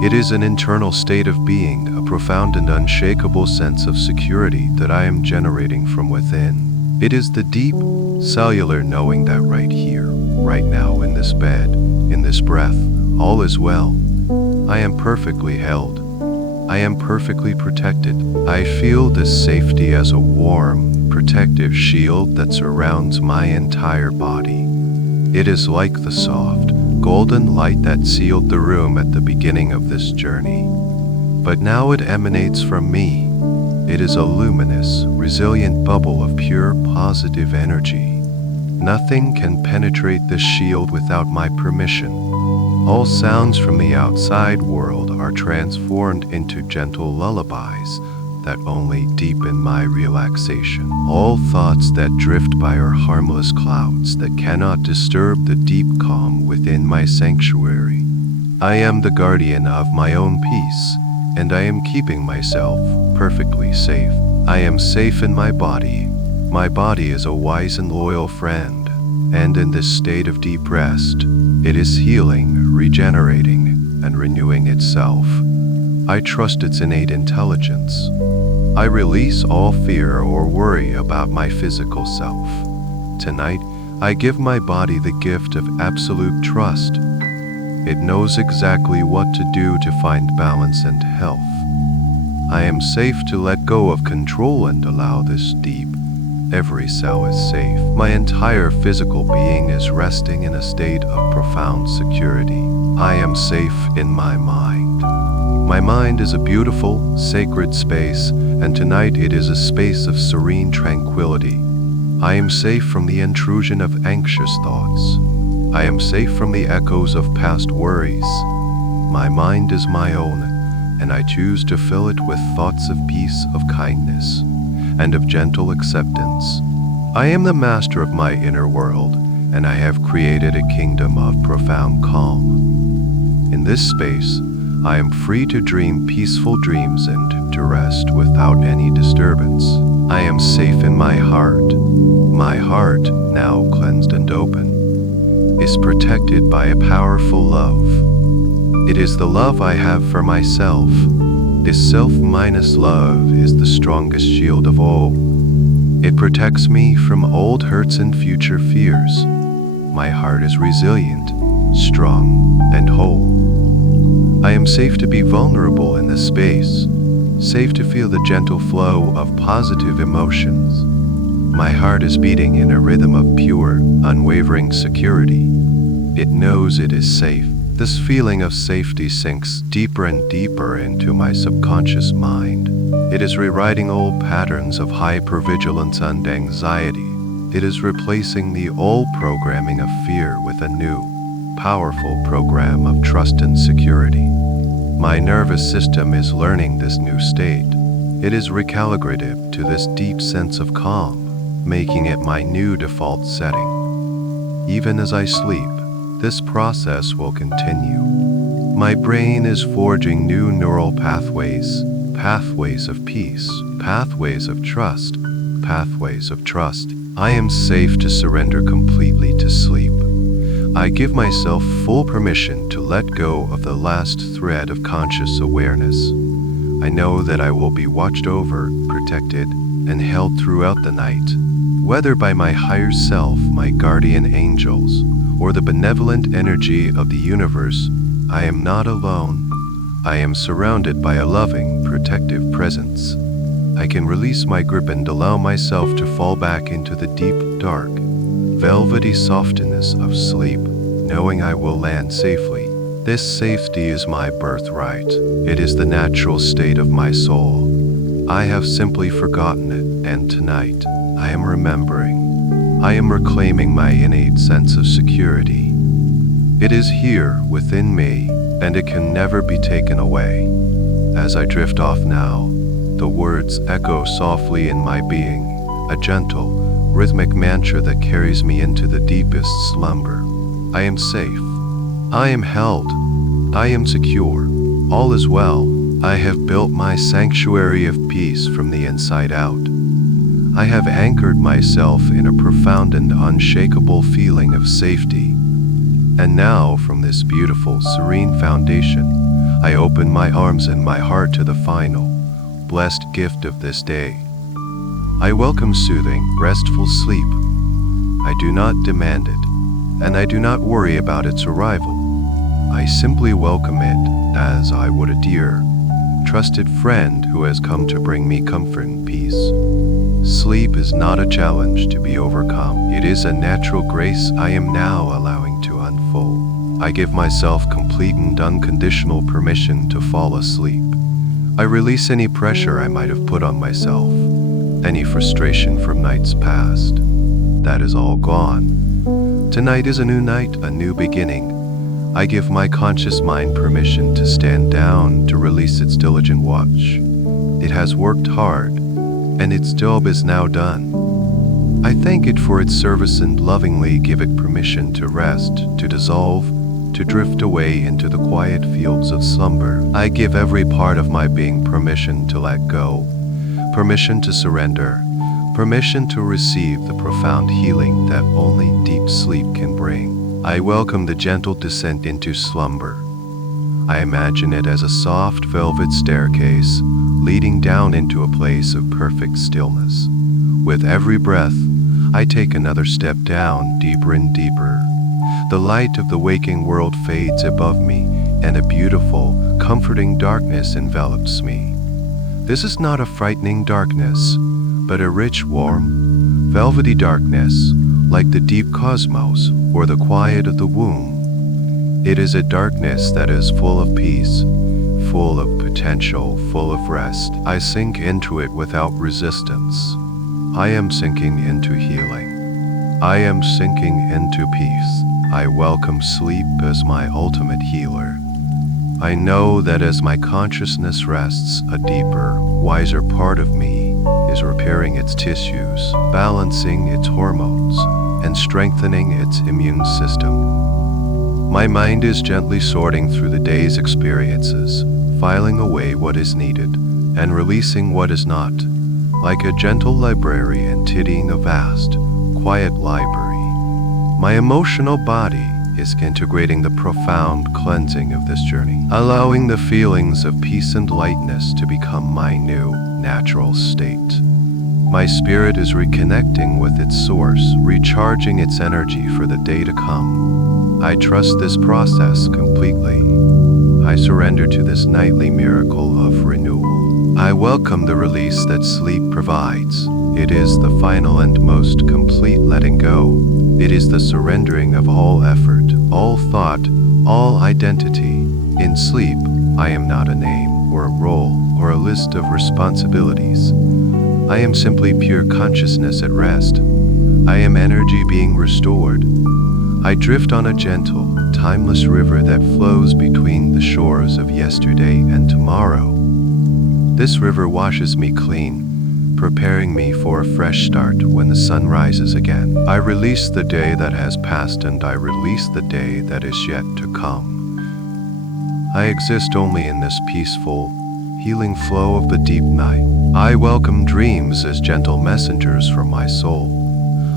It is an internal state of being, a profound and unshakable sense of security that I am generating from within. It is the deep, cellular knowing that right here, right now, in this bed, in this breath, all is well. I am perfectly held. I am perfectly protected. I feel this safety as a warm, protective shield that surrounds my entire body. It is like the soft, golden light that sealed the room at the beginning of this journey. But now it emanates from me. It is a luminous, resilient bubble of pure, positive energy. Nothing can penetrate this shield without my permission. All sounds from the outside world are transformed into gentle lullabies that only deepen my relaxation. All thoughts that drift by are harmless clouds that cannot disturb the deep calm within my sanctuary. I am the guardian of my own peace, and I am keeping myself perfectly safe. I am safe in my body. My body is a wise and loyal friend, and in this state of deep rest, it is healing, regenerating, and renewing itself. I trust its innate intelligence. I release all fear or worry about my physical self. Tonight, I give my body the gift of absolute trust. It knows exactly what to do to find balance and health. I am safe to let go of control and allow this deep. Every cell is safe. My entire physical being is resting in a state of profound security. I am safe in my mind. My mind is a beautiful, sacred space, and tonight it is a space of serene tranquility. I am safe from the intrusion of anxious thoughts. I am safe from the echoes of past worries. My mind is my own, and I choose to fill it with thoughts of peace, of kindness, and of gentle acceptance. I am the master of my inner world, and I have created a kingdom of profound calm. In this space, I am free to dream peaceful dreams and to rest without any disturbance. I am safe in my heart. My heart, now cleansed and open, is protected by a powerful love. It is the love I have for myself. This self-minus love is the strongest shield of all. It protects me from old hurts and future fears. My heart is resilient, strong, and whole. I am safe to be vulnerable in this space, safe to feel the gentle flow of positive emotions. My heart is beating in a rhythm of pure, unwavering security. It knows it is safe. This feeling of safety sinks deeper and deeper into my subconscious mind. It is rewriting old patterns of hypervigilance and anxiety. It is replacing the old programming of fear with a new, powerful program of trust and security. My nervous system is learning this new state. It is recalibrated to this deep sense of calm. making it my new default setting. Even as I sleep, this process will continue. My brain is forging new neural pathways, pathways of peace, pathways of trust, pathways of trust. I am safe to surrender completely to sleep. I give myself full permission to let go of the last thread of conscious awareness. I know that I will be watched over, protected, and held throughout the night, whether by my higher self, my guardian angels, or the benevolent energy of the universe. I am not alone. I am surrounded by a loving, protective presence. I can release my grip and allow myself to fall back into the deep, dark, velvety softness of sleep, knowing I will land safely. This safety is my birthright. It is the natural state of my soul. I have simply forgotten it, and tonight, I am remembering. I am reclaiming my innate sense of security. It is here, within me, and it can never be taken away. As I drift off now, the words echo softly in my being, a gentle, rhythmic mantra that carries me into the deepest slumber. I am safe. I am held. I am secure. All is well. I have built my sanctuary of peace from the inside out. I have anchored myself in a profound and unshakable feeling of safety. And now, from this beautiful, serene foundation, I open my arms and my heart to the final, blessed gift of this day. I welcome soothing, restful sleep. I do not demand it, and I do not worry about its arrival. I simply welcome it as I would a dear, trusted friend who has come to bring me comfort and peace. Sleep is not a challenge to be overcome. It is a natural grace I am now allowing to unfold. I give myself complete and unconditional permission to fall asleep. I release any pressure I might have put on myself, any frustration from nights past. That is all gone. Tonight is a new night, a new beginning. I give my conscious mind permission to stand down, to release its diligent watch. It has worked hard, and its job is now done. I thank it for its service and lovingly give it permission to rest, to dissolve, to drift away into the quiet fields of slumber. I give every part of my being permission to let go, permission to surrender, permission to receive the profound healing that only deep sleep can bring. I welcome the gentle descent into slumber. I imagine it as a soft velvet staircase leading down into a place of perfect stillness. With every breath, I take another step down, deeper and deeper. The light of the waking world fades above me, and a beautiful, comforting darkness envelops me. This is not a frightening darkness, but a rich, warm, velvety darkness, like the deep cosmos or the quiet of the womb. It is a darkness that is full of peace, full of potential, full of rest. I sink into it without resistance. I am sinking into healing. I am sinking into peace. I welcome sleep as my ultimate healer. I know that as my consciousness rests, a deeper, wiser part of me is repairing its tissues, balancing its hormones, and strengthening its immune system. My mind is gently sorting through the day's experiences, filing away what is needed, and releasing what is not, like a gentle librarian tidying a vast, quiet library. My emotional body is integrating the profound cleansing of this journey, allowing the feelings of peace and lightness to become my new, natural state. My spirit is reconnecting with its source, recharging its energy for the day to come. I trust this process completely. I surrender to this nightly miracle of renewal. I welcome the release that sleep provides. It is the final and most complete letting go. It is the surrendering of all effort, all thought, all identity. In sleep, I am not a name or a role or a list of responsibilities. I am simply pure consciousness at rest. I am energy being restored. I drift on a gentle, timeless river that flows between the shores of yesterday and tomorrow. This river washes me clean, preparing me for a fresh start when the sun rises again. I release the day that has passed and I release the day that is yet to come. I exist only in this peaceful, healing flow of the deep night. I welcome dreams as gentle messengers from my soul.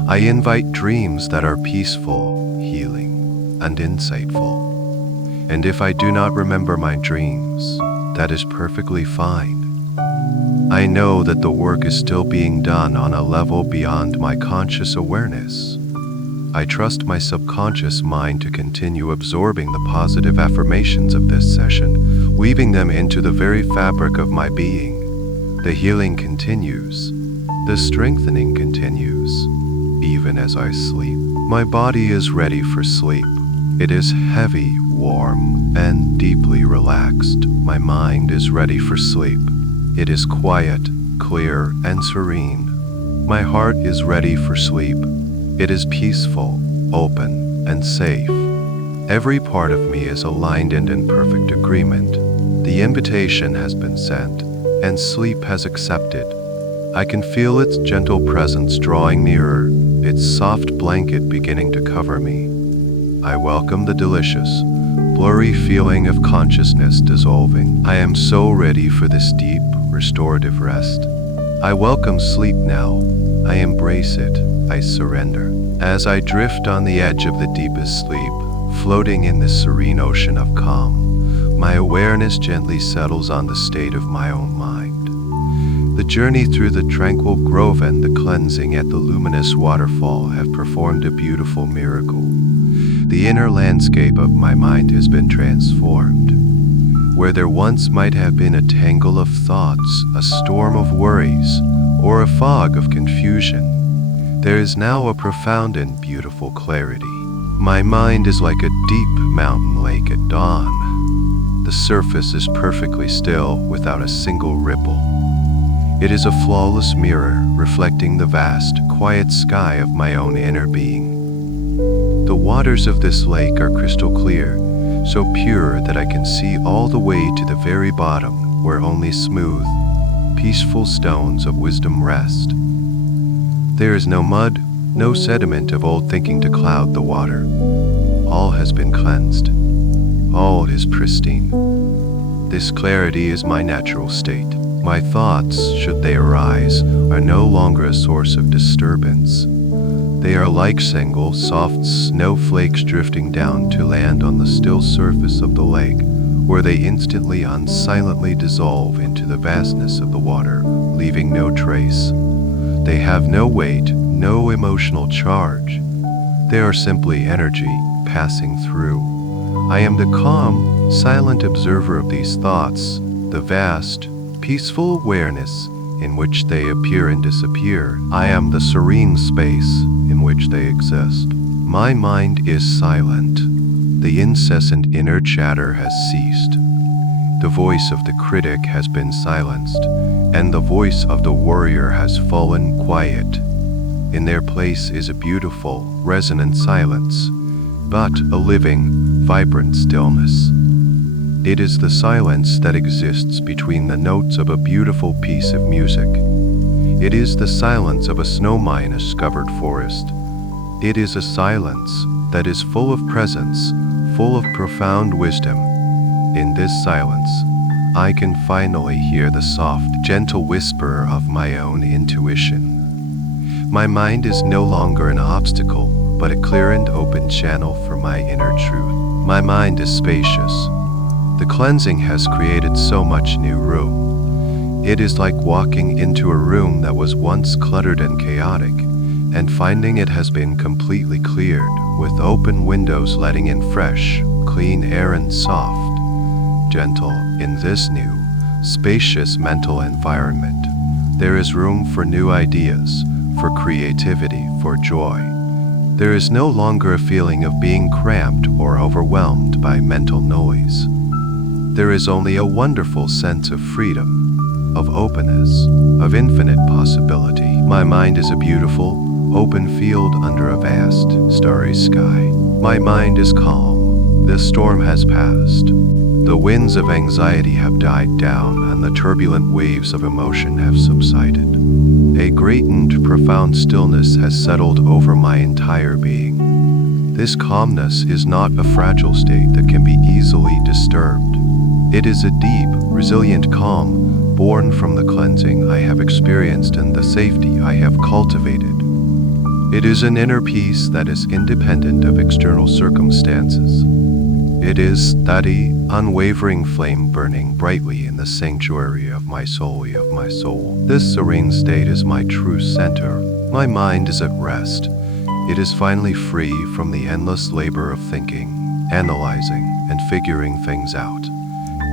I invite dreams that are peaceful, healing, and insightful. And if I do not remember my dreams, that is perfectly fine. I know that the work is still being done on a level beyond my conscious awareness. I trust my subconscious mind to continue absorbing the positive affirmations of this session, weaving them into the very fabric of my being. The healing continues. The strengthening continues. Even as I sleep, my body is ready for sleep. It is heavy, warm, and deeply relaxed. My mind is ready for sleep. It is quiet, clear, and serene. My heart is ready for sleep. It is peaceful, open, and safe. Every part of me is aligned and in perfect agreement. The invitation has been sent, and sleep has accepted. I can feel its gentle presence drawing nearer, its soft blanket beginning to cover me. I welcome the delicious, blurry feeling of consciousness dissolving. I am so ready for this deep, restorative rest. I welcome sleep now. I embrace it. I surrender. As I drift on the edge of the deepest sleep, floating in this serene ocean of calm, my awareness gently settles on the state of my own mind. The journey through the tranquil grove and the cleansing at the luminous waterfall have performed a beautiful miracle. The inner landscape of my mind has been transformed. Where there once might have been a tangle of thoughts, a storm of worries, or a fog of confusion, there is now a profound and beautiful clarity. My mind is like a deep mountain lake at dawn. The surface is perfectly still without a single ripple. It is a flawless mirror reflecting the vast, quiet sky of my own inner being. The waters of this lake are crystal clear, so pure that I can see all the way to the very bottom, where only smooth, peaceful stones of wisdom rest. There is no mud, no sediment of old thinking to cloud the water. All has been cleansed. All is pristine. This clarity is my natural state. My thoughts, should they arise, are no longer a source of disturbance. They are like single, soft snowflakes drifting down to land on the still surface of the lake, where they instantly and silently dissolve into the vastness of the water, leaving no trace. They have no weight, no emotional charge. They are simply energy passing through. I am the calm, silent observer of these thoughts, the vast, peaceful awareness in which they appear and disappear. I am the serene space in which they exist. My mind is silent. The incessant inner chatter has ceased. The voice of the critic has been silenced, and the voice of the warrior has fallen quiet. In their place is a beautiful, resonant silence, but a living, vibrant stillness. It is the silence that exists between the notes of a beautiful piece of music. It is the silence of a snow mine in a discovered forest. It is a silence that is full of presence, full of profound wisdom. In this silence, I can finally hear the soft, gentle whisper of my own intuition. My mind is no longer an obstacle, but a clear and open channel for my inner truth. My mind is spacious. The cleansing has created so much new room. It is like walking into a room that was once cluttered and chaotic, and finding it has been completely cleared, with open windows letting in fresh, clean air and soft, gentle. In this new, spacious mental environment, there is room for new ideas, for creativity, for joy. There is no longer a feeling of being cramped or overwhelmed by mental noise. There is only a wonderful sense of freedom, of openness, of infinite possibility. My mind is a beautiful, open field under a vast, starry sky. My mind is calm. The storm has passed. The winds of anxiety have died down, and the turbulent waves of emotion have subsided. A great and profound stillness has settled over my entire being. This calmness is not a fragile state that can be easily disturbed. It is a deep, resilient calm, born from the cleansing I have experienced and the safety I have cultivated. It is an inner peace that is independent of external circumstances. It is steady, unwavering flame burning brightly in the sanctuary of my soul. This serene state is my true center. My mind is at rest. It is finally free from the endless labor of thinking, analyzing, and figuring things out.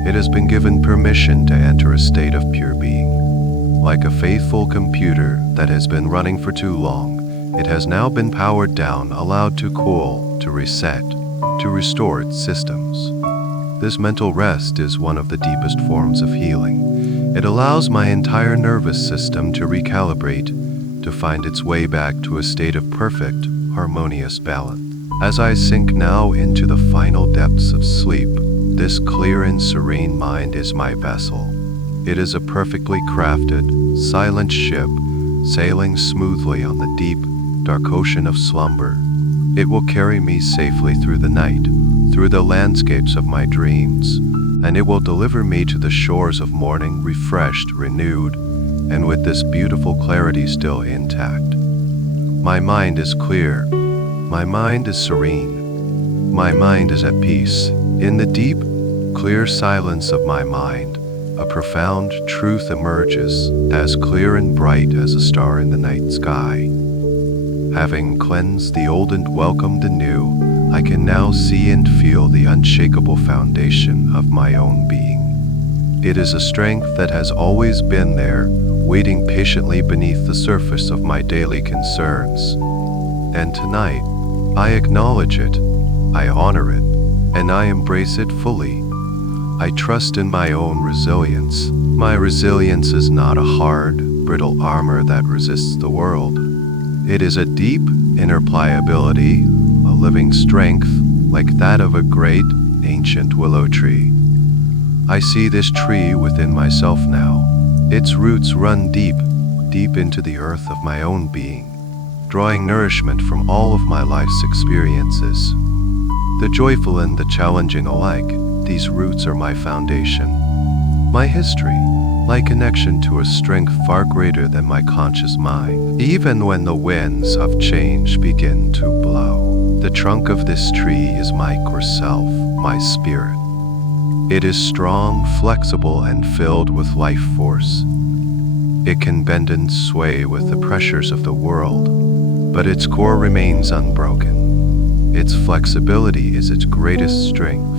It has been given permission to enter a state of pure being. Like a faithful computer that has been running for too long, it has now been powered down, allowed to cool, to reset, to restore its systems. This mental rest is one of the deepest forms of healing. It allows my entire nervous system to recalibrate, to find its way back to a state of perfect, harmonious balance. As I sink now into the final depths of sleep, this clear and serene mind is my vessel. It is a perfectly crafted, silent ship, sailing smoothly on the deep, dark ocean of slumber. It will carry me safely through the night, through the landscapes of my dreams, and it will deliver me to the shores of morning refreshed, renewed, and with this beautiful clarity still intact. My mind is clear. My mind is serene. My mind is at peace. In the deep, clear silence of my mind, a profound truth emerges, as clear and bright as a star in the night sky. Having cleansed the old and welcomed the new, I can now see and feel the unshakable foundation of my own being. It is a strength that has always been there, waiting patiently beneath the surface of my daily concerns. And tonight, I acknowledge it, I honor it, and I embrace it fully. I trust in my own resilience. My resilience is not a hard, brittle armor that resists the world. It is a deep, inner pliability, a living strength like that of a great, ancient willow tree. I see this tree within myself now. Its roots run deep, deep into the earth of my own being, drawing nourishment from all of my life's experiences. The joyful and the challenging alike, these roots are my foundation, my history, my connection to a strength far greater than my conscious mind. Even when the winds of change begin to blow, the trunk of this tree is my core self, my spirit. It is strong, flexible, and filled with life force. It can bend and sway with the pressures of the world, but its core remains unbroken. Its flexibility is its greatest strength.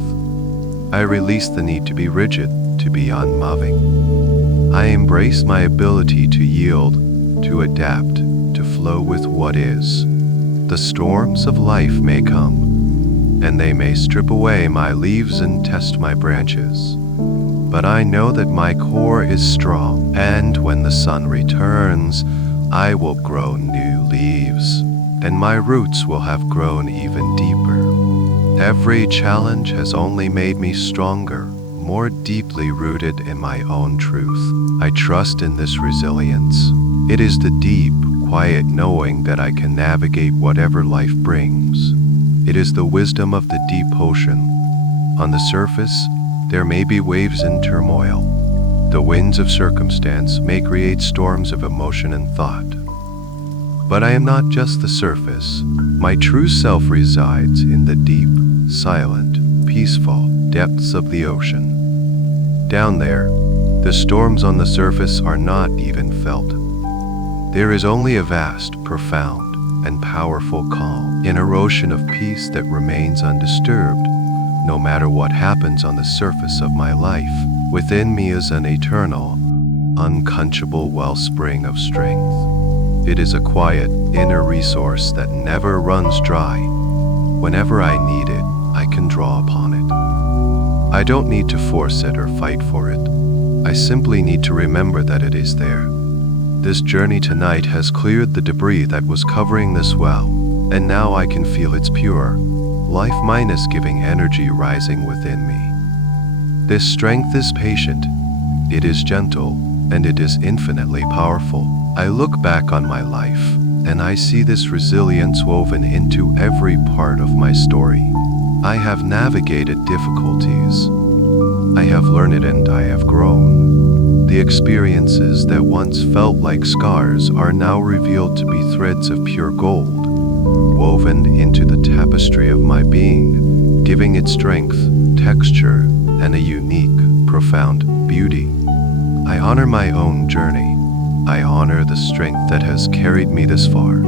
I release the need to be rigid, to be unmoving. I embrace my ability to yield, to adapt, to flow with what is. The storms of life may come, and they may strip away my leaves and test my branches. But I know that my core is strong, and when the sun returns, I will grow new leaves, and my roots will have grown even deeper. Every challenge has only made me stronger, more deeply rooted in my own truth. I trust in this resilience. It is the deep, quiet knowing that I can navigate whatever life brings. It is the wisdom of the deep ocean. On the surface, there may be waves and turmoil. The winds of circumstance may create storms of emotion and thought. But I am not just the surface. My true self resides in the deep, silent, peaceful depths of the ocean. Down there, the storms on the surface are not even felt. There is only a vast, profound, and powerful calm, an ocean of peace that remains undisturbed, no matter what happens on the surface of my life. Within me is an eternal, unquenchable wellspring of strength. It is a quiet, inner resource that never runs dry. Whenever I need it, I can draw upon it. I don't need to force it or fight for it. I simply need to remember that it is there. This journey tonight has cleared the debris that was covering this well, and now I can feel its pure, life-giving energy rising within me. This strength is patient. It is gentle, and it is infinitely powerful. I look back on my life, and I see this resilience woven into every part of my story. I have navigated difficulties. I have learned and I have grown. The experiences that once felt like scars are now revealed to be threads of pure gold, woven into the tapestry of my being, giving it strength, texture, and a unique, profound beauty. I honor my own journey. I honor the strength that has carried me this far.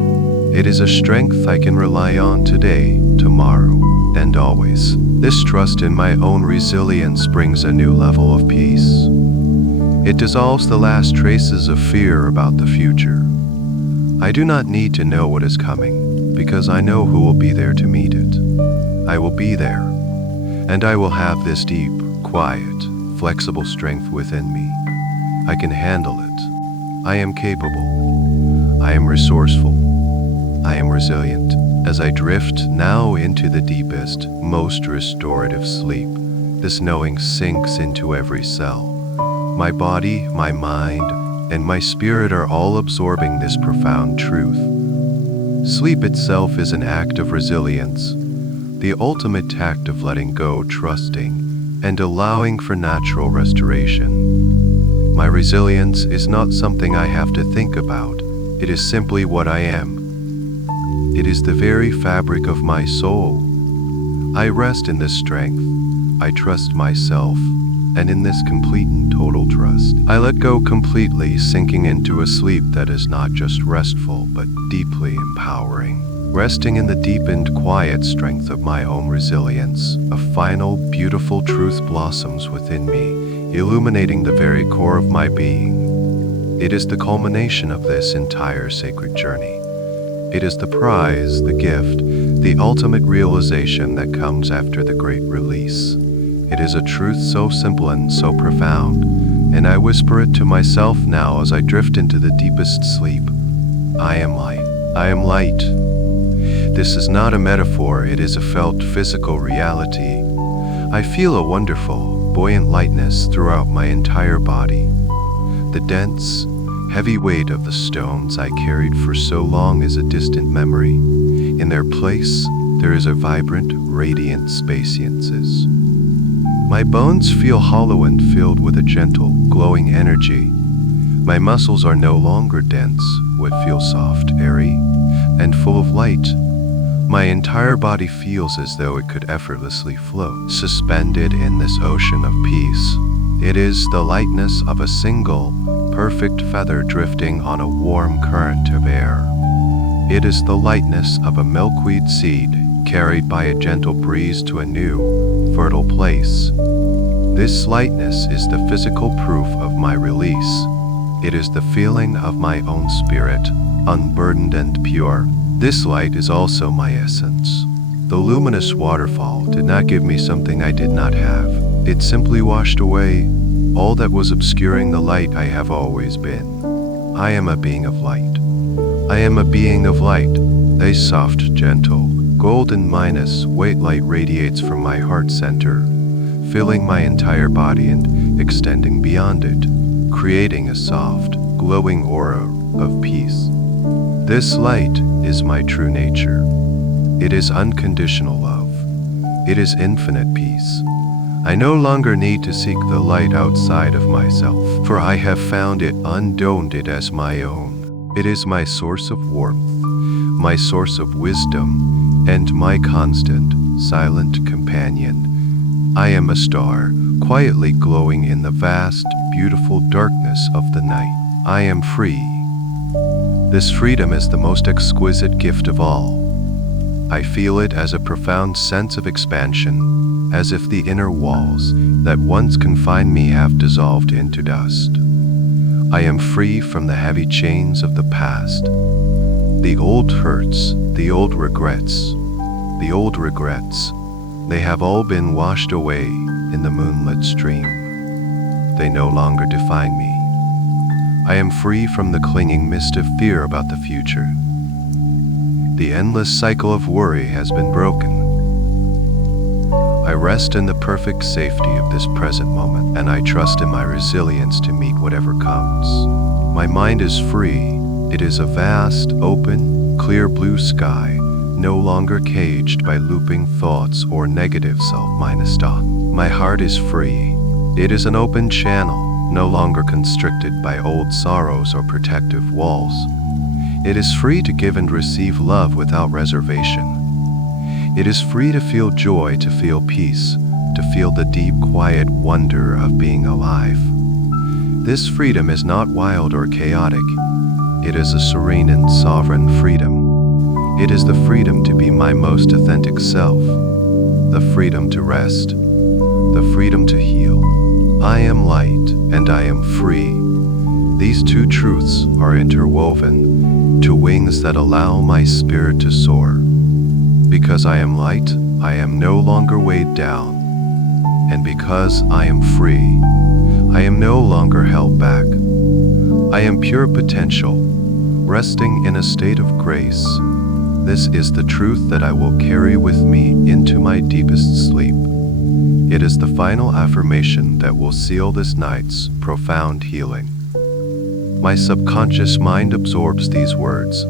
It is a strength I can rely on today, tomorrow, and always. This trust in my own resilience brings a new level of peace. It dissolves the last traces of fear about the future. I do not need to know what is coming, because I know who will be there to meet it. I will be there, and I will have this deep, quiet, flexible strength within me. I can handle it. I am capable. I am resourceful. I am resilient. As I drift now into the deepest, most restorative sleep, this knowing sinks into every cell. My body, my mind, and my spirit are all absorbing this profound truth. Sleep itself is an act of resilience, the ultimate act of letting go, trusting, and allowing for natural restoration. My resilience is not something I have to think about. It is simply what I am. It is the very fabric of my soul. I rest in this strength. I trust myself, and in this complete and total trust, I let go completely, sinking into a sleep that is not just restful, but deeply empowering. Resting in the deep and quiet strength of my own resilience, a final, beautiful truth blossoms within me, illuminating the very core of my being. It is the culmination of this entire sacred journey. It is the prize, the gift, the ultimate realization that comes after the great release. It is a truth so simple and so profound, and I whisper it to myself now as I drift into the deepest sleep. I am light. I am light. This is not a metaphor, it is a felt physical reality. I feel a wonderful, buoyant lightness throughout my entire body. The dense, heavy weight of the stones I carried for so long is a distant memory. In their place, there is a vibrant, radiant spaciousness. My bones feel hollow and filled with a gentle, glowing energy. My muscles are no longer dense, but feel soft, airy, and full of light. My entire body feels as though it could effortlessly float, suspended in this ocean of peace. It is the lightness of a single, perfect feather drifting on a warm current of air. It is the lightness of a milkweed seed carried by a gentle breeze to a new, fertile place. This lightness is the physical proof of my release. It is the feeling of my own spirit, unburdened and pure. This light is also my essence. The luminous waterfall did not give me something I did not have. It simply washed away all that was obscuring the light I have always been. I am a being of light. I am a being of light. A soft, gentle, golden minus white light radiates from my heart center, filling my entire body and extending beyond it, creating a soft, glowing aura of peace. This light is my true nature. It is unconditional love. It is infinite peace. I no longer need to seek the light outside of myself, for I have found it undaunted as my own. It is my source of warmth, my source of wisdom, and my constant, silent companion. I am a star, quietly glowing in the vast, beautiful darkness of the night. I am free. This freedom is the most exquisite gift of all. I feel it as a profound sense of expansion, as if the inner walls that once confined me have dissolved into dust. I am free from the heavy chains of the past. The old hurts, the old regrets, they have all been washed away in the moonlit stream. They no longer define me. I am free from the clinging mist of fear about the future. The endless cycle of worry has been broken. I rest in the perfect safety of this present moment, and I trust in my resilience to meet whatever comes. My mind is free. It is a vast, open, clear blue sky, no longer caged by looping thoughts or negative self-minus thought. My heart is free. It is an open channel, no longer constricted by old sorrows or protective walls. It is free to give and receive love without reservation. It is free to feel joy, to feel peace, to feel the deep, quiet wonder of being alive. This freedom is not wild or chaotic. It is a serene and sovereign freedom. It is the freedom to be my most authentic self, the freedom to rest, the freedom to heal. I am light and I am free. These two truths are interwoven to wings that allow my spirit to soar. Because I am light, I am no longer weighed down. And because I am free, I am no longer held back. I am pure potential, resting in a state of grace. This is the truth that I will carry with me into my deepest sleep. It is the final affirmation that will seal this night's profound healing. My subconscious mind absorbs these words,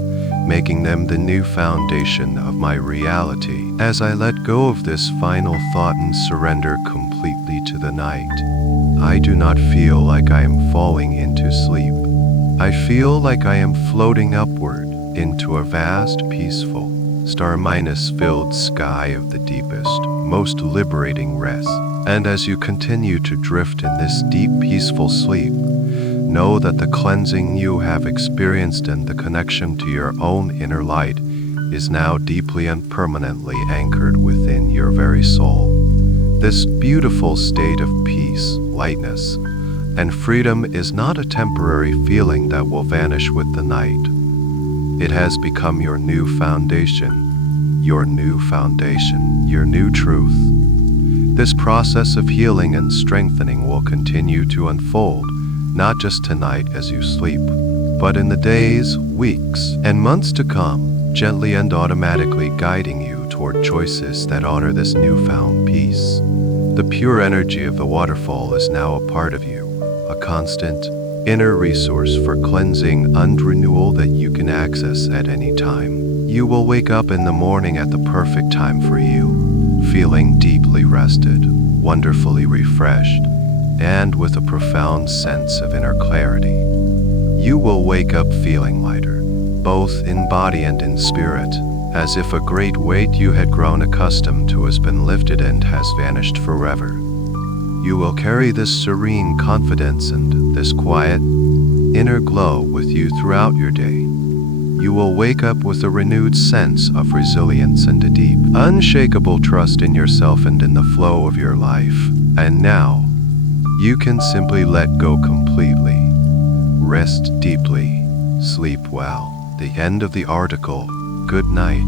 making them the new foundation of my reality. As I let go of this final thought and surrender completely to the night, I do not feel like I am falling into sleep. I feel like I am floating upward into a vast, peaceful, star-filled sky of the deepest, most liberating rest. And as you continue to drift in this deep, peaceful sleep, know that the cleansing you have experienced and the connection to your own inner light is now deeply and permanently anchored within your very soul. This beautiful state of peace, lightness, and freedom is not a temporary feeling that will vanish with the night. It has become your new foundation, your new truth. This process of healing and strengthening will continue to unfold, not just tonight as you sleep, but in the days, weeks, and months to come, gently and automatically guiding you toward choices that honor this newfound peace. The pure energy of the waterfall is now a part of you, a constant, inner resource for cleansing and renewal that you can access at any time. You will wake up in the morning at the perfect time for you, feeling deeply rested, wonderfully refreshed, and with a profound sense of inner clarity. You will wake up feeling lighter, both in body and in spirit, as if a great weight you had grown accustomed to has been lifted and has vanished forever. You will carry this serene confidence and this quiet, inner glow with you throughout your day. You will wake up with a renewed sense of resilience and a deep, unshakable trust in yourself and in the flow of your life. And now, you can simply let go completely. Rest deeply. Sleep well. The end of the article. Good night.